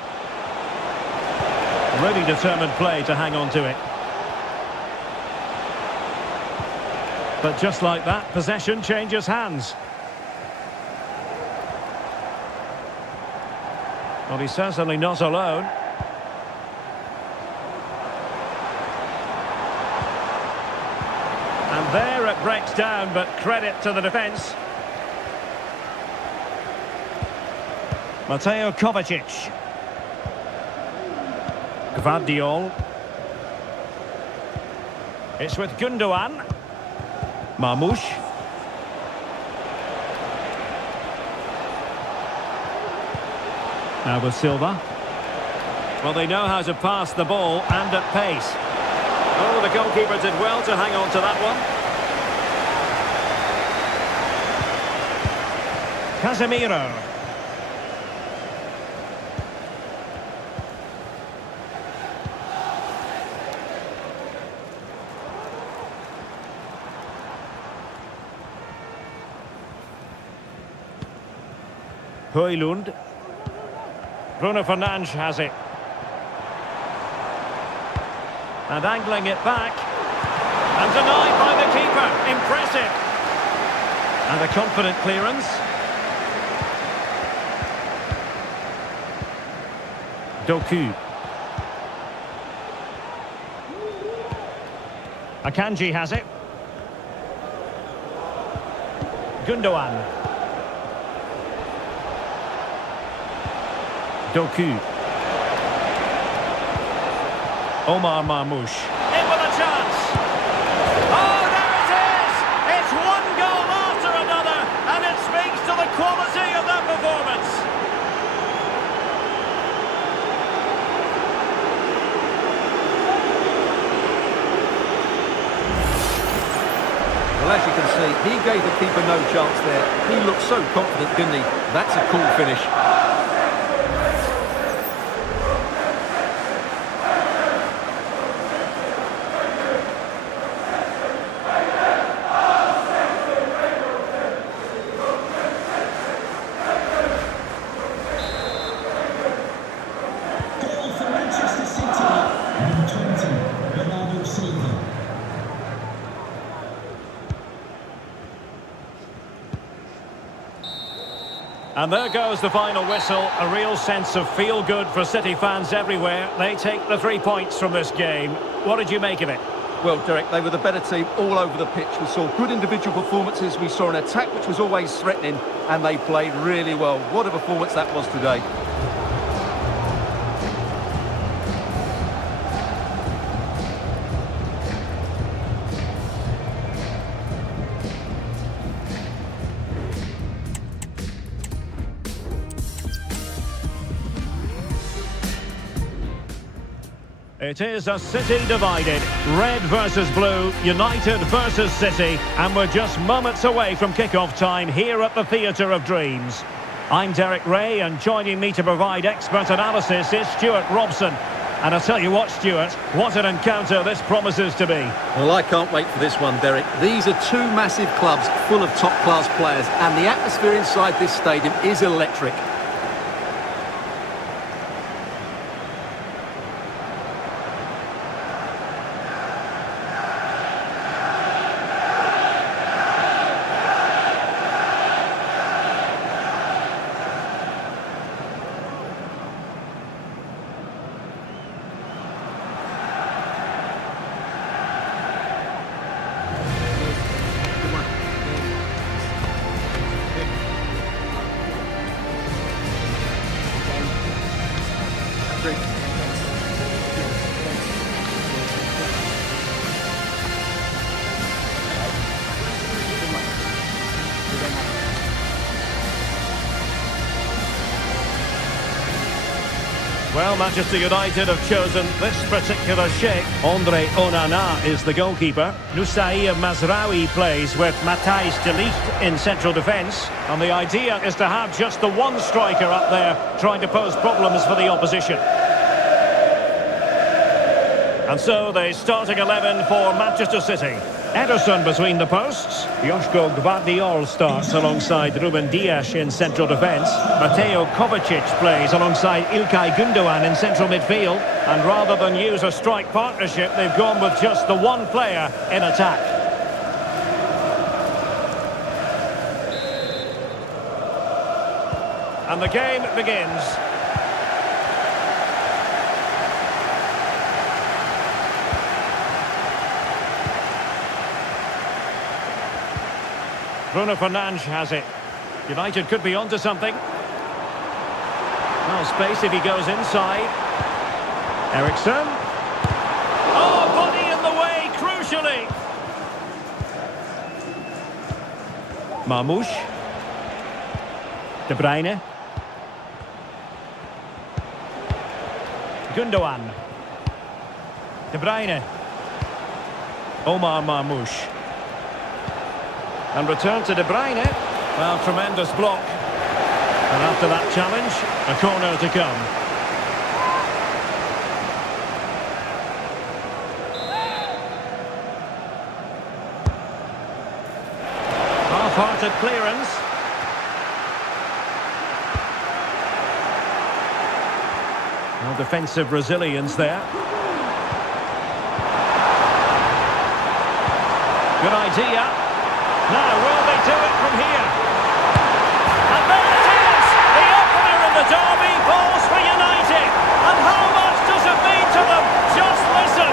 Really determined play to hang on to it. But just like that, possession changes hands. Well, he's certainly not alone. And there it breaks down, but credit to the defence. Mateo Kovacic. Gvardiol. It's with Gundogan. Marmoush. Now with Silva. Well, they know how to pass the ball and at pace. Oh, the goalkeeper did well to hang on to that one. Casemiro. Højlund. Bruno Fernandes has it. And angling it back. And denied by the keeper. Impressive. And a confident clearance. Doku. Akanji has it. Gundogan. Doku. Omar Marmoush. In with a chance. Oh, there it is! It's one goal after another, and it speaks to the quality of that performance. Well, as you can see, he gave the keeper no chance there. He looked so confident, didn't he? That's a cool finish. Goal for Manchester City. Number 20, Bernardo Silva. And there goes the final whistle. A real sense of feel-good for City fans everywhere. They take the 3 points from this game. What did you make of it? Well, Derek, they were the better team all over the pitch. We saw good individual performances. We saw an attack which was always threatening, and they played really well. What a performance that was today. It is a City divided. Red versus blue, United versus City. And we're just moments away from kick-off time here at the Theatre of Dreams. I'm Derek Ray, and joining me to provide expert analysis is Stuart Robson. And I tell you what, Stuart, what an encounter this promises to be. Well, I can't wait for this one, Derek. These are two massive clubs full of top-class players, and the atmosphere inside this stadium is electric. Well, Manchester United have chosen this particular shape. Andre Onana is the goalkeeper. Nusair Mazraoui plays with Matthijs de Ligt in central defence. And the idea is to have just the one striker up there trying to pose problems for the opposition. And so the starting 11 for Manchester City. Ederson between the posts. Joško Gvardiol starts alongside Ruben Dias in central defence. Mateo Kovacic plays alongside Ilkay Gundogan in central midfield. And rather than use a strike partnership, they've gone with just the one player in attack. And the game begins. Bruno Fernandes has it. United could be onto something. Well, space if he goes inside. Eriksen. Oh, body in the way, crucially. Marmoush. De Bruyne. Gundogan. De Bruyne. Omar Marmoush. And return to De Bruyne. Well, tremendous block. And after that challenge, a corner to come. Half-hearted clearance. Well, defensive resilience there. Good idea. Now, will they do it from here? And there it is! The opener in the derby falls for United. And how much does it mean to them? Just listen.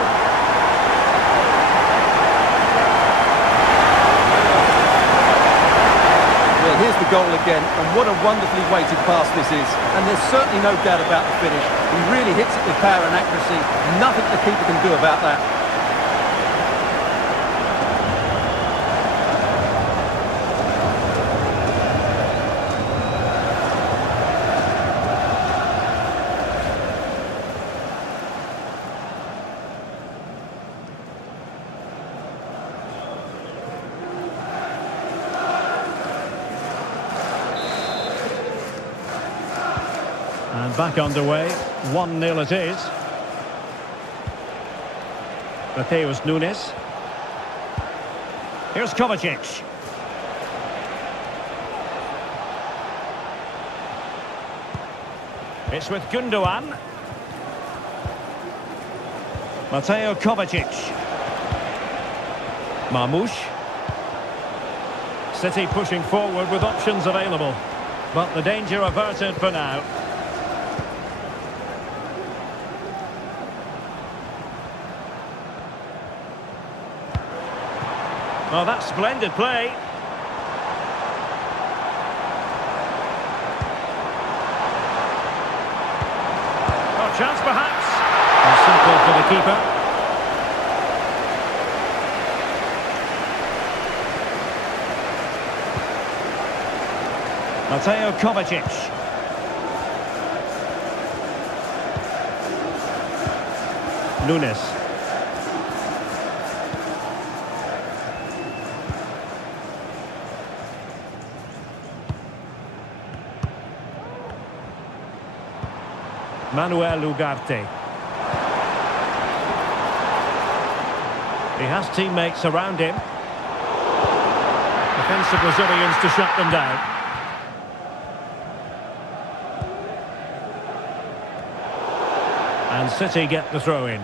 Well, here's the goal again, and what a wonderfully weighted pass this is. And there's certainly no doubt about the finish. He really hits it with power and accuracy. Nothing the keeper can do about that. And back underway, 1-0 it is. Mateus Nunes. Here's Kovacic. It's with Gundogan. Mateo Kovacic. Marmoush. City pushing forward with options available. But the danger averted for now. Oh, that's splendid play. Oh, chance perhaps. Simple for the keeper. Mateo Kovacic. Nunes. Manuel Ugarte. He has teammates around him. Defensive Brazilians to shut them down. And City get the throw in.